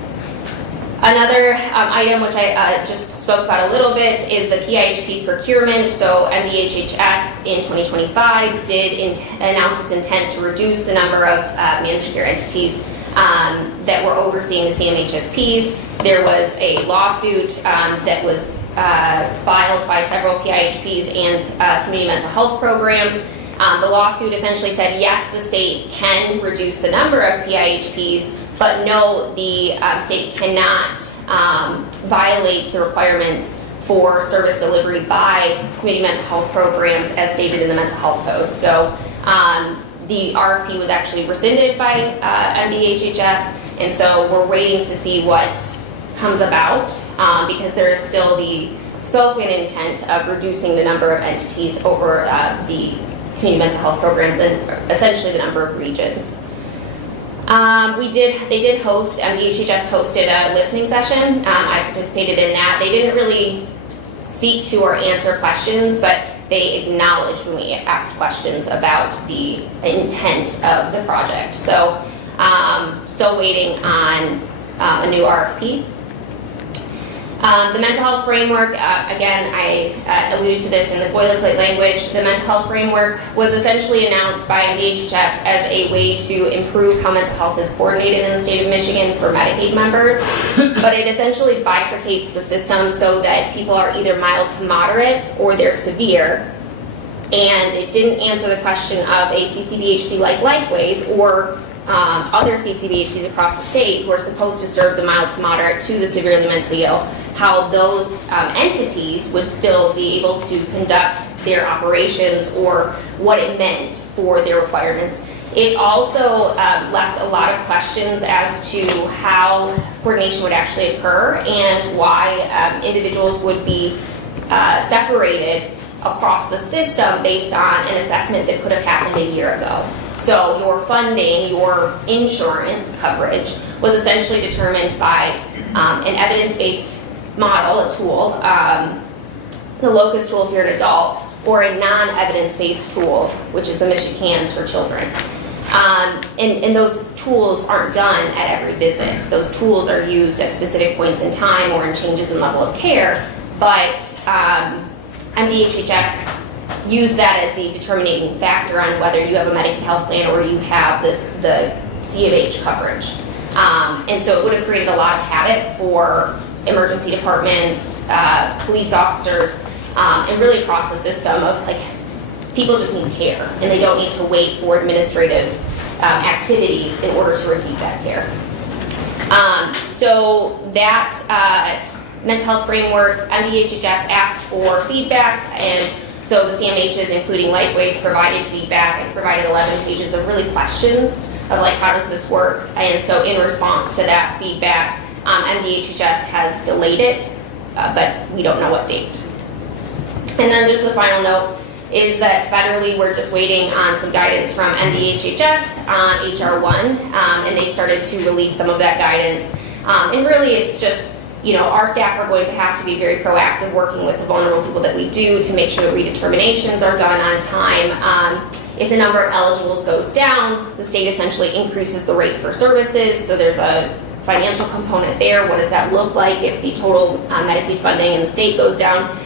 Another item which I just spoke about a little bit is the PIHP procurement. So MDHHS in 2025 did announce its intent to reduce the number of managed care entities that were overseeing the CMHSPs. There was a lawsuit that was filed by several PIHPs and community mental health programs. The lawsuit essentially said, yes, the state can reduce the number of PIHPs, but no, the state cannot violate the requirements for service delivery by community mental health programs as stated in the mental health code. So the RFP was actually rescinded by MDHHS, and so we're waiting to see what comes about because there is still the spoken intent of reducing the number of entities over the community mental health programs and essentially the number of regions. They did host, MDHHS hosted a listening session. I participated in that. They didn't really speak to or answer questions, but they acknowledged when we asked questions about the intent of the project. So still waiting on a new RFP. The mental health framework, again, I alluded to this in the boilerplate language. The mental health framework was essentially announced by MDHHS as a way to improve how mental health is coordinated in the state of Michigan for Medicaid members. But it essentially bifurcates the system so that people are either mild to moderate or they're severe. And it didn't answer the question of a CCBHC like Lifeways or other CCBHCs across the state who are supposed to serve the mild to moderate to the severely mentally ill, how those entities would still be able to conduct their operations or what it meant for their requirements. It also left a lot of questions as to how coordination would actually occur and why individuals would be separated across the system based on an assessment that could have happened a year ago. So your funding, your insurance coverage was essentially determined by an evidence-based model, a tool, the locus tool if you're an adult, or a non-evidence-based tool, which is the MichiCans for children. And those tools aren't done at every visit. Those tools are used at specific points in time or in changes in level of care, but MDHHS use that as the determining factor on whether you have a Medicaid health plan or you have the C of H coverage. And so it would have created a lot of havoc for emergency departments, police officers, and really across the system of like, people just need care and they don't need to wait for administrative activities in order to receive that care. So that mental health framework, MDHHS asked for feedback, and so the CMHs, including Lifeways, provided feedback and provided 11 pages of really questions of like, how does this work? And so in response to that feedback, MDHHS has delayed it, but we don't know what date. And then just the final note is that federally we're just waiting on some guidance from MDHHS on HR1, and they started to release some of that guidance. And really it's just, you know, our staff are going to have to be very proactive working with the vulnerable people that we do to make sure that redeterminations are done on time. If the number of eligibles goes down, the state essentially increases the rate for services, so there's a financial component there. What does that look like if the total Medicaid funding in the state goes down?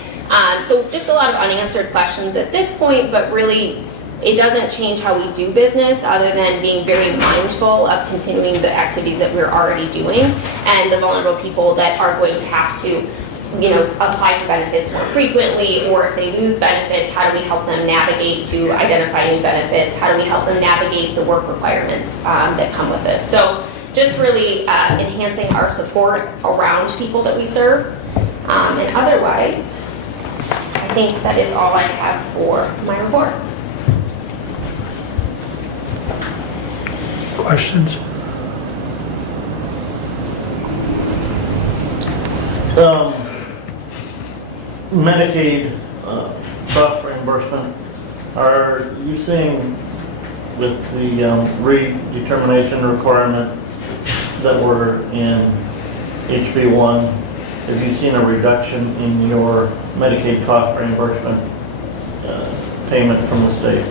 So just a lot of unanswered questions at this point, but really it doesn't change how we do business other than being very mindful of continuing the activities that we're already doing and the vulnerable people that are going to have to, you know, apply for benefits more frequently, or if they lose benefits, how do we help them navigate to identify new benefits? How do we help them navigate the work requirements that come with this? So just really enhancing our support around people that we serve. And otherwise, I think that is all I have for my report. Questions? Medicaid cost reimbursement, are you seeing with the redetermination requirement that were in HB1, have you seen a reduction in your Medicaid cost reimbursement payment from the state?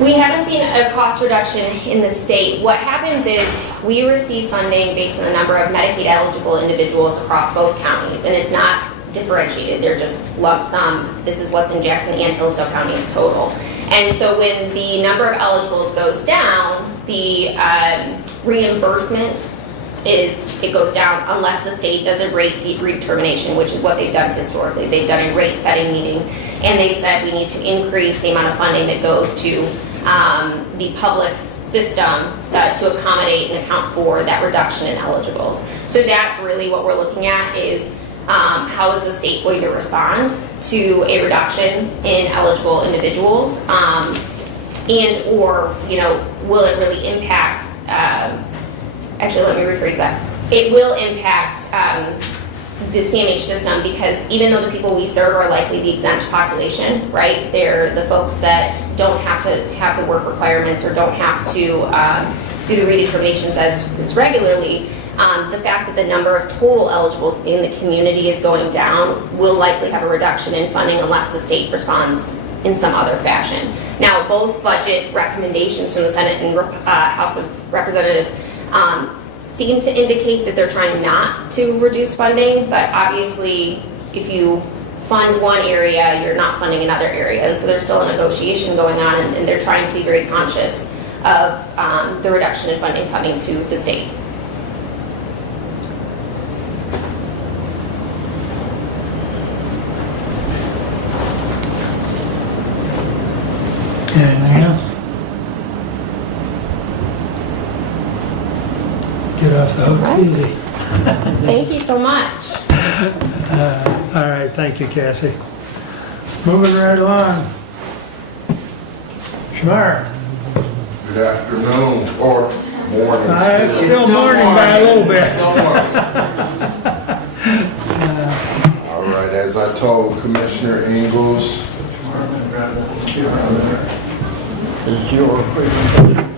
We haven't seen a cost reduction in the state. What happens is we receive funding based on the number of Medicaid eligible individuals across both counties, and it's not differentiated. They're just lump sum. This is what's in Jackson and Hillsdale counties total. And so when the number of eligibles goes down, the reimbursement it goes down unless the state does a rate redetermination, which is what they've done historically. They've done a rate setting meeting, and they've said we need to increase the amount of funding that goes to the public system to accommodate and account for that reduction in eligibles. So that's really what we're looking at is how is the state going to respond to a reduction in eligible individuals, and or, you know, will it really impact, actually let me rephrase that. It will impact the CMH system, because even though the people we serve are likely the exempt population, right? They're the folks that don't have to have the work requirements or don't have to do the redeterminations as regularly. The fact that the number of total eligibles in the community is going down will likely have a reduction in funding unless the state responds in some other fashion. Now, both budget recommendations from the Senate and House of Representatives seem to indicate that they're trying not to reduce funding, but obviously if you fund one area, you're not funding another area. So there's still a negotiation going on, and they're trying to be very conscious of the reduction in funding coming to the state. Anything else? Get off the hook easy. Thank you so much. All right, thank you, Cassie. Moving right along. Shamar. Good afternoon, or morning. It's still morning by a little bit. All right, as I told Commissioner Ingles. Is your presentation?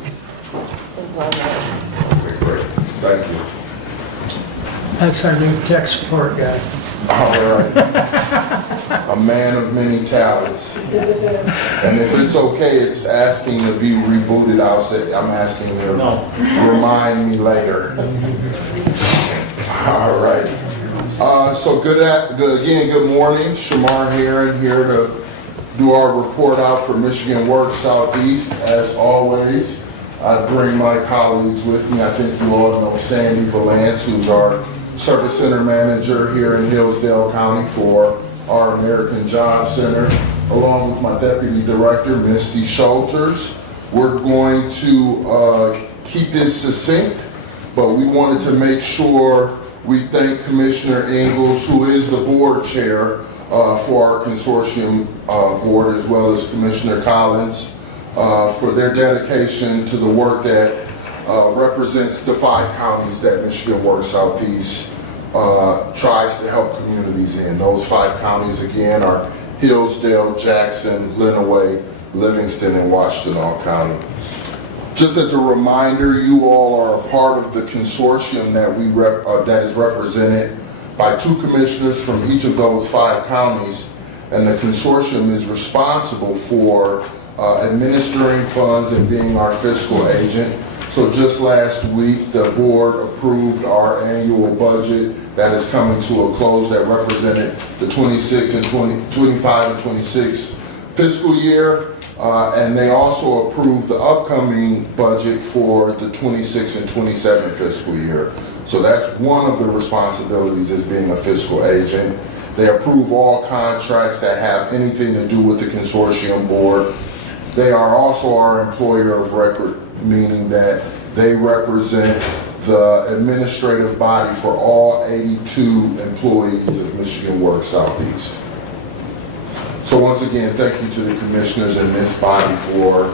Okay, great, thank you. That's our new tech support guy. All right. A man of many talents. And if it's okay, it's asking to be rebooted. I'll say, I'm asking to remind me later. All right. So good morning. Shamar Heron here to do our report out for Michigan Works Southeast. As always, I bring my colleagues with me. I think you all know Sandy Valance, who's our Service Center Manager here in Hillsdale County for our American Job Center, along with my Deputy Director, Misty Schulters. We're going to keep this succinct, but we wanted to make sure we thank Commissioner Ingles, who is the board chair for our consortium board, as well as Commissioner Collins, for their dedication to the work that represents the 5 counties that Michigan Works Southeast tries to help communities in. Those 5 counties, again, are Hillsdale, Jackson, Lenawee, Livingston, and Washtenaw County. Just as a reminder, you all are a part of the consortium that that is represented by 2 commissioners from each of those 5 counties, and the consortium is responsible for administering funds and being our fiscal agent. So just last week, the board approved our annual budget that is coming to a close that represented the 25 and 26 fiscal year. And they also approved the upcoming budget for the 26 and 27 fiscal year. So that's one of the responsibilities as being a fiscal agent. They approve all contracts that have anything to do with the consortium board. They are also our employer of record, meaning that they represent the administrative body for all 82 employees of Michigan Works Southeast. So once again, thank you to the commissioners in this body for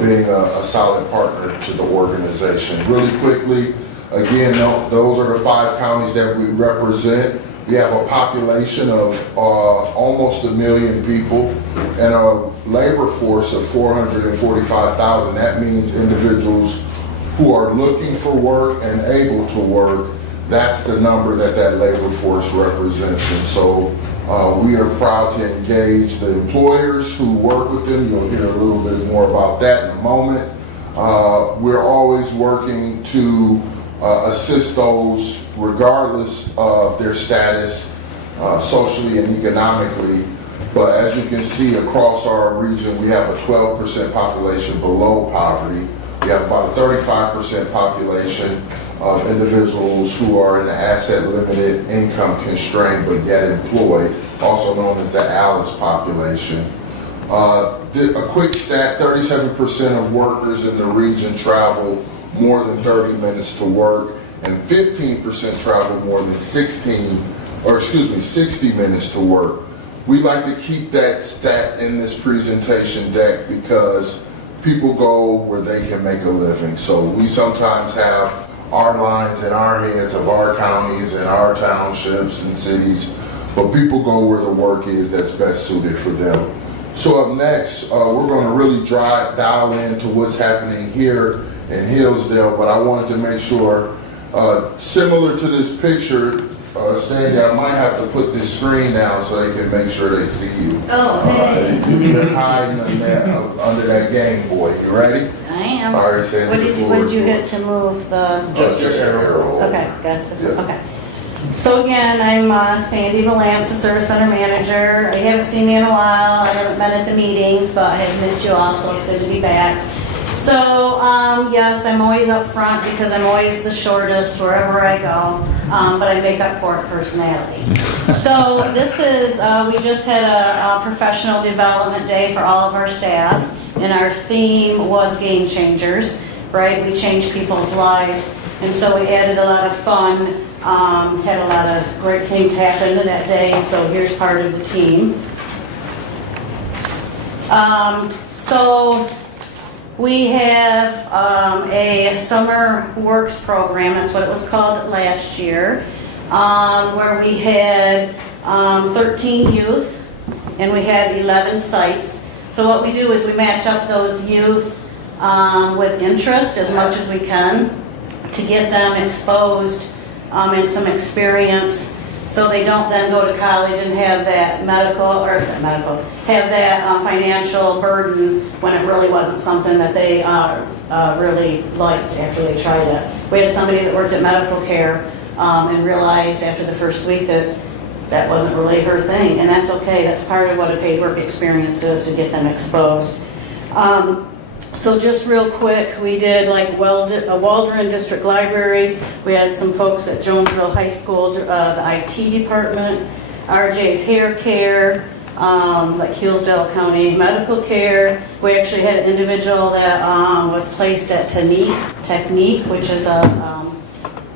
being a solid partner to the organization. Really quickly, again, those are the 5 counties that we represent. We have a population of almost 1 million people and a labor force of 445,000. That means individuals who are looking for work and able to work. That's the number that labor force represents. And so we are proud to engage the employers who work with them. You'll hear a little bit more about that in a moment. We're always working to assist those regardless of their status socially and economically. But as you can see across our region, we have a 12% population below poverty. We have about a 35% population of individuals who are in the asset limited, income constrained, but yet employed, also known as the ALICE population. A quick stat, 37% of workers in the region travel more than 30 minutes to work, and 15% travel more than 60 minutes to work. We like to keep that stat in this presentation deck because people go where they can make a living. So we sometimes have our lines in our heads of our counties and our townships and cities, but people go where the work is that's best suited for them. So up next, we're going to really dial into what's happening here in Hillsdale, but I wanted to make sure, similar to this picture, Sandy, I might have to put this screen down so they can make sure they see you. Oh, okay. You've been hiding in there, under that Game Boy. You ready? I am. All right, Sandy, the floor What is did you hit yours. to move the? Just an arrow. Okay, got this, Yeah. okay. So again, I'm Sandy Valance, the Service Center Manager. You haven't seen me in a while, I haven't been at the meetings, but I have missed you all, so it's good to be back. So, yes, I'm always up front because I'm always the shortest wherever I go, but I make up for it personality. So this is, we just had a professional development day for all of our staff, and our theme was game changers, right? We change people's lives, and so we added a lot of fun, had a lot of great things happen that day, so here's part of the team. So we have a summer works program, that's what it was called last year, where we had 13 youth and we had 11 sites. So what we do is we match up those youth with interest as much as we can to get them exposed and some experience, so they don't then go to college and have that have that financial burden when it really wasn't something that they really liked after they tried it. We had somebody that worked at medical care and realized after the first week that that wasn't really her thing, and that's okay. That's part of what a paid work experience is, to get them exposed. So just real quick, we did like Waldron District Library. We had some folks at Jonesville High School, the IT department, RJ's Hair Care, like Hillsdale County Medical Care. We actually had an individual that was placed at Technique, which is a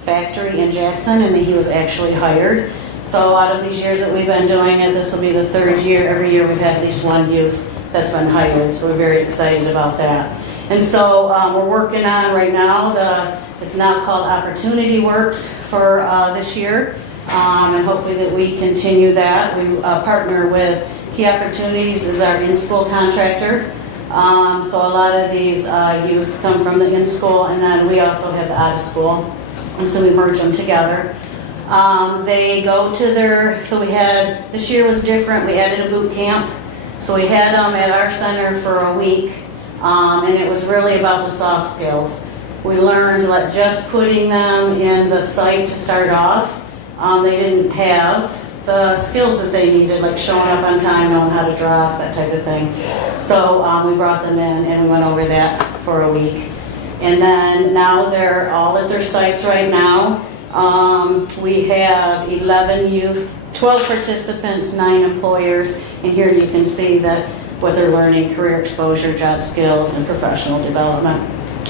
factory in Jackson, and he was actually hired. So out of these years that we've been doing it, this will be the third year. Every year we've had at least one youth that's been hired, so we're very excited about that. And so we're working on right now, it's now called Opportunity Works for this year, and hopefully that we continue that. We partner with Key Opportunities is our in-school contractor, so a lot of these youth come from the in-school, and then we also have the out-of-school, and so we merge them together. They go to so we had, this year was different, we added a boot camp. So we had them at our center for a week, and it was really about the soft skills. We learned that just putting them in the site to start off, they didn't have the skills that they needed, like showing up on time, knowing how to dress, that type of thing. So we brought them in and we went over that for a week. And then now they're all at their sites right now. We have 11 youth, 12 participants, 9 employers, and here you can see that what they're learning, career exposure, job skills, and professional development.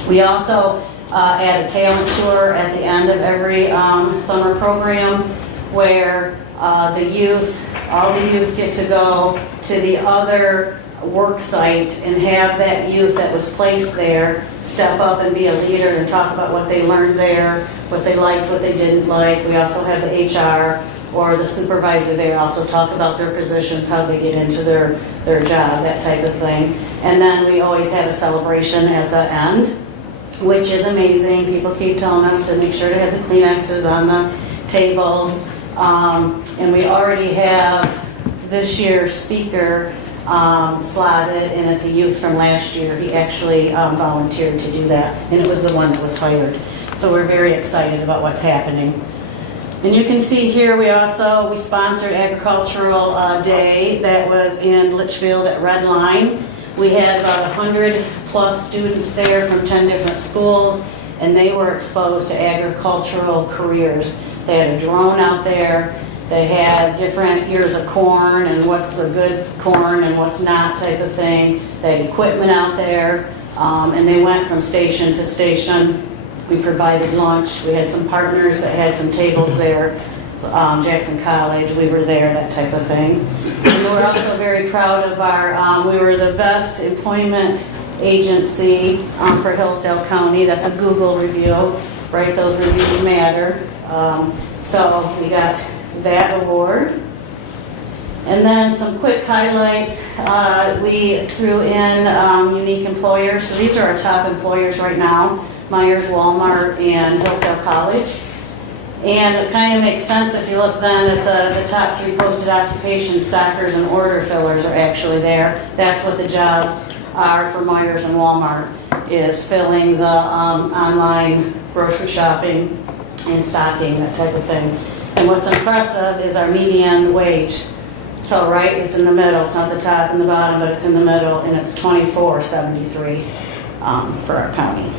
We also add a talent tour at the end of every summer program where all the youth get to go to the other work site and have that youth that was placed there step up and be a leader and talk about what they learned there, what they liked, what they didn't like. We also have the HR or the supervisor there also talk about their positions, how they get into their job, that type of thing. And then we always have a celebration at the end, which is amazing. People keep telling us to make sure to have the Kleenexes on the tables. And we already have this year's speaker slotted, and it's a youth from last year. He actually volunteered to do that, and it was the one that was hired. So we're very excited about what's happening. And you can see here we sponsored Agricultural Day that was in Litchfield at Red Line. We had about 100 plus students there from 10 different schools, and they were exposed to agricultural careers. They had a drone out there. They had different ears of corn and what's a good corn and what's not type of thing. They had equipment out there, and they went from station to station. We provided lunch. We had some partners that had some tables there. Jackson College, we were there, that type of thing. And we were also very proud of we were the best employment agency for Hillsdale County. That's a Google review, right? Those reviews matter. So we got that award. And then some quick highlights. We threw in unique employers. So these are our top employers right now: Myers, Walmart, and Hillsdale College. And it kind of makes sense if you look then at the top 3 posted occupations, stockers and order fillers are actually there. That's what the jobs are for Myers and Walmart, is filling the online grocery shopping and stocking, that type of thing. And what's impressive is our median wage. So, right, it's in the middle. It's not the top and the bottom, but it's in the middle, and it's $24.73 for our county.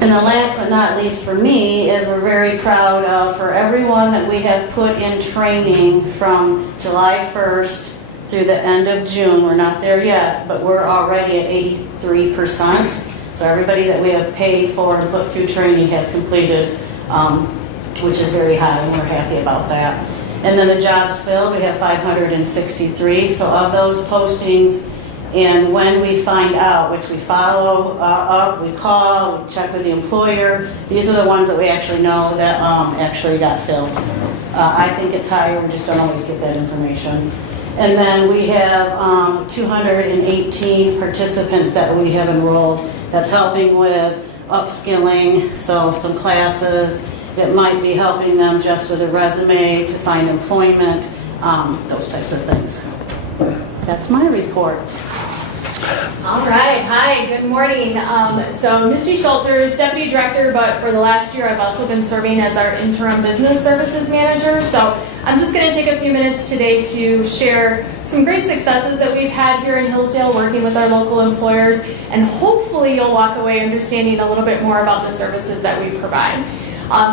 And the last but not least for me is we're very proud of, for everyone that we have put in training from July 1st through the end of June. We're not there yet, but we're already at 83%. So everybody that we have paid for and put through training has completed, which is very high, and we're happy about that. And then the jobs filled, we have 563. So of those postings, and when we find out, which we follow up, we call, we check with the employer, these are the ones that we actually know that actually got filled. I think it's higher, we just don't always get that information. And then we have 218 participants that we have enrolled that's helping with upskilling, so some classes that might be helping them just with a resume to find employment, those types of things. That's my report. All right, hi, good morning. So Misty Schulters, Deputy Director, but for the last year I've also been serving as our Interim Business Services Manager. So I'm just going to take a few minutes today to share some great successes that we've had here in Hillsdale working with our local employers, and hopefully you'll walk away understanding a little bit more about the services that we provide.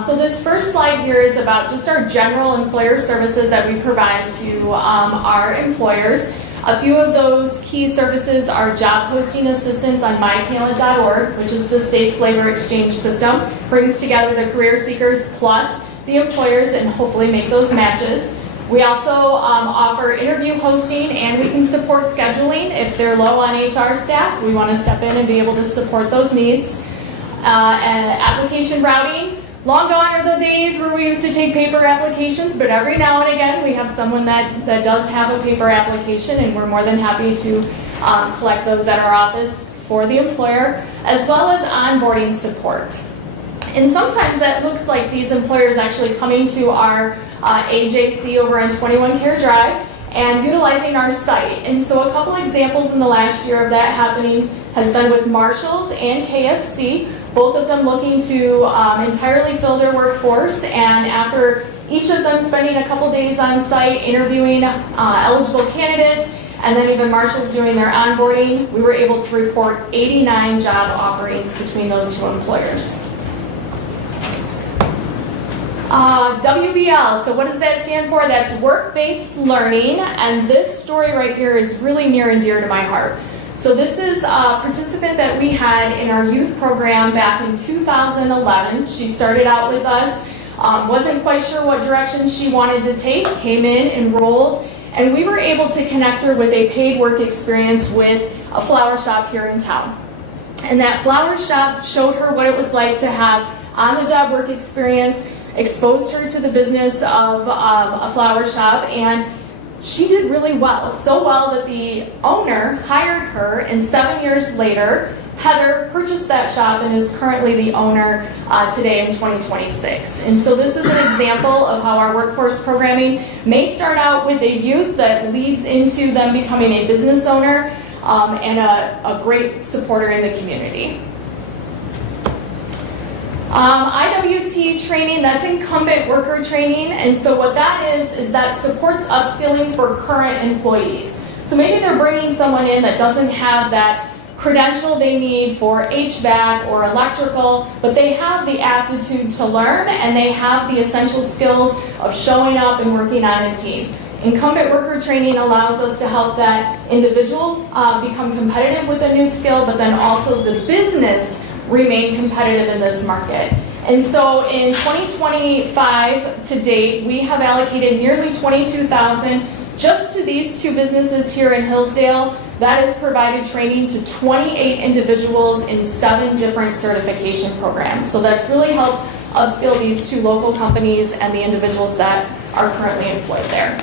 So this first slide here is about just our general employer services that we provide to our employers. A few of those key services are job posting assistance on mytalent.org, which is the state's labor exchange system, brings together the career seekers plus the employers and hopefully make those matches. We also offer interview hosting, and we can support scheduling if they're low on HR staff. We want to step in and be able to support those needs. And application routing. Long gone are the days where we used to take paper applications, but every now and again we have someone that does have a paper application, and we're more than happy to collect those at our office for the employer, as well as onboarding support. And sometimes that looks like these employers actually coming to our AJC over on 21 Care Drive and utilizing our site. And so a couple examples in the last year of that happening has been with Marshalls and KFC, both of them looking to entirely fill their workforce, and after each of them spending a couple days on site interviewing eligible candidates, and then even Marshalls doing their onboarding, we were able to report 89 job offerings between those two employers. WBL, so what does that stand for? That's work-based learning, and this story right here is really near and dear to my heart. So this is a participant that we had in our youth program back in 2011. She started out with us, wasn't quite sure what direction she wanted to take, came in, enrolled, and we were able to connect her with a paid work experience with a flower shop here in town. And that flower shop showed her what it was like to have on-the-job work experience, exposed her to the business of a flower shop, and she did really well. So well that the owner hired her, and 7 years later, Heather purchased that shop and is currently the owner today in 2026. And so this is an example of how our workforce programming may start out with a youth that leads into them becoming a business owner and a great supporter in the community. IWT training, that's incumbent worker training, and so what that is that supports upskilling for current employees. So maybe they're bringing someone in that doesn't have that credential they need for HVAC or electrical, but they have the aptitude to learn, and they have the essential skills of showing up and working on a team. Incumbent worker training allows us to help that individual become competitive with a new skill, but then also the business remain competitive in this market. And so in 2025 to date, we have allocated nearly $22,000 just to these two businesses here in Hillsdale. That has provided training to 28 individuals in 7 different certification programs. So that's really helped upskill these two local companies and the individuals that are currently employed there.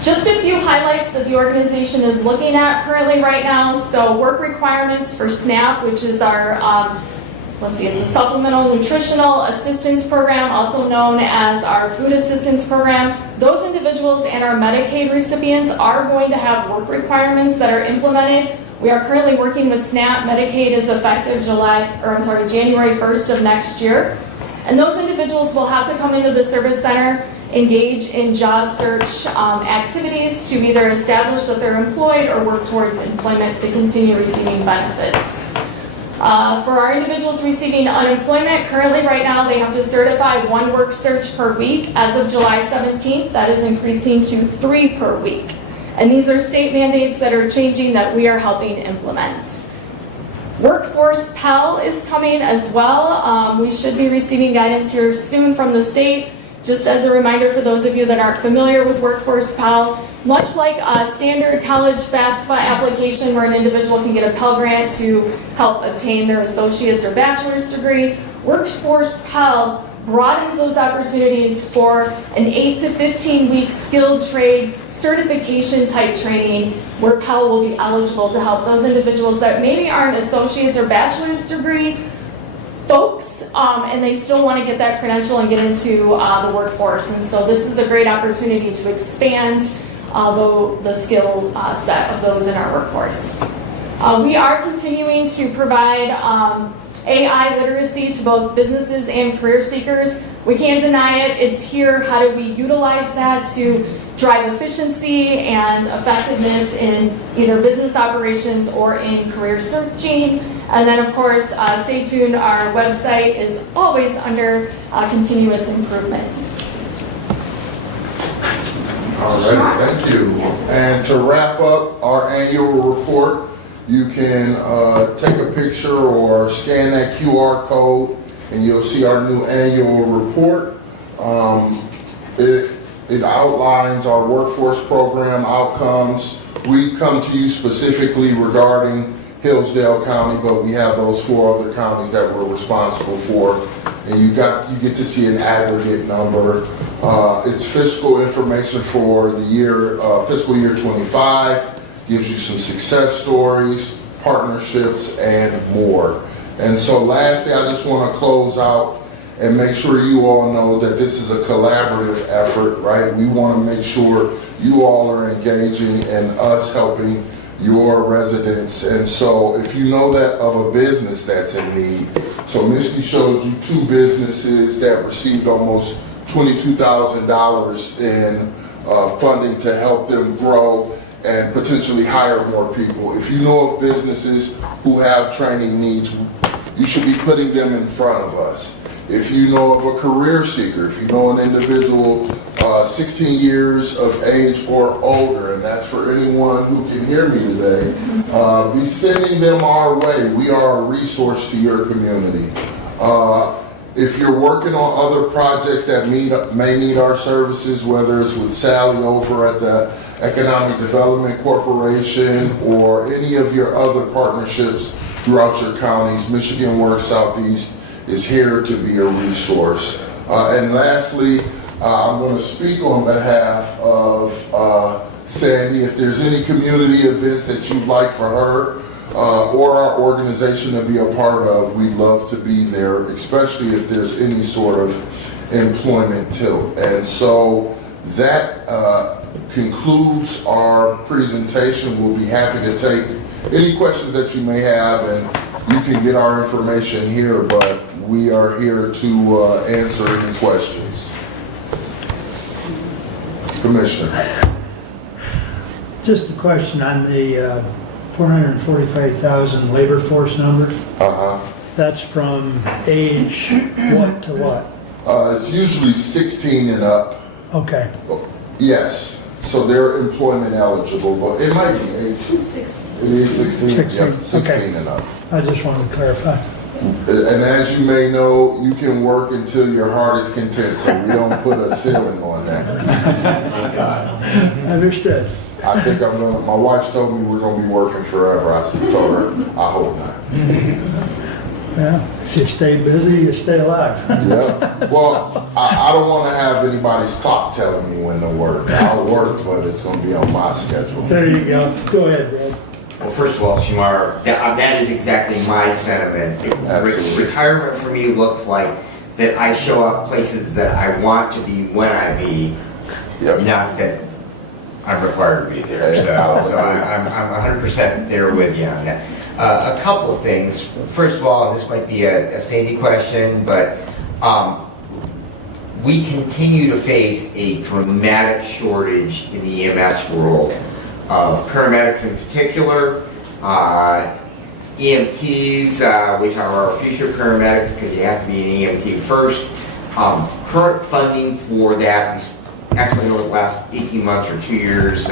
Just a few highlights that the organization is looking at currently right now. So work requirements for SNAP, which is our let's see, it's a supplemental nutritional assistance program, also known as our food assistance program. Those individuals and our Medicaid recipients are going to have work requirements that are implemented. We are currently working with SNAP. Medicaid is effective January 1st of next year. And those individuals will have to come into the service center, engage in job search activities to either establish that they're employed or work towards employment to continue receiving benefits. For our individuals receiving unemployment, currently right now they have to certify 1 work search per week. As of July 17th, that is increasing to 3 per week. And these are state mandates that are changing that we are helping implement. Workforce Pell is coming as well. We should be receiving guidance here soon from the state. Just as a reminder for those of you that aren't familiar with Workforce Pell, much like a standard college FAFSA application where an individual can get a Pell Grant to help obtain their associate's or bachelor's degree, Workforce Pell broadens those opportunities for an 8 to 15 week skilled trade certification type training where Pell will be eligible to help those individuals that maybe aren't associate's or bachelor's degree folks, and they still want to get that credential and get into the workforce. And so this is a great opportunity to expand the skill set of those in our workforce. We are continuing to provide AI literacy to both businesses and career seekers. We can't deny it, it's here. How do we utilize that to drive efficiency and effectiveness in either business operations or in career searching? And then of course, stay tuned, our website is always under continuous improvement. All right, thank you. And to wrap up our annual report, you can take a picture or scan that QR code and you'll see our new annual report. It outlines our workforce program outcomes. We come to you specifically regarding Hillsdale County, but we have those 4 other counties that we're responsible for. And you get to see an aggregate number. It's fiscal information for the year, fiscal year 25. Gives you some success stories, partnerships, and more. And so lastly, I just want to close out and make sure you all know that this is a collaborative effort, right? We want to make sure you all are engaging and us helping your residents. And so if you know that of a business that's in need, so Misty showed you 2 businesses that received almost $22,000 in funding to help them grow and potentially hire more people. If you know of businesses who have training needs, you should be putting them in front of us. If you know of a career seeker, if you know an individual 16 years of age or older, and that's for anyone who can hear me today, be sending them our way. We are a resource to your community. If you're working on other projects that may need our services, whether it's with Sally over at the Economic Development Corporation or any of your other partnerships throughout your counties, Michigan Works Southeast is here to be a resource. And lastly, I'm going to speak on behalf of Sandy. If there's any community events that you'd like for her or our organization to be a part of, we'd love to be there, especially if there's any sort of employment tilt. And so that concludes our presentation. We'll be happy to take any questions that you may have, and you can get our information here, but we are here to answer any questions. Commissioner. Just a question on the 445,000 labor force number. That's from age what to what? It's usually 16 and up. Okay. Yes. So they're employment eligible, but it might be age. 16. It is 16. 16. Yep, 16 Okay. and up. I just wanted to clarify. And as you may know, you can work until your heart is content, so we don't put a ceiling on that. Understood. I think my wife told me we're gonna be working forever. I told her, I hope not. Yeah, if you stay busy, you stay alive. Yeah. Well, I don't want to have anybody's clock telling me when to work. I'll work, but it's going to be on my schedule. There you go. Go ahead, Brad. Well, first of all, Shamar, that is exactly my sentiment. Retirement for me looks like that I show up places that I want to be when I be, not that I'm required to be there. So I'm 100% there with you on that. A couple of things. First of all, and this might be a Sandy question, but we continue to face a dramatic shortage in the EMS world of paramedics in particular, EMTs, which are our future paramedics because you have to be an EMT first. Current funding for that, actually over the last 18 months or 2 years,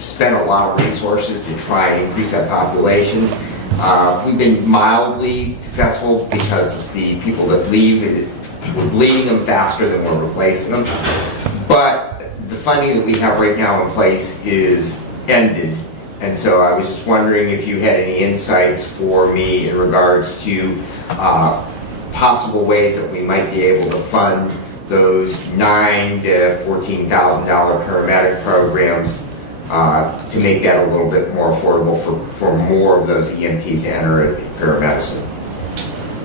spent a lot of resources to try and increase that population. We've been mildly successful because the people that leave, we're bleeding them faster than we're replacing them. But the funding that we have right now in place is ended. And so I was just wondering if you had any insights for me in regards to possible ways that we might be able to fund those $9,000 to $14,000 paramedic programs to make that a little bit more affordable for more of those EMTs to enter paramedicine.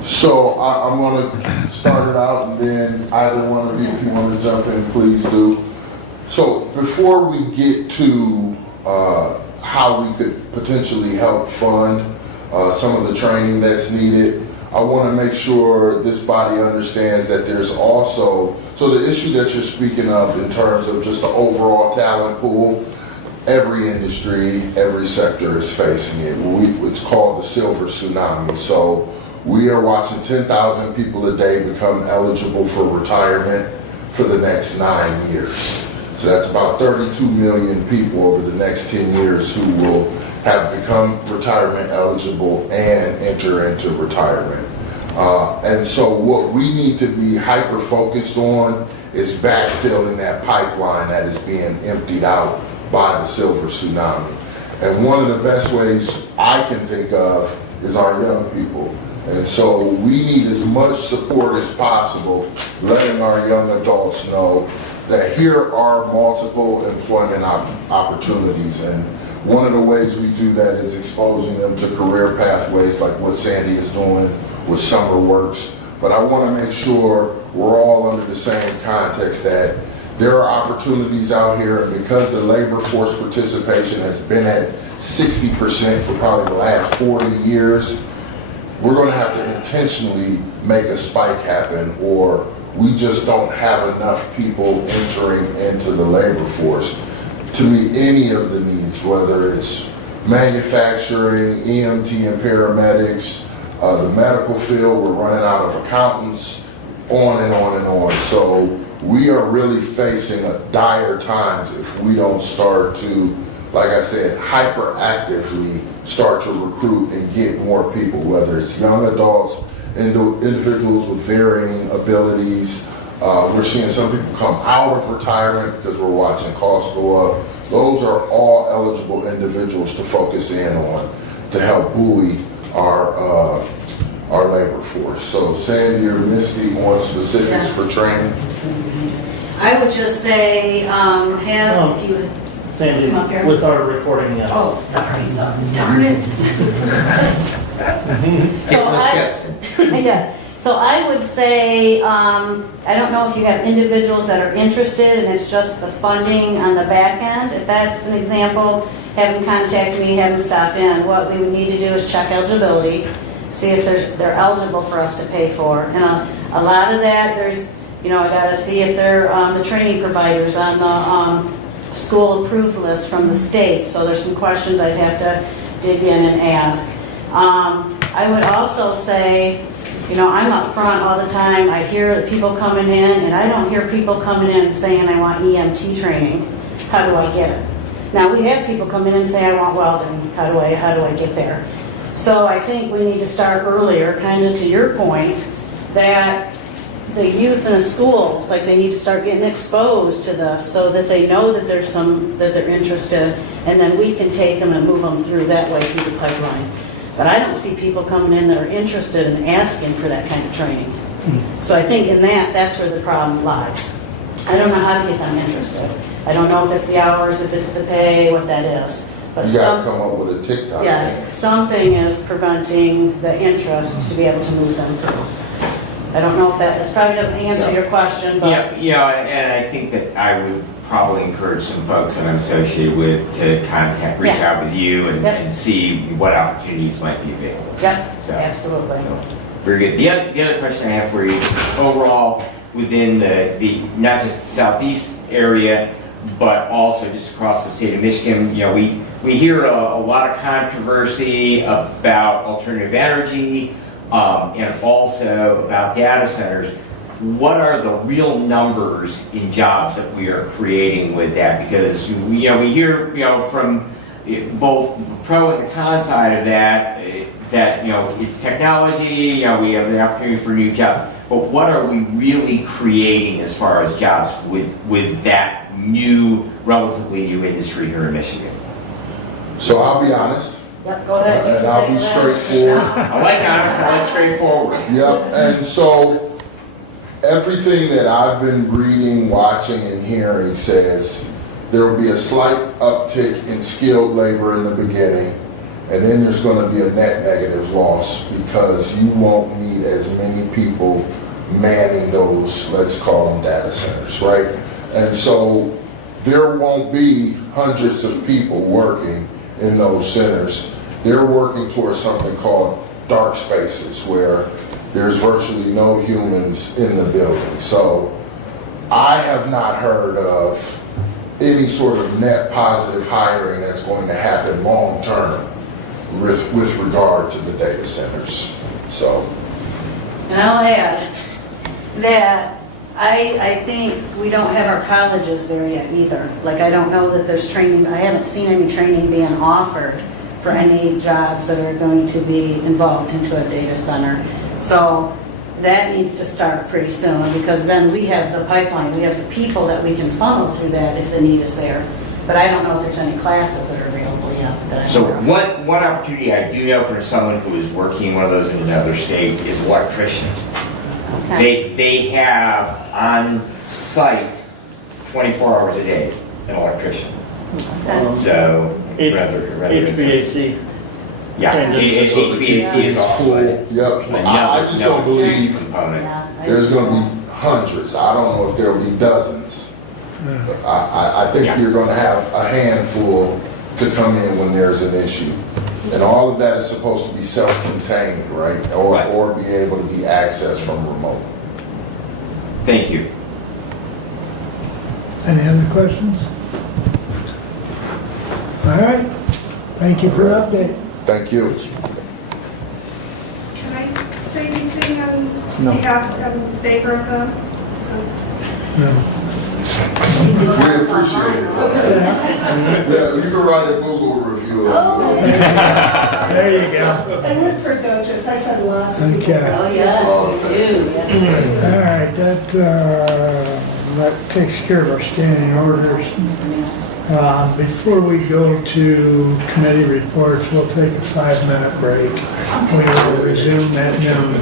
So I'm going to start it out, and then either one of you, if you want to jump in, please do. So before we get to how we could potentially help fund some of the training that's needed, I want to make sure this body understands that there's also, so the issue that you're speaking of in terms of just the overall talent pool, every industry, every sector is facing it. It's called the silver tsunami. So we are watching 10,000 people a day become eligible for retirement for the next 9 years. So that's about 32 million people over the next 10 years who will have become retirement eligible and enter into retirement. And so what we need to be hyper focused on is backfilling that pipeline that is being emptied out by the silver tsunami. And one of the best ways I can think of is our young people. And so we need as much support as possible, letting our young adults know that here are multiple employment opportunities. And one of the ways we do that is exposing them to career pathways like what Sandy is doing with Summer Works. But I want to make sure we're all under the same context that there are opportunities out here, and because the labor force participation has been at 60% for probably the last 40 years, we're going to have to intentionally make a spike happen, or we just don't have enough people entering into the labor force to meet any of the needs, whether it's manufacturing, EMT and paramedics, the medical field, we're running out of accountants, on and on and on. So we are really facing dire times if we don't start to, like I said, hyperactively start to recruit and get more people, whether it's young adults, individuals with varying abilities. We're seeing some people come out of retirement because we're watching costs go up. Those are all eligible individuals to focus in on to help buoy our labor force. So Sandy or Misty want specifics for training? I would just say, if you Sandy, come up here. with our recording, yes. Oh, sorry, darn it. So I would say, I don't know if you have individuals that are interested and it's just the funding on the back end. If that's an example, have them contact me, have them stop in. What we would need to do is check eligibility, see if they're eligible for us to pay for. And a lot of that, I gotta see if they're the training providers on the school approved list from the state. So there's some questions I'd have to dig in and ask. I would also say, I'm up front all the time. I hear the people coming in, and I don't hear people coming in saying, I want EMT training. How do I get it? Now, we have people come in and say, I want welding. How do I get there? So I think we need to start earlier, kind of to your point, that the youth in the schools, like they need to start getting exposed to this so that they know that that they're interested, and then we can take them and move them through that way through the pipeline. But I don't see people coming in that are interested in asking for that kind of training. So I think in that's where the problem lies. I don't know how to get them interested. I don't know if it's the hours, if it's the pay, what that is. But You gotta some, come up with a TikTok yeah, dance. something is preventing the interest to be able to move them through. I don't know if that, this probably doesn't answer your question, but. And I think that I would probably encourage some folks that I'm associated with to reach Yeah. out with you and, Yep. and see what opportunities might be available. Yep, So- absolutely. Very good. The other question I have for you, overall, within the not just southeast area, but also just across the state of Michigan, we hear a lot of controversy about alternative energy, and also about data centers. What are the real numbers in jobs that we are creating with that? Because we hear from both the pro and the con side of that it's technology. We have the opportunity for new jobs. But what are we really creating as far as jobs with that relatively new industry here in Michigan? So I'll be honest. Yep, go ahead. You And can I'll take be that. straightforward. I like honest, I like straightforward. Yep, and so everything that I've been reading, watching, and hearing says there will be a slight uptick in skilled labor in the beginning, and then there's going to be a net negative loss because you won't need as many people manning those, let's call them data centers, right? And so there won't be hundreds of people working in those centers. They're working towards something called dark spaces where there's virtually no humans in the building. So I have not heard of any sort of net positive hiring that's going to happen long term with regard to the data centers. So. And I'll add that I think we don't have our colleges there yet either. Like, I don't know that there's training, I haven't seen any training being offered for any jobs that are going to be involved into a data center. So that needs to start pretty soon, because then we have the pipeline, we have the people that we can funnel through that if the need is there. But I don't know if there's any classes that are available yet that I So know of. one opportunity I do know for someone who is working in one of those in another state is electricians. Okay. They have on site 24 hours a day an electrician. Okay. So rather HVAC. yeah, HVAC is also Yep. I just don't believe there's going to be hundreds. I don't know if there will be dozens. I think you're going to have a handful to come in when there's an issue. And all of that is supposed to be self-contained, right? Or be able to be accessed from remote. Thank you. Any other questions? All right. Thank you for the update. Thank you. Can I say anything on No. behalf, in favor of them? No. We appreciate it. Yeah, you can write a Google review. There you go. I went for Doges, I said lots of people. Okay. Oh, yes, you do, yes, you do. All right, that takes care of our standing orders. Before we go to committee reports, we'll take a 5-minute break. We will resume at noon.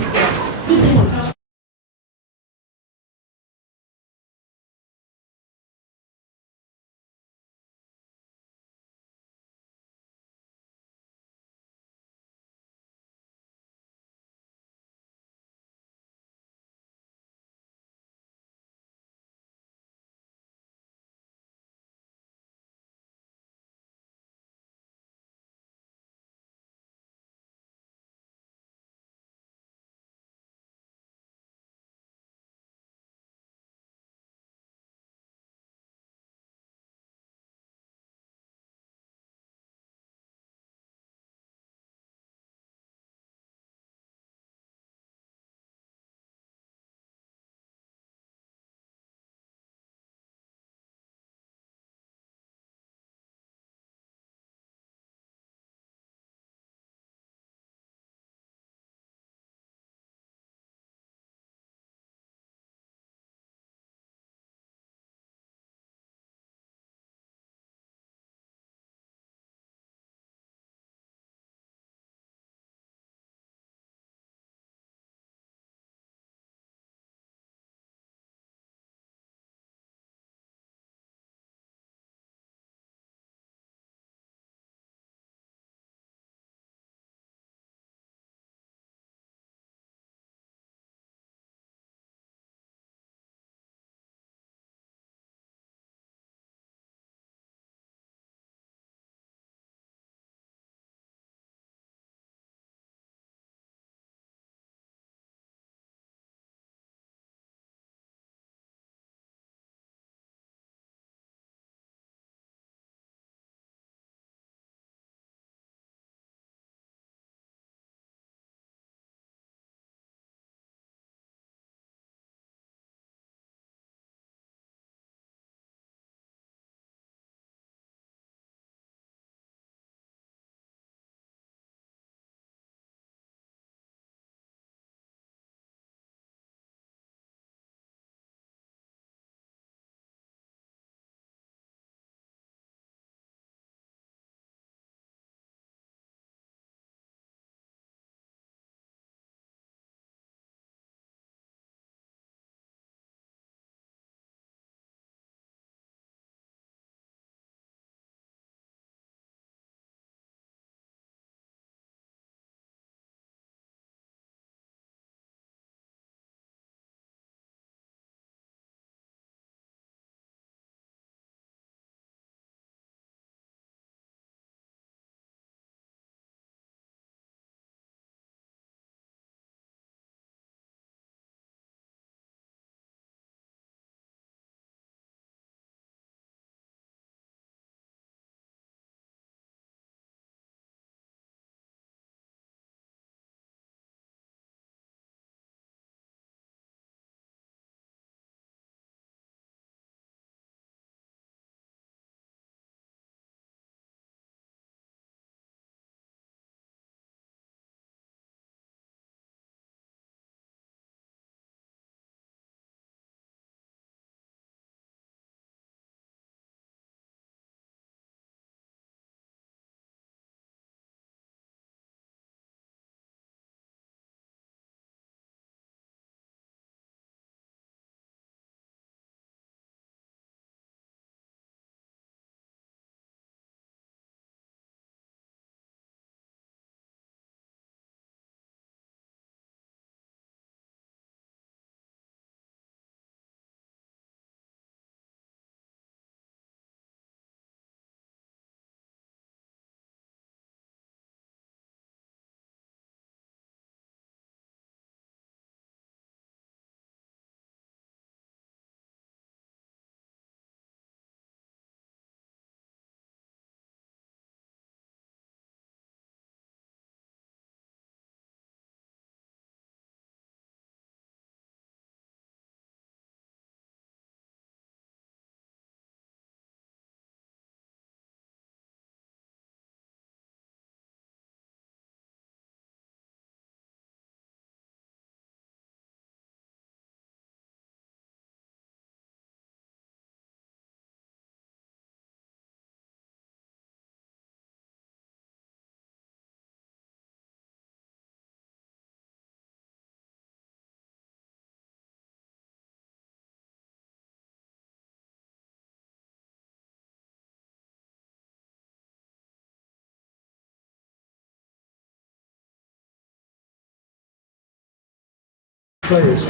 please.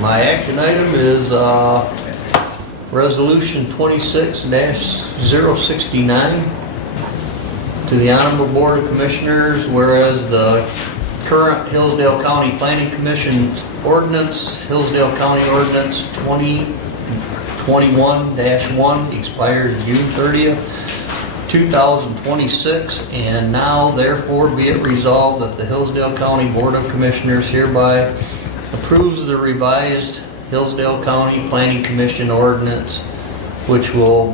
My action item is Resolution 26-069 to the Honorable Board of Commissioners, whereas the current Hillsdale County Planning Commission ordinance, Hillsdale County Ordinance 2021-1 expires June 30th, 2026, and now therefore be it resolved that the Hillsdale County Board of Commissioners hereby approves the revised Hillsdale County Planning Commission ordinance, which will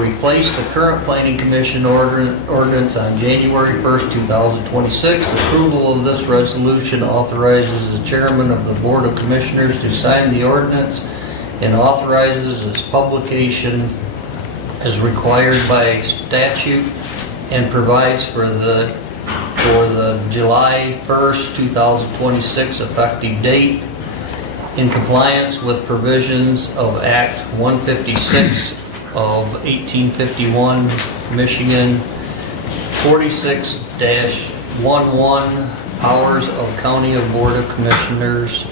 replace the current Planning Commission ordinance on January 1st, 2026. Approval of this resolution authorizes the chairman of the Board of Commissioners to sign the ordinance and authorizes its publication as required by statute and provides for the July 1st, 2026 effective date in compliance with provisions of Act 156 of 1851, Michigan 46-11, Powers of County of Board of Commissioners,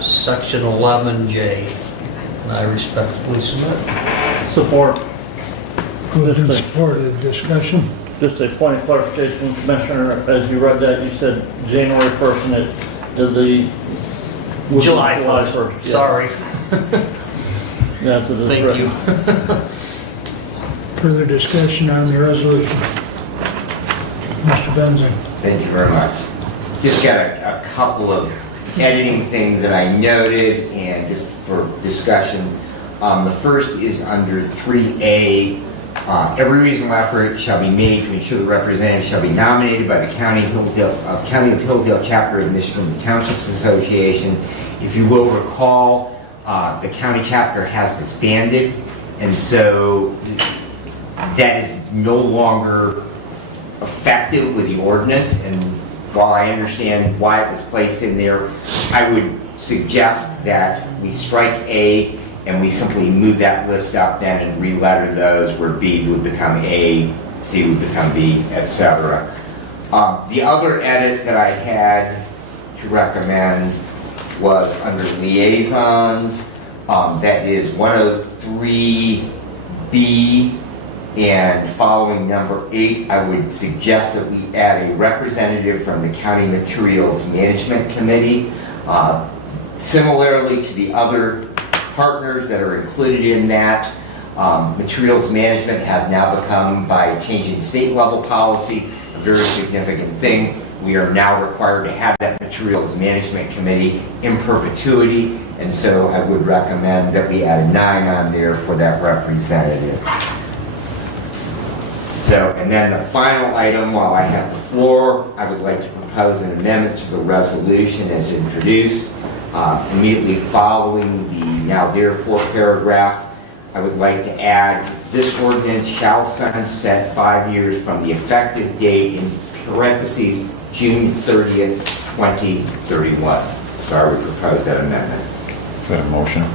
Section 11J. And I respectfully submit. Support. Moved and supported. Discussion? Just a point of clarification, Commissioner, as you read that, you said January 1st, and it did the... July 1st. Yeah. Sorry. That's what it is. Thank you. Further discussion on the resolution? Mr. Benzing. Thank you very much. Just got a couple of editing things that I noted and just for discussion. The first is under 3A. Every reasonable effort shall be made to ensure the representative shall be nominated by the County of Hillsdale chapter of the Michigan Townships Association. If you will recall, the county chapter has disbanded, and so that is no longer effective with the ordinance. And while I understand why it was placed in there, I would suggest that we strike A and we simply move that list up then and re-letter those where B would become A, C would become B, etc. The other edit that I had to recommend was under liaisons. That is 103B and following number 8, I would suggest that we add a representative from the County Materials Management Committee. Similarly to the other partners that are included in that, materials management has now become, by changing state level policy, a very significant thing. We are now required to have that materials management committee in perpetuity, and so I would recommend that we add a 9 on there for that representative. So, and then the final item, while I have the floor, I would like to propose an amendment to the resolution as introduced. Immediately following the now therefore paragraph, I would like to add, this ordinance shall sunset 5 years from the effective date, in parentheses, June 30th, 2031. So I would propose that amendment. Is that a motion?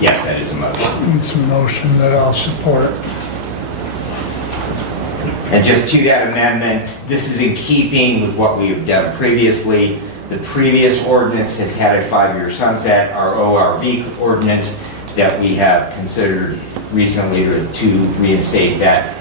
Yes, that is a motion. It's a motion that I'll support. And just to that amendment, this is in keeping with what we have done previously. The previous ordinance has had a 5-year sunset. Our ORV ordinance that we have considered recently to reinstate that,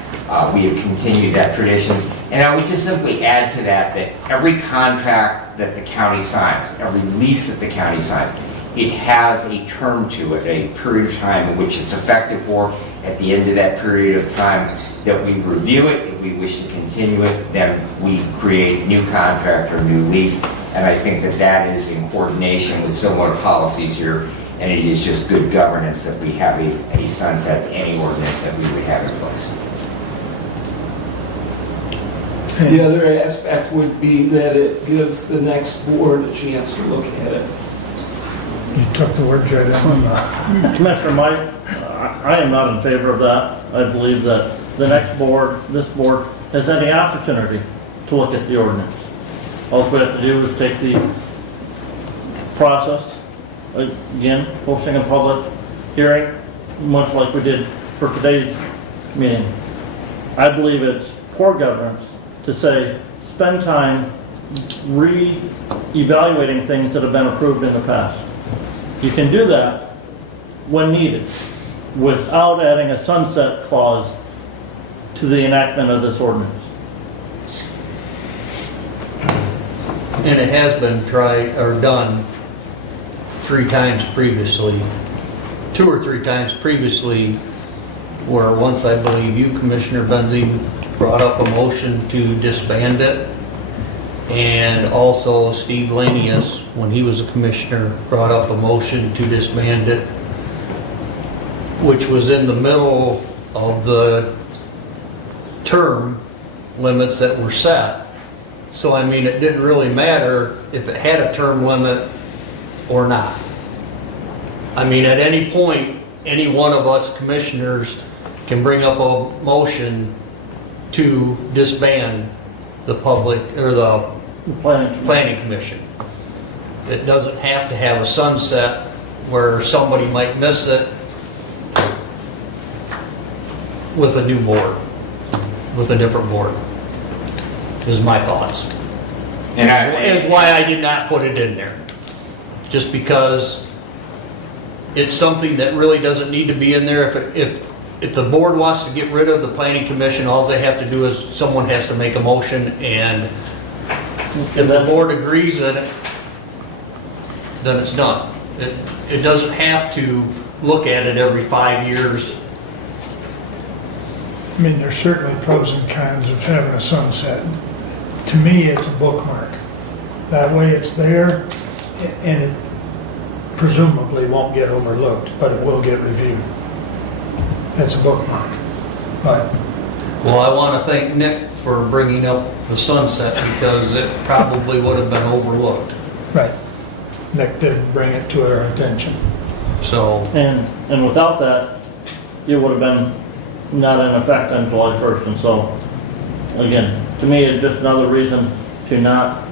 we have continued that tradition. And I would just simply add to that every contract that the county signs, every lease that the county signs, it has a term to it, a period of time in which it's effective for. At the end of that period of time that we review it, if we wish to continue it, then we create a new contract or a new lease. And I think that that is in coordination with similar policies here, and it is just good governance that we have a sunset to any ordinance that we would have in place. The other aspect would be that it gives the next board a chance to look at it. You took the words right out of my mouth. Commissioner Mike, I am not in favor of that. I believe that the next board, this board, has any opportunity to look at the ordinance. All we have to do is take the process, again, posting a public hearing, much like we did for today's meeting. I believe it's poor governance to say spend time re-evaluating things that have been approved in the past. You can do that when needed, without adding a sunset clause to the enactment of this ordinance. And it has been tried or done 3 times previously, 2 or 3 times previously, where once I believe you, Commissioner Benzine, brought up a motion to disband it. And also Steve Lanius, when he was a commissioner, brought up a motion to disband it, which was in the middle of the term limits that were set. So I mean, it didn't really matter if it had a term limit or not. I mean, at any point, any one of us commissioners can bring up a motion to disband the public or the planning commission. It doesn't have to have a sunset where somebody might miss it with a new board, with a different board, is my thoughts. And is why I did not put it in there. Just because it's something that really doesn't need to be in there. If the board wants to get rid of the planning commission, all they have to do is someone has to make a motion, and if the board agrees in it, then it's done. It doesn't have to look at it every 5 years. I mean, there's certainly pros and cons of having a sunset. To me, it's a bookmark. That way it's there, and it presumably won't get overlooked, but it will get reviewed. It's a bookmark. But Well, I want to thank Nick for bringing up the sunset, because it probably would have been overlooked. right, Nick did bring it to our attention. So, And without that, it would have been not in effect on July 1st. And so, again, to me, it's just another reason to not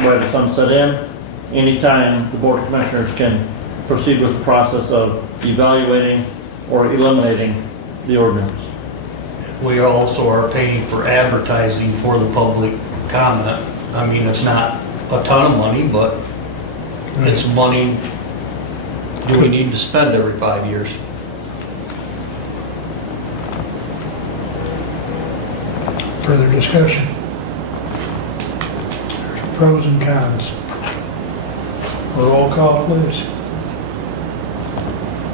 write a sunset in. Anytime the Board of Commissioners can proceed with the process of evaluating or eliminating the ordinance. we also are paying for advertising for the public comment. I mean, it's not a ton of money, but it's money do we need to spend every 5 years. Further discussion? There's pros and cons. Roll call, please.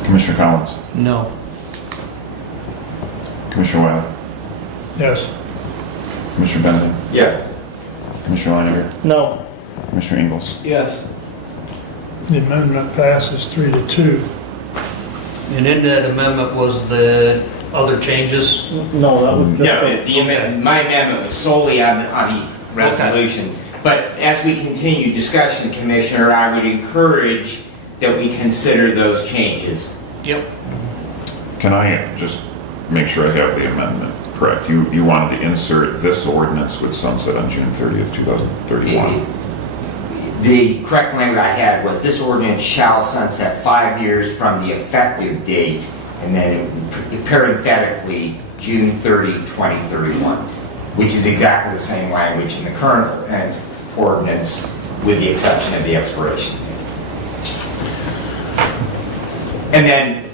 Commissioner Collins, No. Commissioner Wiley, Yes. Commissioner Benson, Yes. Commissioner Leininger, No. Commissioner Ingles. Yes. The amendment passes 3-2. And in that amendment was the other changes? No, that was just. No, the amendment, my amendment was solely on the resolution. But as we continue discussion, Commissioner, I would encourage that we consider those changes. Yep. Can I just make sure I have the amendment correct? You wanted to insert this ordinance would sunset on June 30th, 2031. The correct language I had was this ordinance shall sunset 5 years from the effective date, and then parenthetically, June 30, 2031, which is exactly the same language in the current ordinance, with the exception of the expiration. And then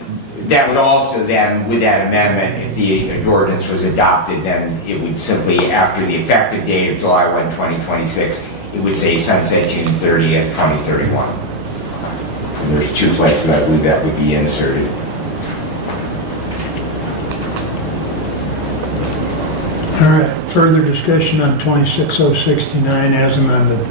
that would also then, with that amendment, if the ordinance was adopted, then it would simply, after the effective date of July 1, 2026, it would say sunset June 30th, 2031. And there's 2 places I believe that would be inserted. All right, further discussion on 26069 as amended.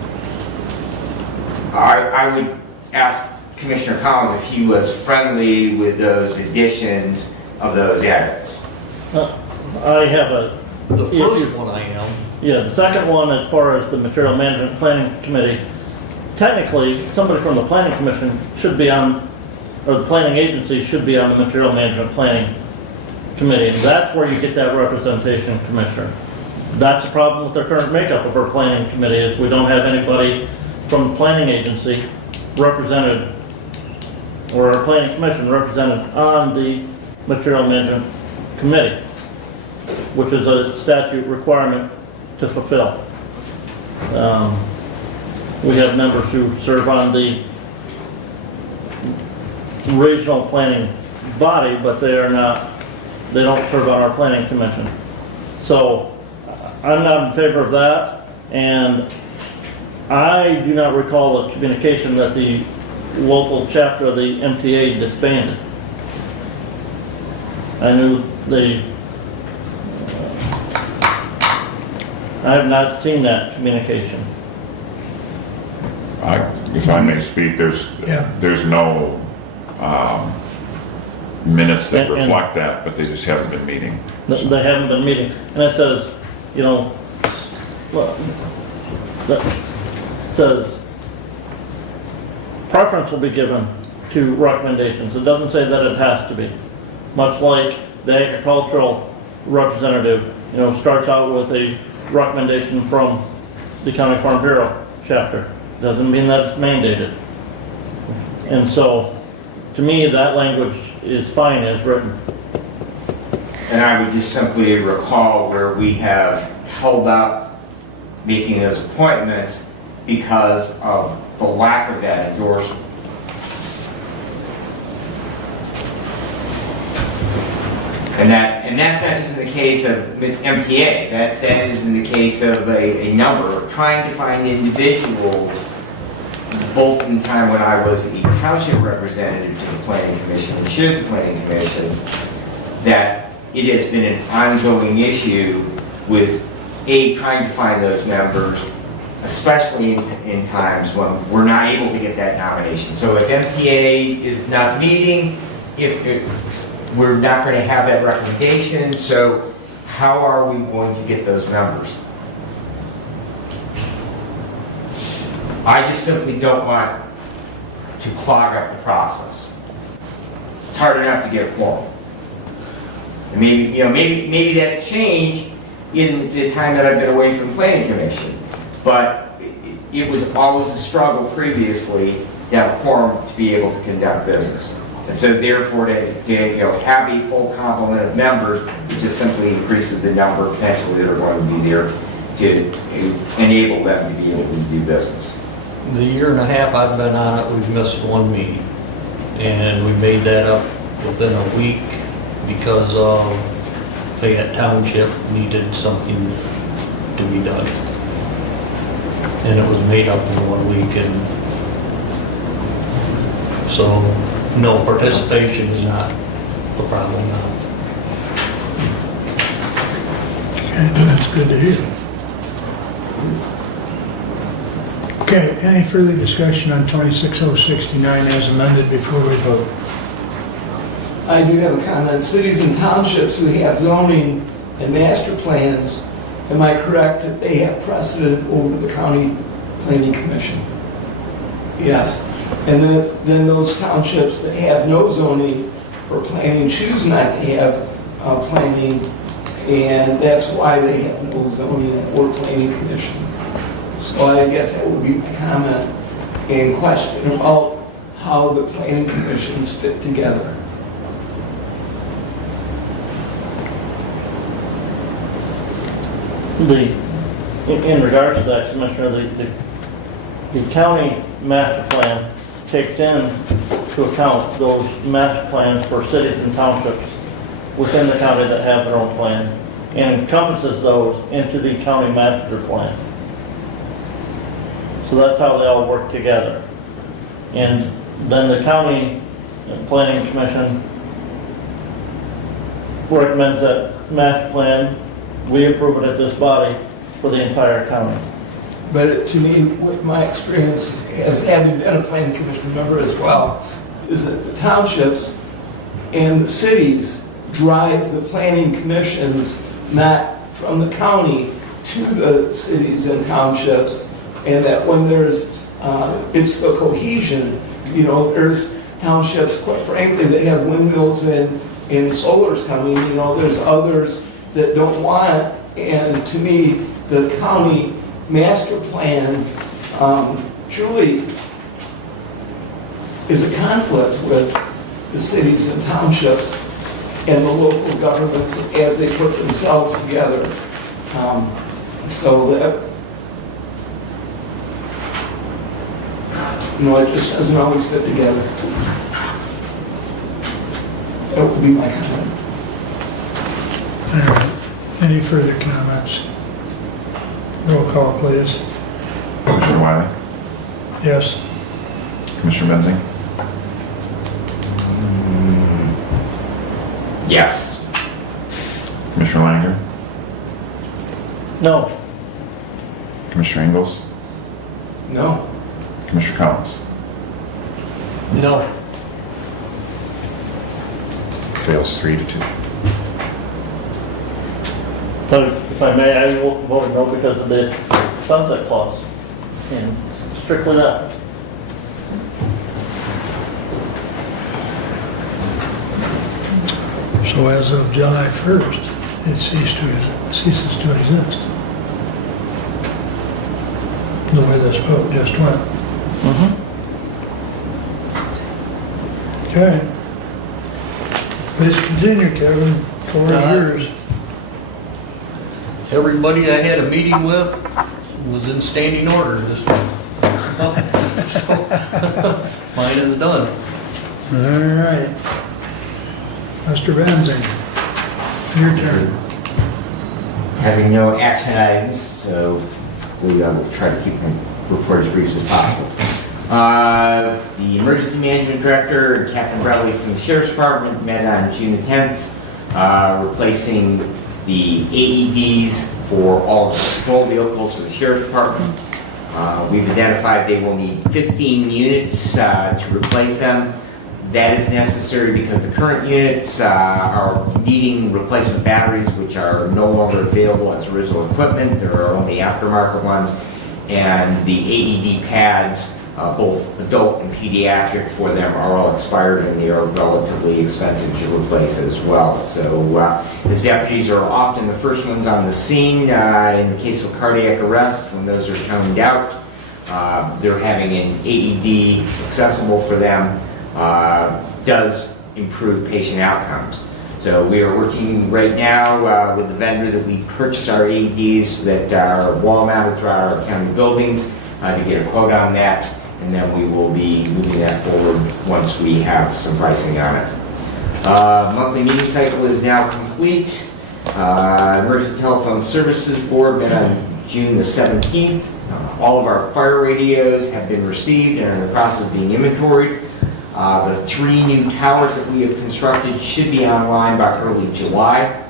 I would ask Commissioner Collins if he was friendly with those additions of those edits. I have The first one I am. Yeah, the second one, as far as the Material Management Planning Committee, technically, somebody from the Planning Commission should be on, or the planning agency should be on the Material Management Planning Committee. And that's where you get that representation, Commissioner. That's the problem with the current makeup of our planning committee, is we don't have anybody from the planning agency represented, or our planning commission represented on the Material Management Committee, which is a statute requirement to fulfill. We have members who serve on the regional planning body, but they don't serve on our planning commission. So I'm not in favor of that, and I do not recall the communication that the local chapter of the MTA disbanded. I knew I have not seen that communication. If I may speak, there's no minutes that reflect that, but they just haven't been meeting. They haven't been meeting. And it says, you know, that says preference will be given to recommendations. It doesn't say that it has to be. Much like the agricultural representative, you know, starts out with a recommendation from the County Farm Bureau chapter. Doesn't mean that it's mandated. And so, to me, that language is fine as written. And I would just simply recall where we have held up making those appointments because of the lack of that endorsement. And that's not just in the case of MTA, that is in the case of a number, trying to find individuals, both in the time when I was the township representative to the Planning Commission and chaired the Planning Commission, that it has been an ongoing issue with trying to find those members, especially in times when we're not able to get that nomination. So if MTA is not meeting, we're not going to have that recommendation, so how are we going to get those members? I just simply don't want to clog up the process. It's hard enough to get a quorum. And maybe that's changed in the time that I've been away from Planning Commission, but it was always a struggle previously to have a quorum to be able to conduct business. And so therefore, to have a full complement of members, it just simply increases the number potentially that are going to be there to enable them to be able to do business. The year and a half I've been on it, we've missed one meeting. And we made that up within a week because of Fayette Township needed something to be done. And it was made up in 1 week, and so no, participation is not the problem now. Okay, that's good to hear. Okay, any further discussion on 26069 as amended before we vote? I do have a comment. Cities and townships who have zoning and master plans, am I correct that they have precedent over the county planning commission? Yes. And then those townships that have no zoning or planning choose not to have planning, and that's why they have no zoning or planning commission. So I guess that would be my comment and question about how the planning commissions fit together. In regards to that, Commissioner, the county master plan takes into account those master plans for cities and townships within the county that have their own plan and encompasses those into the county master plan. So that's how they all work together. And then the county planning commission recommends that master plan, we approve it at this body for the entire county. But to me, with my experience as having been a planning commission member as well, is that the townships and the cities drive the planning commissions, not from the county to the cities and townships, and that when there's, it's the cohesion, there's townships, quite frankly, that have windmills and solars coming, there's others that don't want, and to me, the county master plan truly is a conflict with the cities and townships and the local governments as they put themselves together. So It just doesn't always fit together. That would be my comment. All right. Any further comments? Roll call, please. Commissioner Wiley? Yes. Commissioner Benzing? Yes. Commissioner Langer? No. Commissioner Ingles? No. Commissioner Collins? No. Fails 3-2. But if I may, I will vote no because of the sunset clause, and strictly that. So as of July 1st, it ceases to exist. The way this vote just went. Okay. Please continue, Kevin. Floor is yours. Everybody I had a meeting with was in standing order this week. So, mine is done. All right. Mr. Benzing, your turn. Having no action items, so we will try to keep my report as brief as possible. The Emergency Management Director, Captain Bradley from the Sheriff's Department, met on June the 10th, replacing the AEDs for all patrol vehicles for the Sheriff's Department. We've identified they will need 15 units to replace them. That is necessary because the current units are needing replacement batteries, which are no longer available as original equipment. There are only aftermarket ones. And the AED pads, both adult and pediatric for them, are all expired and they are relatively expensive to replace as well. So the deputies are often the first ones on the scene in the case of cardiac arrest when those are toned out. They're having an AED accessible for them does improve patient outcomes. So we are working right now with the vendor that we purchased our AEDs that are wall mounted throughout our county buildings to get a quote on that, and then we will be moving that forward once we have some pricing on it. Monthly meeting cycle is now complete. Emergency Telephone Services Board met on June the 17th. All of our fire radios have been received and are in the process of being inventoried. The 3 new towers that we have constructed should be online by early July.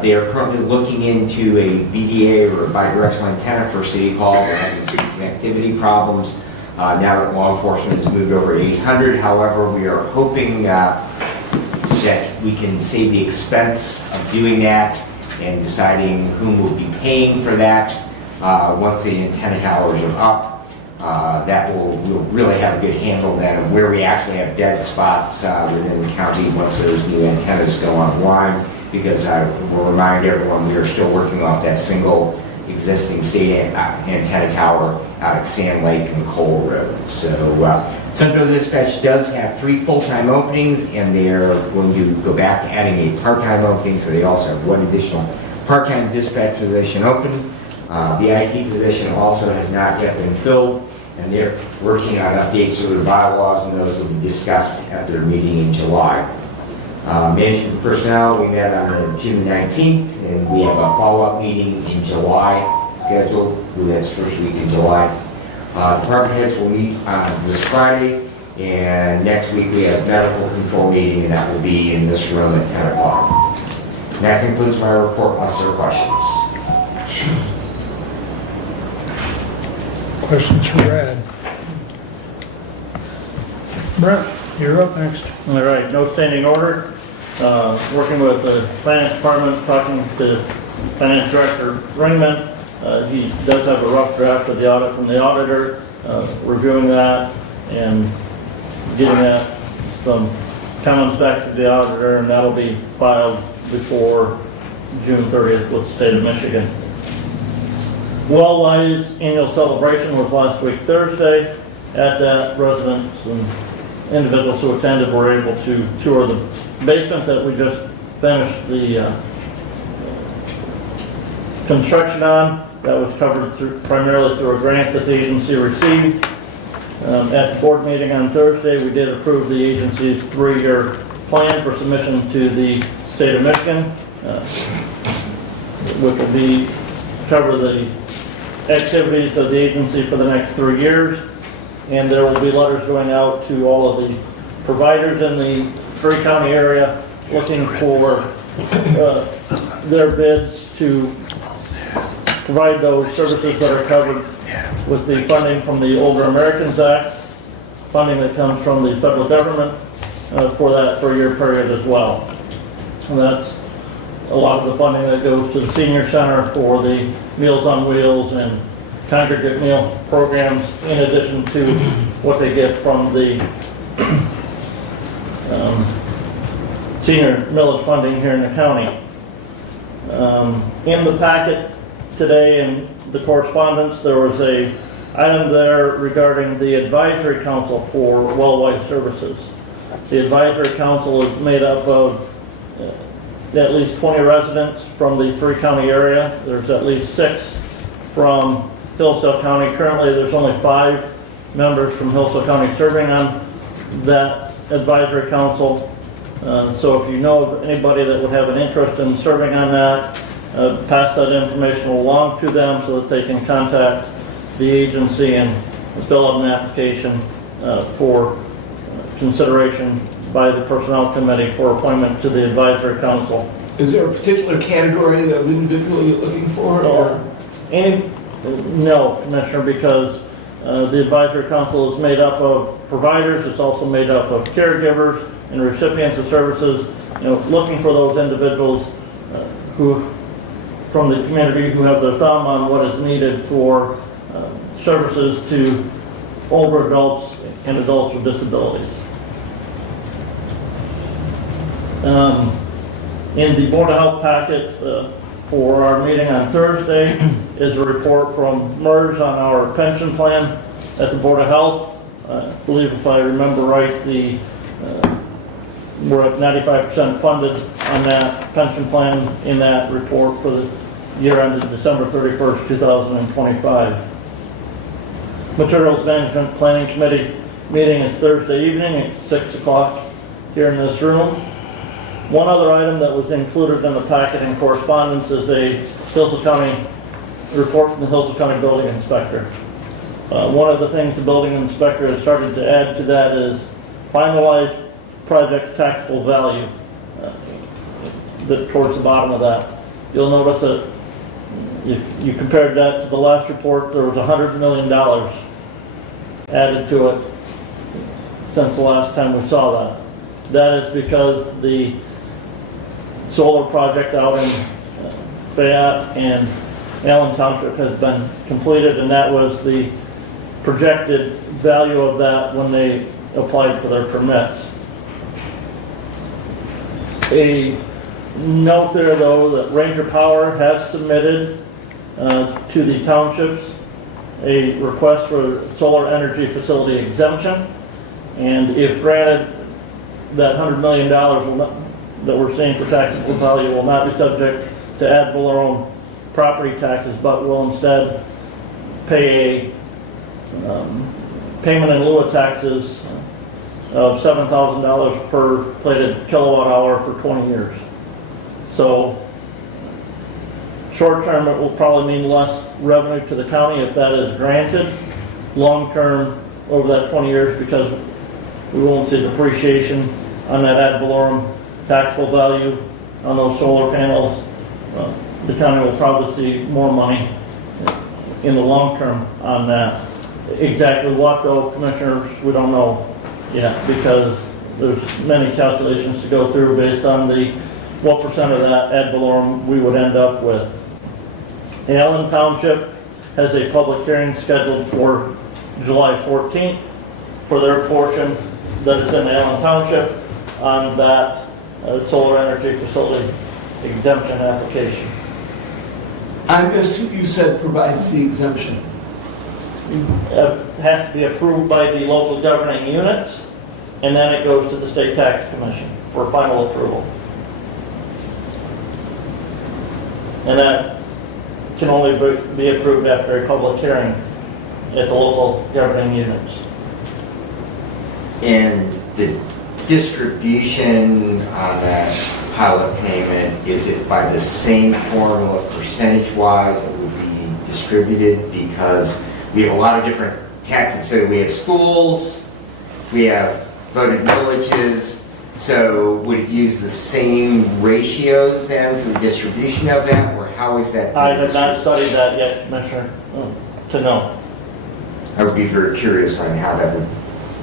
They are currently looking into a BDA or a bidirectional antenna for City Hall. They're having some connectivity problems now that law enforcement has moved over to 800. However, we are hoping that we can save the expense of doing that and deciding whom will be paying for that once the antenna towers are up. That we'll really have a good handle then of where we actually have dead spots within the county once those new antennas go online, because we'll remind everyone we are still working off that single existing state antenna tower out at Sand Lake and Cole Road. So Central Dispatch does have 3 full-time openings, and they're going to go back to adding a part-time opening, so they also have 1 additional part-time dispatch position open. The IT position also has not yet been filled, and they're working on updates to their bylaws, and those will be discussed at their meeting in July. Management personnel, we met on June 19th, and we have a follow-up meeting in July scheduled. That's first week in July. Department heads will meet on this Friday, and next week we have medical control meeting, and that will be in this room at 10 o'clock. That concludes my report unless there are questions. Questions for Brad? Brent, you're up next. All right, no standing order. Working with the Finance Department, talking to Finance Director Ringman. He does have a rough draft of the audit from the auditor, reviewing that and getting that some comments back to the auditor, and that'll be filed before June 30th with the state of Michigan. Wellwise annual celebration was last week Thursday. At that, residents and individuals who attended were able to tour the basement that we just finished the construction on. That was covered primarily through a grant that the agency received. At the board meeting on Thursday, we did approve the agency's 3-year plan for submission to the state of Michigan, which will cover the activities of the agency for the next 3 years. And there will be letters going out to all of the providers in the 3-county area looking for their bids to provide those services that are covered with the funding from the Older Americans Act, funding that comes from the federal government for that 3-year period as well. And that's a lot of the funding that goes to the senior center for the Meals on Wheels and congregate meal programs, in addition to what they get from the senior millage funding here in the county. In the packet today in the correspondence, there was a item there regarding the advisory council for well-wide services. The advisory council is made up of at least 20 residents from the 3-county area. There's at least 6 from Hillsdale County. Currently, there's only 5 members from Hillsdale County serving on that advisory council. So if you know of anybody that would have an interest in serving on that, pass that information along to them so that they can contact the agency and fill out an application for consideration by the Personnel Committee for appointment to the Advisory Council. Is there a particular category of individual you're looking for? No, Commissioner, because the Advisory Council is made up of providers, it's also made up of caregivers and recipients of services, looking for those individuals who, from the community, who have their thumb on what is needed for services to older adults and adults with disabilities. In the Board of Health packet for our meeting on Thursday is a report from MERS on our pension plan at the Board of Health. I believe, if I remember right, we're at 95% funded on that pension plan in that report for the year ended December 31st, 2025. Materials Management Planning Committee meeting is Thursday evening at 6 o'clock here in this room. One other item that was included in the packet in correspondence is a Hillsdale County report from the Hillsdale County Building Inspector. One of the things the building inspector has started to add to that is finalized project taxable value towards the bottom of that. You'll notice that if you compared that to the last report, there was $100 million added to it since the last time we saw that. That is because the solar project out in Fayette and Allen Township has been completed, and that was the projected value of that when they applied for their permits. A note there, though, that Ranger Power has submitted to the townships a request for solar energy facility exemption, and if granted, that $100 million that we're seeing for taxable value will not be subject to ad valorem property taxes, but will instead pay a payment in lieu of taxes of $7,000 per plated kilowatt hour for 20 years. So short term, it will probably mean less revenue to the county if that is granted. Long term, over that 20 years, because we won't see depreciation on that ad valorem taxable value on those solar panels, the county will probably see more money in the long term on that. Exactly what, though, Commissioners, we don't know yet, because there's many calculations to go through based on what percent of that ad valorem we would end up with. Allen Township has a public hearing scheduled for July 14th for their portion that is in Allen Township on that solar energy facility exemption application. I missed who you said provides the exemption. It has to be approved by the local governing units, and then it goes to the State Tax Commission for final approval. And that can only be approved after a public hearing at the local governing units. And the distribution on that pilot payment, is it by the same formula percentage-wise it will be distributed? Because we have a lot of different taxes. So we have schools, we have voted villages, so would it use the same ratios then for the distribution of them, or how is that? I have not studied that yet, Commissioner, to know. I would be very curious on how that would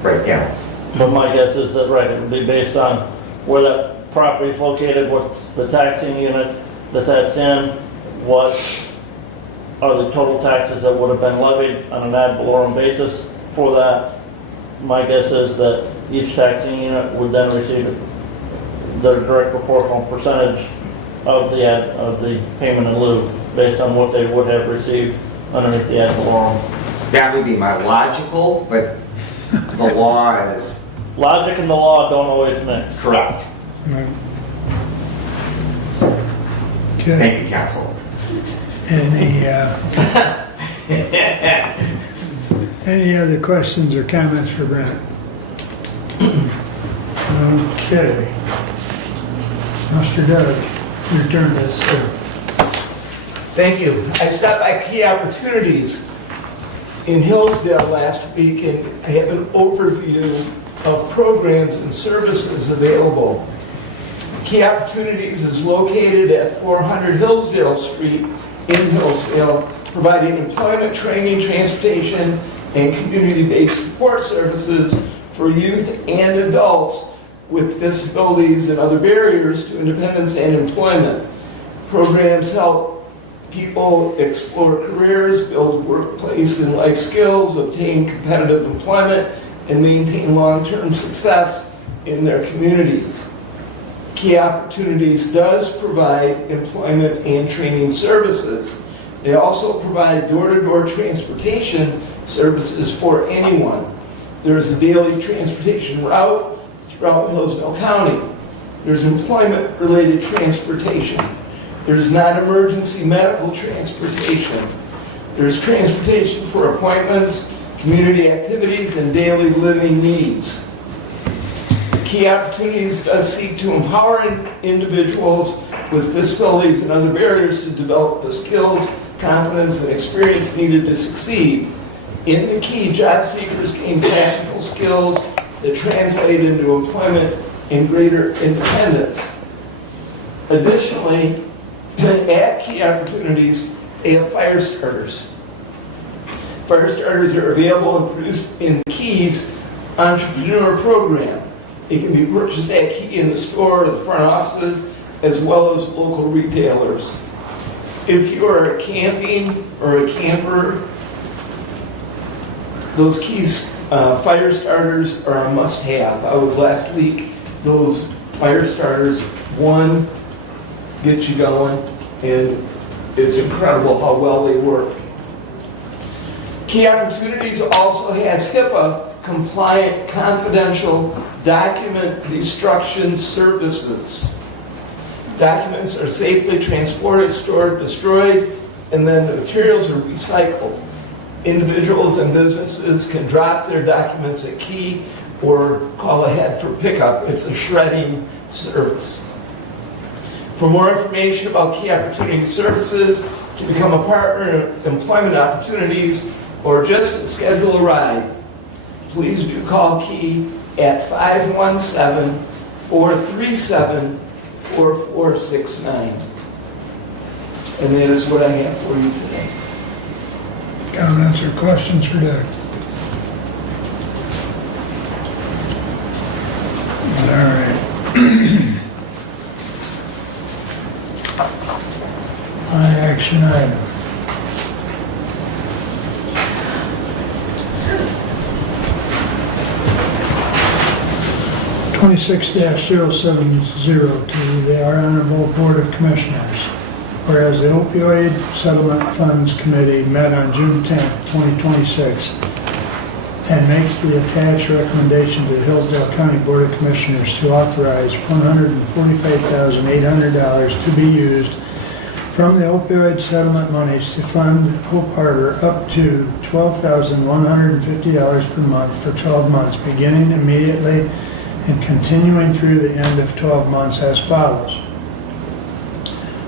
break down. But my guess is that, right, it would be based on where that property is located, what's the taxing unit that that's in, what are the total taxes that would have been levied on an ad valorem basis for that. My guess is that each taxing unit would then receive the direct proportional percentage of the payment in lieu based on what they would have received underneath the ad valorem. That would be my logical, but the law is... Logic and the law don't always mix. Correct. Okay. Thank you, Council. Any other questions or comments for Brent? Okay. Mr. Doug, your turn. Yes, sir. Thank you. I stopped by Key Opportunities in Hillsdale last week, and I have an overview of programs and services available. Key Opportunities is located at 400 Hillsdale Street in Hillsdale, providing employment, training, transportation, and community-based support services for youth and adults with disabilities and other barriers to independence and employment. Programs help people explore careers, build workplace and life skills, obtain competitive employment, and maintain long-term success in their communities. Key Opportunities does provide employment and training services. They also provide door-to-door transportation services for anyone. There is a daily transportation route throughout Hillsdale County. There's employment-related transportation. There's non-emergency medical transportation. There's transportation for appointments, community activities, and daily living needs. Key Opportunities does seek to empower individuals with disabilities and other barriers to develop the skills, competence, and experience needed to succeed. In the Key, job seekers gain practical skills that translate into employment and greater independence. Additionally, at Key Opportunities, they have fire starters. Fire starters are available and produced in Key's entrepreneur program. It can be purchased at Key in the store or the front offices, as well as local retailers. If you are camping or a camper, those Key's fire starters are a must-have. I was last week. Those fire starters, one, get you going, and it's incredible how well they work. Key Opportunities also has HIPAA-compliant, confidential document destruction services. Documents are safely transported, stored, destroyed, and then the materials are recycled. Individuals and businesses can drop their documents at Key or call ahead for pickup. It's a shredding service. For more information about Key Opportunity services, to become a partner in employment opportunities, or just to schedule a ride, please do call Key at 517-437-4469. And that is what I have for you today. Comments or questions for Doug? All right. My action item. (26-070) the Honorable Board of Commissioners. Whereas the Opioid Settlement Funds Committee met on June 10th, 2026, and makes the attached recommendation to the Hillsdale County Board of Commissioners to authorize $145,800 to be used from the opioid settlement monies to fund Hope Harbor up to $12,150 per month for 12 months, beginning immediately and continuing through the end of 12 months as follows.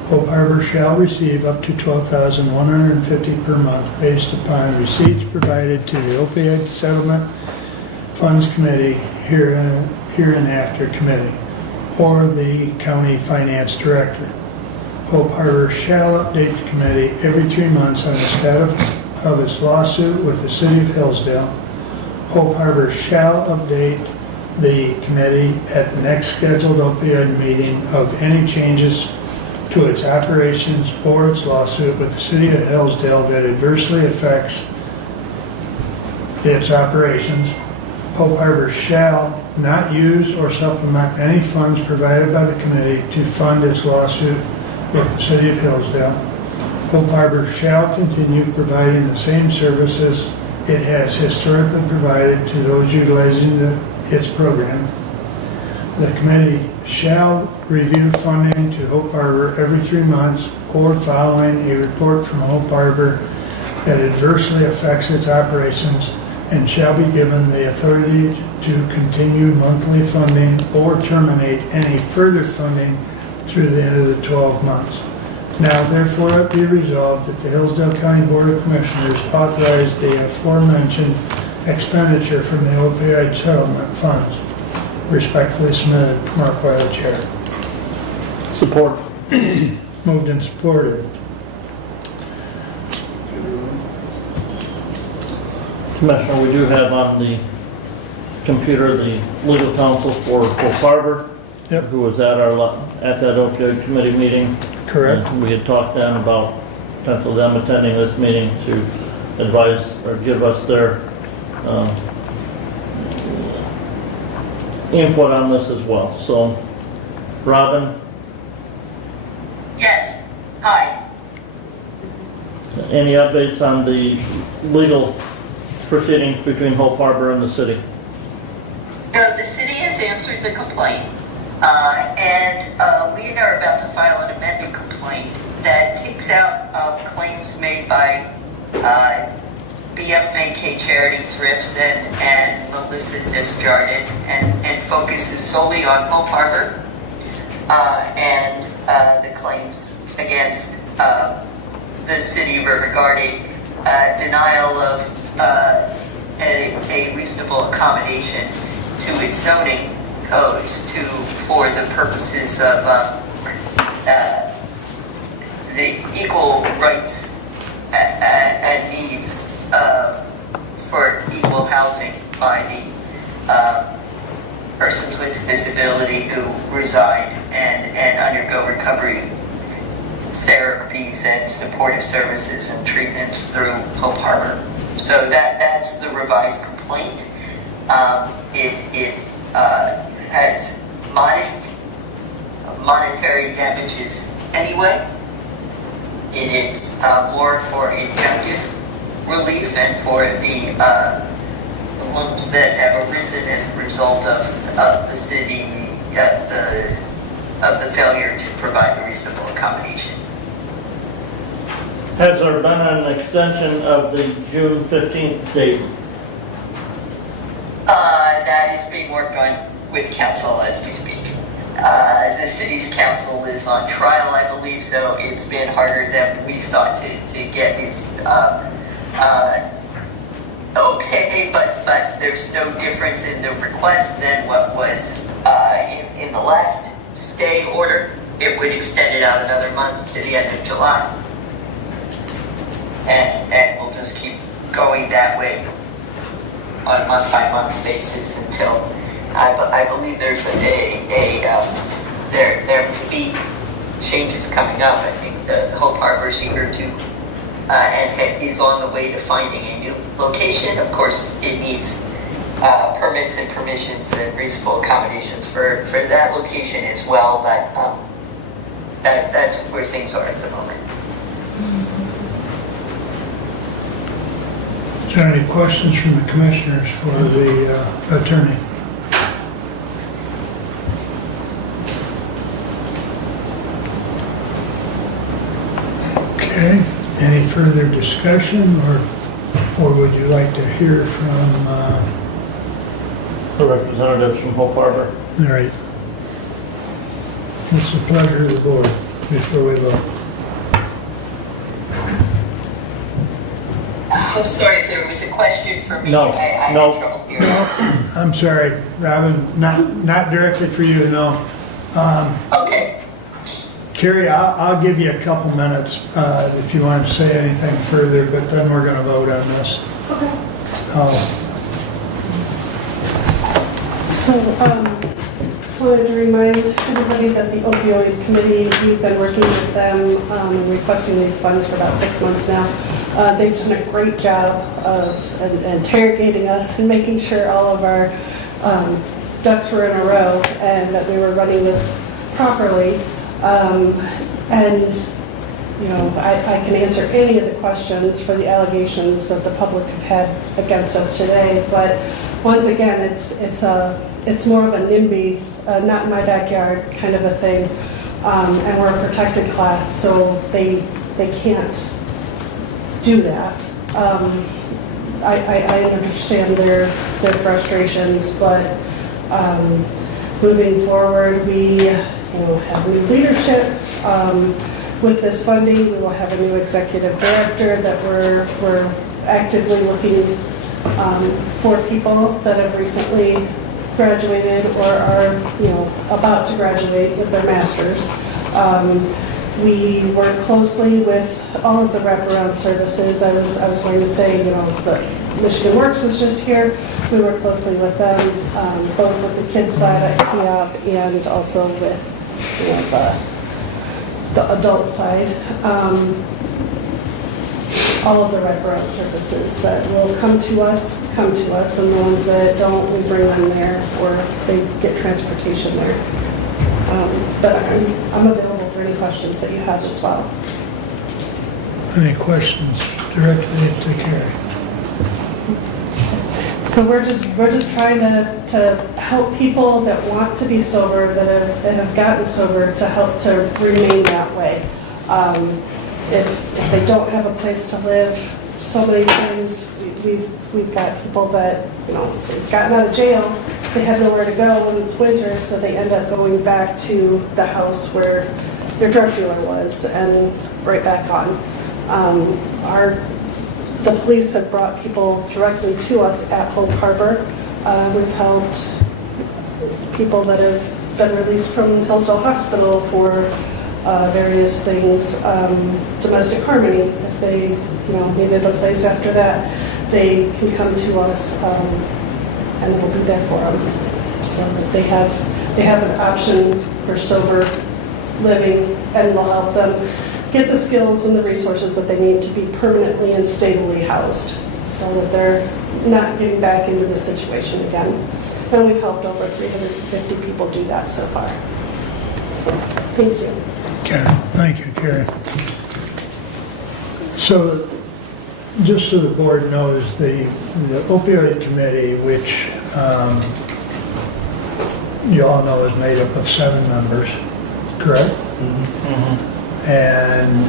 Hope Harbor shall receive up to $12,150 per month based upon receipts provided to the Opioid Settlement Funds Committee, hereinafter committee, or the County Finance Director. Hope Harbor shall update the committee every 3 months on the status of its lawsuit with the City of Hillsdale. Hope Harbor shall update the committee at the next scheduled opioid meeting of any changes to its operations or its lawsuit with the City of Hillsdale that adversely affects its operations. Hope Harbor shall not use or supplement any funds provided by the committee to fund its lawsuit with the City of Hillsdale. Hope Harbor shall continue providing the same services it has historically provided to those utilizing its program. The committee shall review funding to Hope Harbor every 3 months or following a report from Hope Harbor that adversely affects its operations, and shall be given the authority to continue monthly funding or terminate any further funding through the end of the 12 months. Now therefore it be resolved that the Hillsdale County Board of Commissioners authorize the aforementioned expenditure from the opioid settlement funds. Respectfully submitted, Mark Wiley, Chair. Support. Moved and supported. Commissioner, we do have on the computer the legal counsel for Hope Harbor, who was at that opioid committee meeting. Correct. And we had talked then about potentially them attending this meeting to advise or give us their input on this as well. So, Robin? Yes. Hi. Any updates on the legal proceedings between Hope Harbor and the city? No, the city has answered the complaint, and we are about to file an amended complaint that takes out claims made by BFMK Charity Thrifts and Melissa Disjardin, and focuses solely on Hope Harbor and the claims against the city regarding denial of a reasonable accommodation to its zoning codes for the purposes of the equal rights and needs for equal housing by the persons with disability who reside and undergo recovery therapies and supportive services and treatments through Hope Harbor. So that's the revised complaint. It has modest monetary damages anyway. It is more for injunctive relief and for the loans that have arisen as a result of the city, of the failure to provide the reasonable accommodation. Has there been an extension of the June 15th date? That is being worked on with council as we speak. The city's council is on trial, I believe, so it's been harder than we thought to get its okay, but there's no difference in the request than what was in the last stay order. It would extend it out another month to the end of July. And we'll just keep going that way on a month-by-month basis until I believe there's there may be changes coming up. I think the Hope Harbor is eager to and is on the way to finding a new location. Of course, it needs permits and permissions and reasonable accommodations for that location as well. But that's where things are at the moment. Is there any questions from the commissioners for the attorney? Any further discussion, or would you like to hear from, The representatives from Hope Harbor. all right. What's the pleasure of the board before we vote? I'm sorry if there was a question for me. No, I had no. trouble hearing. I'm sorry, Robin, not directly for you, no. Okay. Carrie, I'll give you a couple minutes if you want to say anything further, but then we're going to vote on this. Okay. So, just wanted to remind everybody that the opioid committee, we've been working with them and requesting these funds for about 6 months now. They've done a great job of interrogating us and making sure all of our ducks were in a row and that we were running this properly. And, you know, I can answer any of the questions for the allegations that the public have had against us today, but once again, it's more of a NIMBY, not in my backyard kind of a thing, and we're a protected class, so they can't do that. I understand their frustrations, but moving forward, we have new leadership. With this funding, we will have a new executive director that we're actively looking for people that have recently graduated or are about to graduate with their masters. We work closely with all of the wraparound services. I was going to say, the Michigan Works was just here. We work closely with them, both with the kids side at KIOP and also with the adult side. All of the wraparound services that will come to us, and the ones that don't, we bring them there, or they get transportation there. But I'm available for any questions that you have as well. Any questions directly to Carrie? So we're just trying to help people that want to be sober, that have gotten sober, to help to remain that way. If they don't have a place to live, so many times we've got people that they've gotten out of jail, they have nowhere to go when it's winter, so they end up going back to the house where their drug dealer was and right back on. The police have brought people directly to us at Hope Harbor. We've helped people that have been released from Hillsdale Hospital for various things, domestic harmony. If they needed a place after that, they can come to us and we'll be there for them. So that they have an option for sober living, and we'll help them get the skills and the resources that they need to be permanently and stably housed so that they're not getting back into the situation again. And we've helped over 350 people do that so far. Thank you. Okay, thank you, Carrie. So, just so the board knows, the opioid committee, which you all know is made up of 7 members, correct? Mm-hmm. And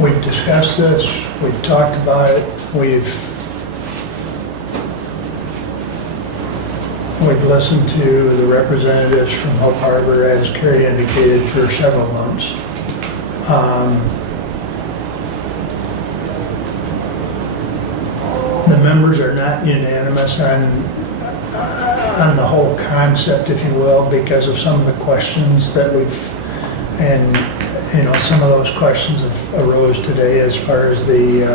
we've discussed this, we've talked about it, we've listened to the representatives from Hope Harbor, as Carrie indicated, for several months. The members are not unanimous on the whole concept, if you will, because of some of the questions that some of those questions have arose today as far as the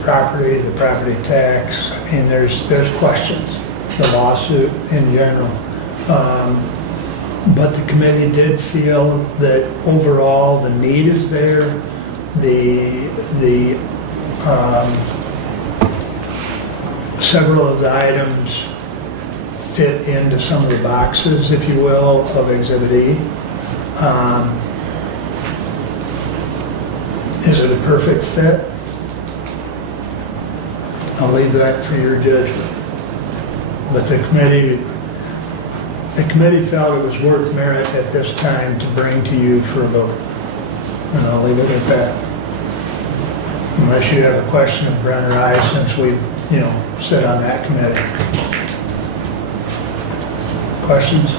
property tax. I mean, there's questions, the lawsuit in general. But the committee did feel that overall the need is there. Several of the items fit into some of the boxes, if you will, of Exhibit E. Is it a perfect fit? I'll leave that for your judgment. But the committee felt it was worth merit at this time to bring to you for a vote. And I'll leave it at that. Unless you have a question of Brent or I, since we, sit on that committee. Questions?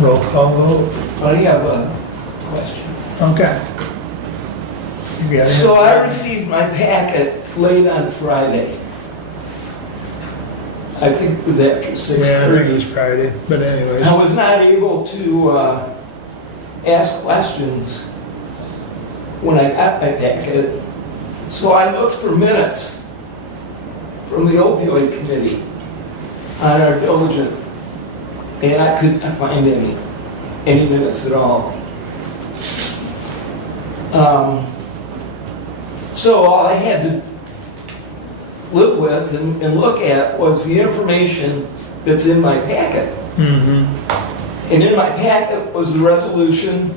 Roll call vote. I have a question. Okay. You got it? So I received my packet late on Friday. I think it was after 6:30. Yeah, I think it was Friday, but anyways. I was not able to ask questions when I got my packet, so I looked for minutes from the opioid committee on our diligent, and I could not find any minutes at all. So all I had to live with and look at was the information that's in my packet. Mm-hmm. And in my packet was the resolution.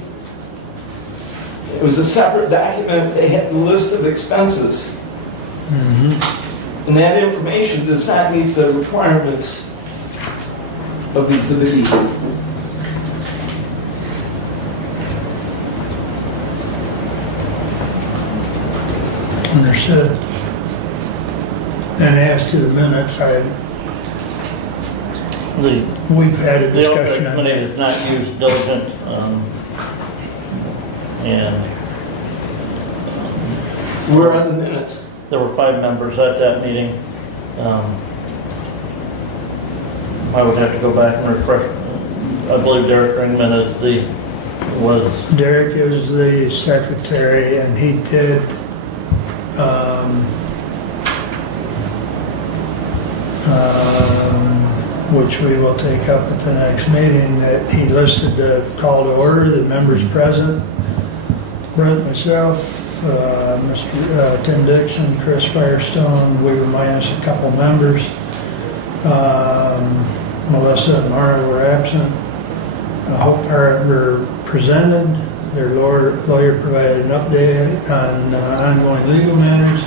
It was a separate document that had the list of expenses. Mm-hmm. And that information does not meet the requirements of Exhibit E. Understood. And as to the minutes, we've had a The discussion opioid on committee that. has not used diligent, and Where are the minutes? there were 5 members at that meeting. I would have to go back and refresh. I believe Derek Ringman was. Derek is the secretary, and he did, which we will take up at the next meeting, that he listed the call to order, the members present, Brent, myself, Mr. Tim Dixon, Chris Firestone, we were minus a couple members. Melissa and Mara were absent. Hope Harbor presented. Their lawyer provided an update on ongoing legal matters.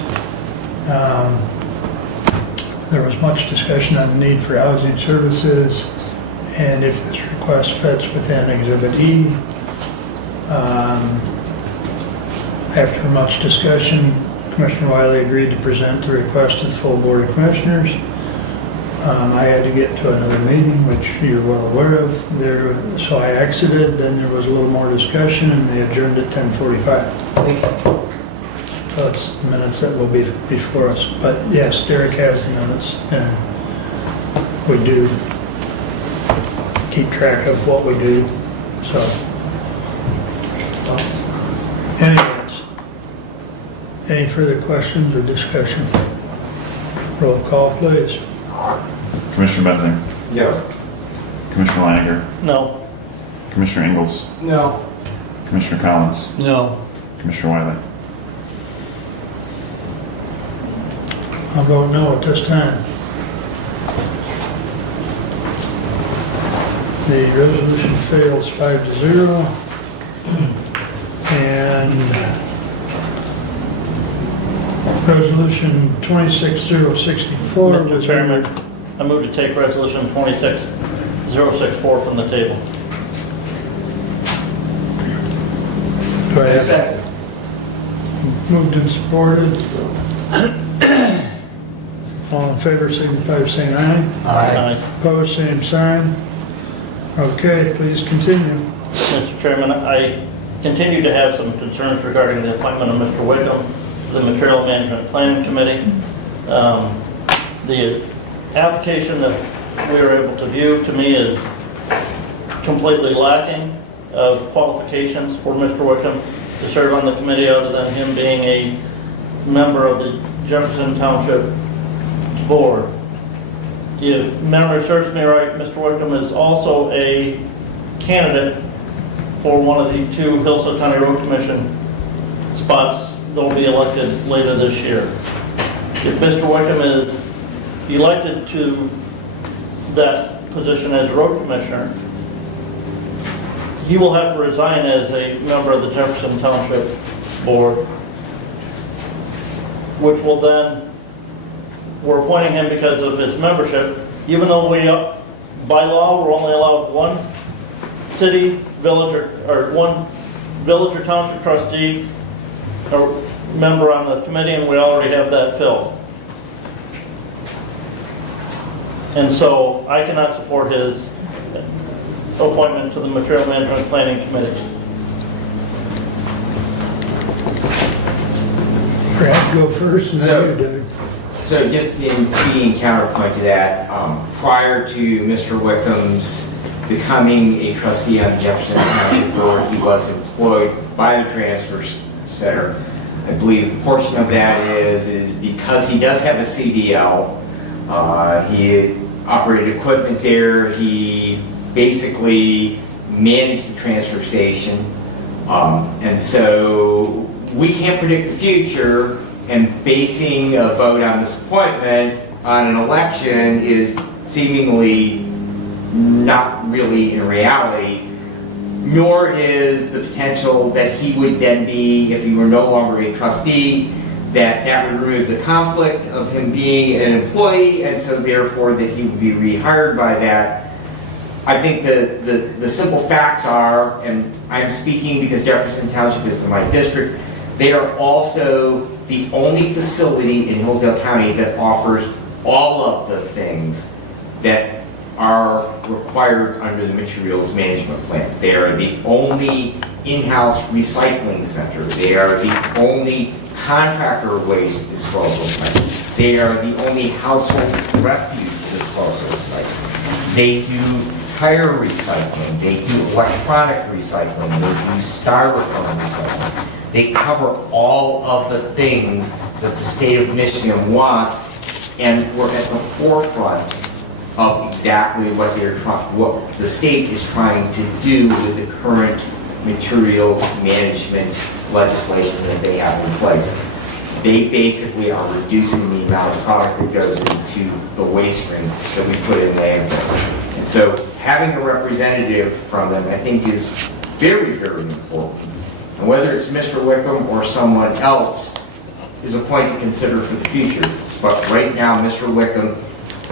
There was much discussion on the need for housing services and if this request fits within Exhibit E. After much discussion, Commissioner Wiley agreed to present the request to the full Board of Commissioners. I had to get to another meeting, which you're well aware of. So I exited, then there was a little more discussion, and they adjourned at 10:45. So that's the minutes that will be before us. But yes, Derek has the minutes, and we do keep track of what we do, so. Anyways, any further questions or discussion? Roll call, please. Commissioner Benzing? Yeah. Commissioner Laniger? No. Commissioner Ingalls? No. Commissioner Collins? No. Commissioner Wiley? I'll vote no at this time. The resolution fails 5-0. And resolution 26064. Mr. Chairman, I move to take resolution 26064 from the table. Do I have Second. moved and supported? All in favor, signify by saying aye. Aye. Opposed, same sign. Okay, please continue. Mr. Chairman, I continue to have some concerns regarding the appointment of Mr. Wickham to the Material Management Planning Committee. The application that we were able to view, to me, is completely lacking of qualifications for Mr. Wickham to serve on the committee, other than him being a member of the Jefferson Township Board. If memory serves me right, Mr. Wickham is also a candidate for one of the 2 Hillsdale County Road Commission spots that will be elected later this year. If Mr. Wickham is elected to that position as a road commissioner, he will have to resign as a member of the Jefferson Township Board, which will then, we're appointing him because of his membership, even though we, by law, we're only allowed 1 city, village, or 1 village or township trustee a member on the committee, and we already have that filled. And so I cannot support his appointment to the Material Management Planning Committee. Brad, go first and then you, Doug. So just in counterpoint to that, prior to Mr. Wickham's becoming a trustee on the Jefferson Township Board, he was employed by the Transfer Center. I believe a portion of that is because he does have a CDL. He operated equipment there. He basically managed the transfer station. And so we can't predict the future, and basing a vote on this appointment on an election is seemingly not really in reality, nor is the potential that he would then be, if he were no longer a trustee, that would remove the conflict of him being an employee, and so therefore that he would be rehired by that. I think the simple facts are, and I'm speaking because Jefferson Township is in my district, they are also the only facility in Hillsdale County that offers all of the things that are required under the materials management plan. They are the only in-house recycling center. They are the only contractor waste disposal site. They are the only household refuse disposal site. They do tire recycling. They do electronic recycling. They do styrofoam recycling. They cover all of the things that the state of Michigan wants, and we're at the forefront of exactly what what the state is trying to do with the current materials management legislation that they have in place. They basically are reducing the amount of product that goes into the waste stream that we put in landfills. And so having a representative from them, I think, is very, very important. And whether it's Mr. Wickham or someone else is a point to consider for the future. But right now, Mr. Wickham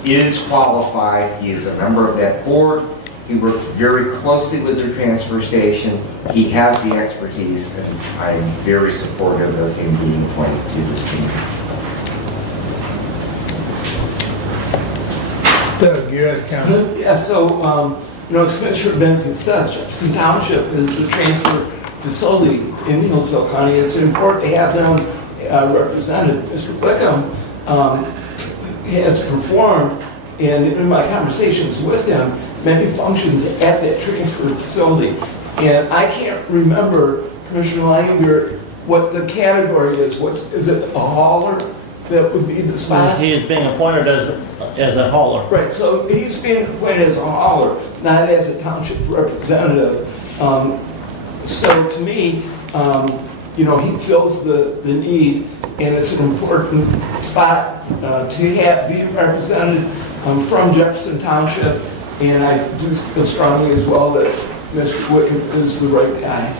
is qualified. He is a member of that board. He works very closely with the transfer station. He has the expertise, and I'm very supportive of him being appointed to this team. Doug, you had a comment? Yeah, so, as Commissioner Benson says, Jefferson Township is a transfer facility in Hillsdale County. It's important to have them represented. Mr. Wickham has performed, and in my conversations with him, many functions at that transfer facility. And I can't remember, Commissioner Langer, what the category is. Is it a hauler that would be the spot? He is being appointed as a hauler. Right, so he's being appointed as a hauler, not as a township representative. So to me, he fills the need, and it's an important spot to be represented from Jefferson Township, and I do feel strongly as well that Mr. Wickham is the right guy.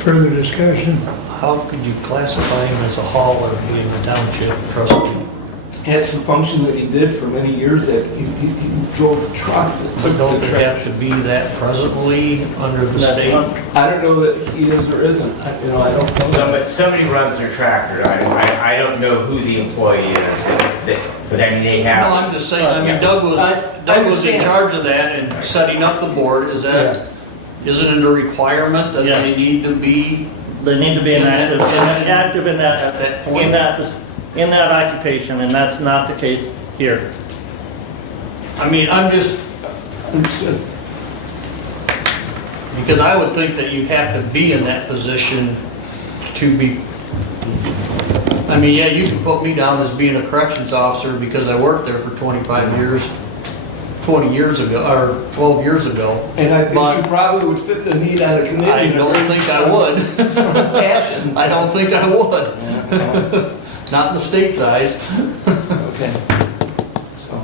Further discussion? How could you classify him as a hauler being the township trustee? That's the function that he did for many years, that he drove the truck. But don't they have to be that presently under the state? I don't know that he is or isn't. I don't know. Somebody runs their tractor. I don't know who the employee is, but I mean, they have. No, I'm just saying, Doug was in charge of that and setting up the board. Isn't it a requirement that they need to be? They need to be active in that, at that point. in that occupation, and that's not the case here. I mean, I'm just, Understood. because I would think that you have to be in that position to be, I mean, yeah, you can put me down as being a corrections officer because I worked there for 25 years, 20 years ago, or 12 years ago. And I think you probably would fit the need on a committee. I don't think I would. Fashion. I don't think I would. Not in the state's eyes. Okay. So.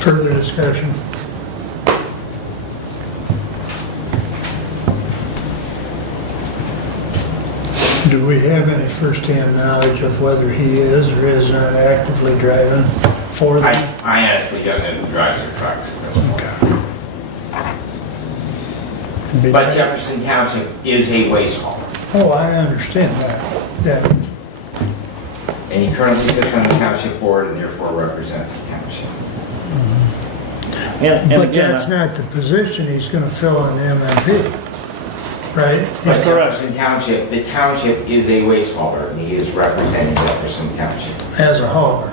Further discussion? Do we have any first-hand knowledge of whether he is or is not actively driving for them? I honestly don't know who drives their trucks at this point. But Jefferson Township is a waste hauler. Oh, I understand that. Yeah. And he currently sits on the township board and therefore represents the township. And But again, that's not the position he's gonna fill in the MMP, right? But Jefferson Township, the township is a waste hauler, and he is representing Jefferson Township. As a hauler,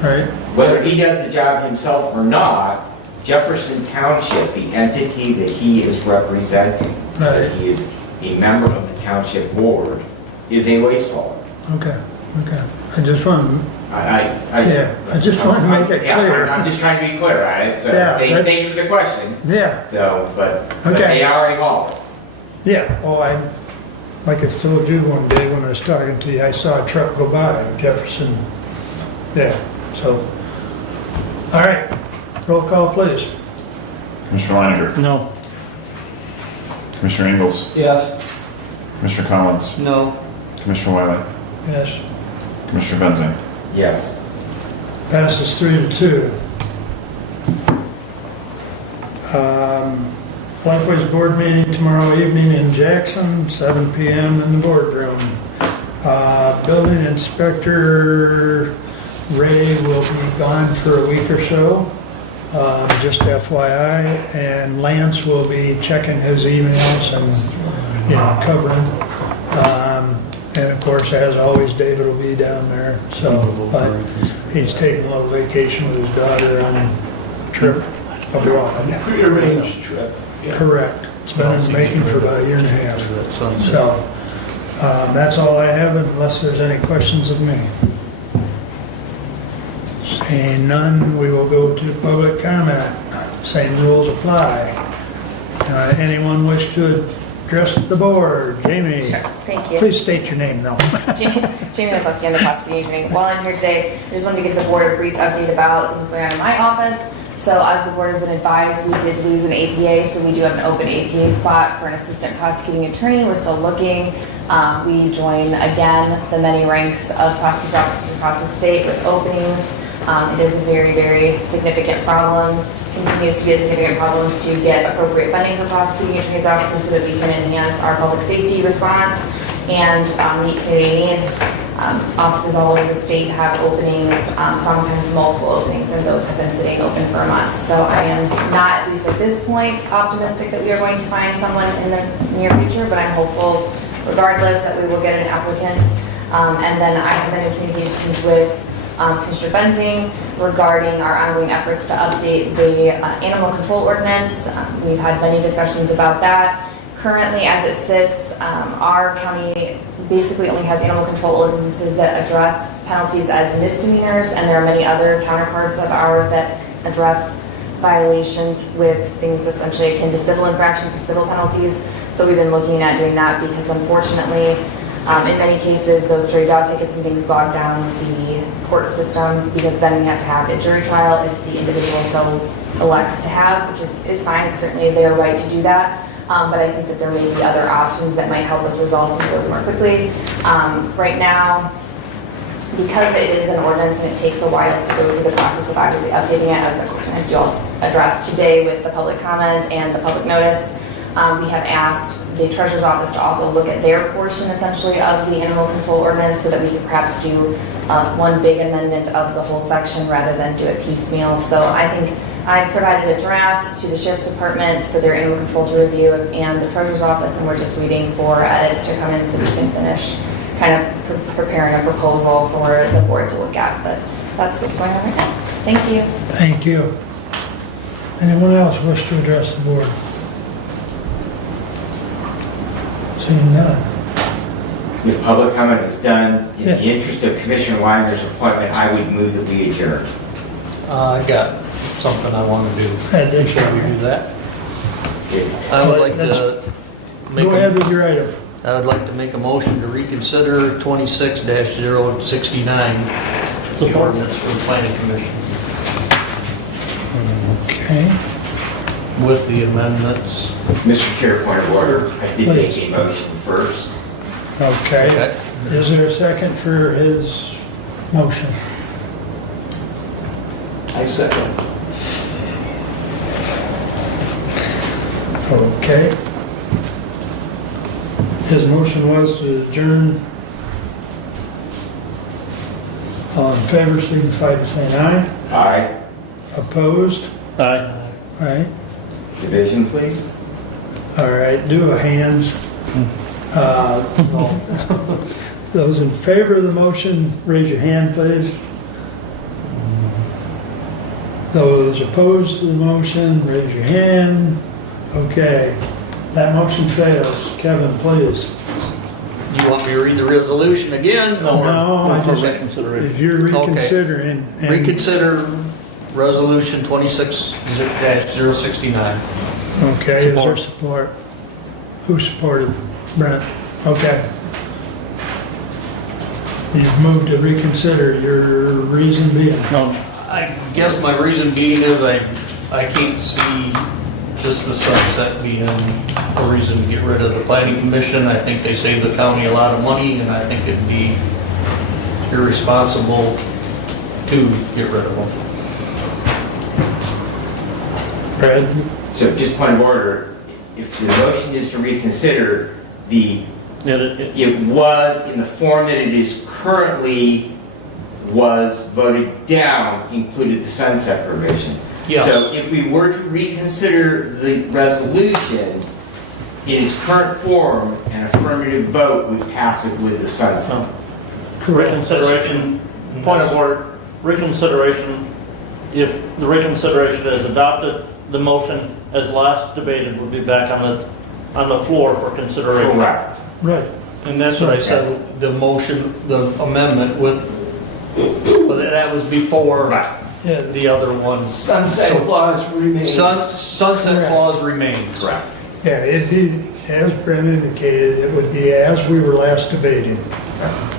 right? Whether he does the job himself or not, Jefferson Township, the entity that he is representing, because he is a member of the township board, is a waste hauler. Okay, okay. I just want to, I just want to make it yeah, clear. I'm just trying to be clear on it, so Yeah, thank you for the question. Yeah, So, but Okay. they are a hauler. yeah. Oh, like I told you one day when I was talking to you, I saw a truck go by Jefferson. Yeah, so, all right. Roll call, please. Commissioner Leininger? no. Commissioner Ingles? Yes. Commissioner Collins? No. Commissioner Wiley? Yes. Commissioner Benzing? Yes. Passes 3-2. Lifeways board meeting tomorrow evening in Jackson, 7 PM in the boardroom. Building inspector Ray will be gone for a week or so, just FYI, and Lance will be checking his emails and, covering. And of course, as always, David will be down there, so, but he's taking a little vacation with his daughter on a trip abroad. Prearranged trip. Yeah. Correct. It's been in the making for about a year and a half. So, that's all I have unless there's any questions of me. Seeing none, we will go to public comment. Same rules apply. Anyone wish to address the board? Jamie? Thank you. Please state your name, though. Jamie Leslie, I'm the prosecuting attorney. While I'm here today, I just wanted to give the board a brief update about things going on in my office. So as the board has been advised, we did lose an APA, so we do have an open APA spot for an assistant prosecuting attorney. We're still looking. We join, again, the many ranks of prosecutors' offices across the state with openings. It is a very, very significant problem. Continues to be a significant problem to get appropriate funding for prosecuting attorneys' offices so that we can enhance our public safety response and meet community needs. Offices all over the state have openings, sometimes multiple openings, and those have been sitting open for months. So I am not, at least at this point, optimistic that we are going to find someone in the near future, but I'm hopeful regardless that we will get an applicant. And then I have been in communications with Commissioner Benzing regarding our ongoing efforts to update the animal control ordinance. We've had many discussions about that. Currently, as it sits, our county basically only has animal control ordinances that address penalties as misdemeanors, and there are many other counterparts of ours that address violations with things essentially akin to civil infractions or civil penalties. So we've been looking at doing that because unfortunately, in many cases, those stray dog tickets and things bog down the court system because then we have to have a jury trial if the individual so elects to have, which is fine. It's certainly their right to do that. But I think that there may be other options that might help us resolve some of those more quickly. Right now, because it is an ordinance and it takes a while to go through the process of obviously updating it, as you all addressed today with the public comment and the public notice, we have asked the Treasurer's Office to also look at their portion essentially of the animal control ordinance so that we could perhaps do one big amendment of the whole section rather than do it piecemeal. So I think I provided a draft to the Sheriff's Department for their animal control to review and the Treasurer's Office, and we're just waiting for edits to come in so we can finish kind of preparing a proposal for the board to look at. But that's what's going on right now. Thank you. Thank you. Anyone else wish to address the board? Seeing none. The public comment is done. In the interest of Commissioner Weiner's appointment, I would move that we adjourn. I got something I want to do before we do that. I would like to make Go ahead with your item. I would like to make a motion to reconsider 26-069, the ordinance for the planning commission. Okay. With the amendments. Mr. Chair, point of order. I did make a motion first. Okay. Is there a second for his motion? I second. Okay. His motion was to adjourn. All in favor, signify by saying aye. Aye. Opposed? Aye. Aye. Division, please. All right, do a hands. Those in favor of the motion, raise your hand, please. Those opposed to the motion, raise your hand. Okay, that motion fails. Kevin, please. You want me to read the resolution again? or- No, I for just, reconsideration. if you're reconsidering. and- Reconsider resolution 26-069. Okay, is there support? Who supported? Brent? Okay. You've moved to reconsider, your reason being? No, I guess my reason being is I can't see just the sunset being a reason to get rid of the planning commission. I think they save the county a lot of money, and I think it'd be irresponsible to get rid of them. Brad? So just point of order, if the motion is to reconsider, it was, in the form that it is currently, was voted down, included the sunset provision. Yes. So if we were to reconsider the resolution in its current form, an affirmative vote would pass it with the sunset. reconsideration, point of order, reconsideration, if the reconsideration is adopted, the motion as last debated would be back on the floor for consideration. Correct. Right. And that's what I said, the motion, the amendment with, but that was before the other ones. Sunset clause remains. Sunset clause remains. Correct. Yeah, as Brent indicated, it would be as we were last debating.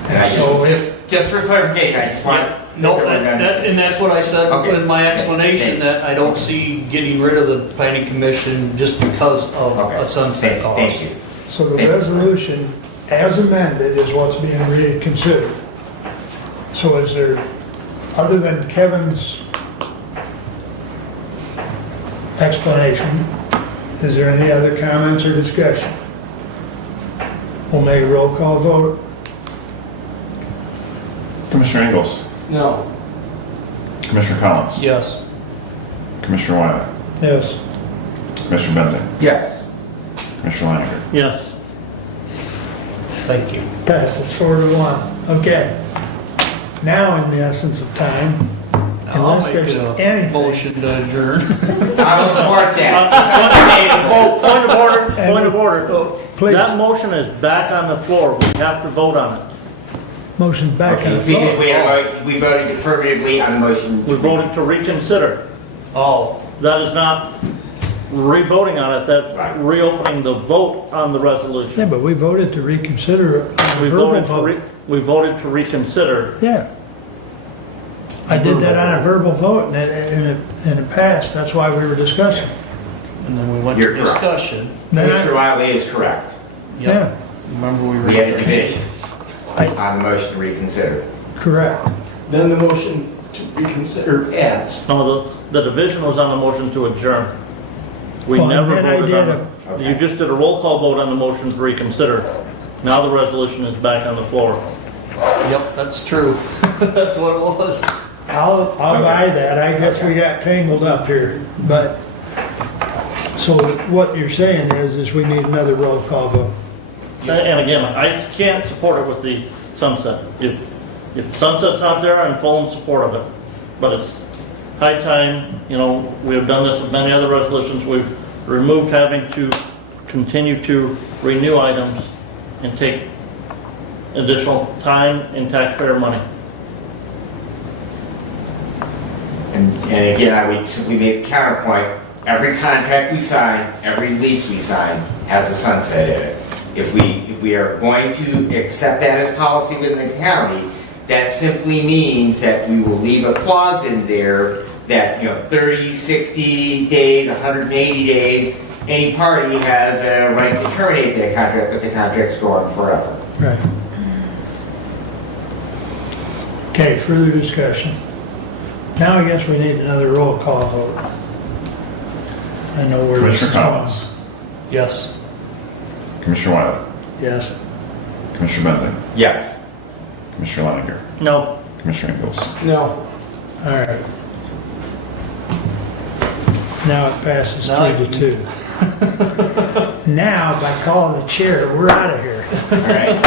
And So just for clarification, I just want. No, and that's what I said with my explanation, that I don't see getting rid of the planning commission just because of a sunset clause. Thank you. So the resolution, as amended, is what's being reconsidered. So is there, other than Kevin's explanation, is there any other comments or discussion? We'll make a roll call vote. Commissioner Ingles, No. Commissioner Collins, Yes. Commissioner Wiley, Yes. Commissioner Benzing, Yes. Commissioner Leininger. Yes. Thank you. Passes 4-1. Okay. Now, in the essence of time, unless there's anything. Motion to adjourn. I will support that. Point of order. Please. That motion is back on the floor. We have to vote on it. Motion back on the floor. We voted affirmatively on the motion. We voted to reconsider. Oh, That is not re-voting on it, that's reopening the vote on the resolution. Yeah, but we voted to reconsider on a We verbal voted to vote. we voted to reconsider. Yeah. I did that on a verbal vote and it passed. That's why we were discussing. and then we went You're to correct. discussion. Commissioner Wiley is correct. Yeah, Remember we were. We had a division I- on the motion to reconsider. correct. Then the motion to reconsider passed. No, the division was on the motion to adjourn. We Well, never and then I voted did on it. You just did a roll call vote on the motion to reconsider. Now the resolution is back on the floor. Yep, that's true. That's what it was. I'll buy that. I guess we got tangled up here, but, so what you're saying is we need another roll call vote. And again, I can't support it with the sunset. If the sunset's not there, I'm full in support of it. But it's high time, we have done this with many other resolutions. We've removed having to continue to renew items and take additional time and taxpayer money. And again, I would simply make the counterpoint, every contract we sign, every lease we sign has a sunset in it. If we are going to accept that as policy within the county, that simply means that we will leave a clause in there that, 30, 60 days, 180 days, any party has a right to terminate that contract, but the contract's go on forever. Right. Okay, further discussion. Now I guess we need another roll call vote. I know where this Commissioner is going. Collins, Yes. Commissioner Wiley? Yes. Commissioner Benzing? Yes. Commissioner Leininger? No. Commissioner Ingles? No. All right. Now it passes Now 3-2. Now, by calling the chair, we're out of here. All right.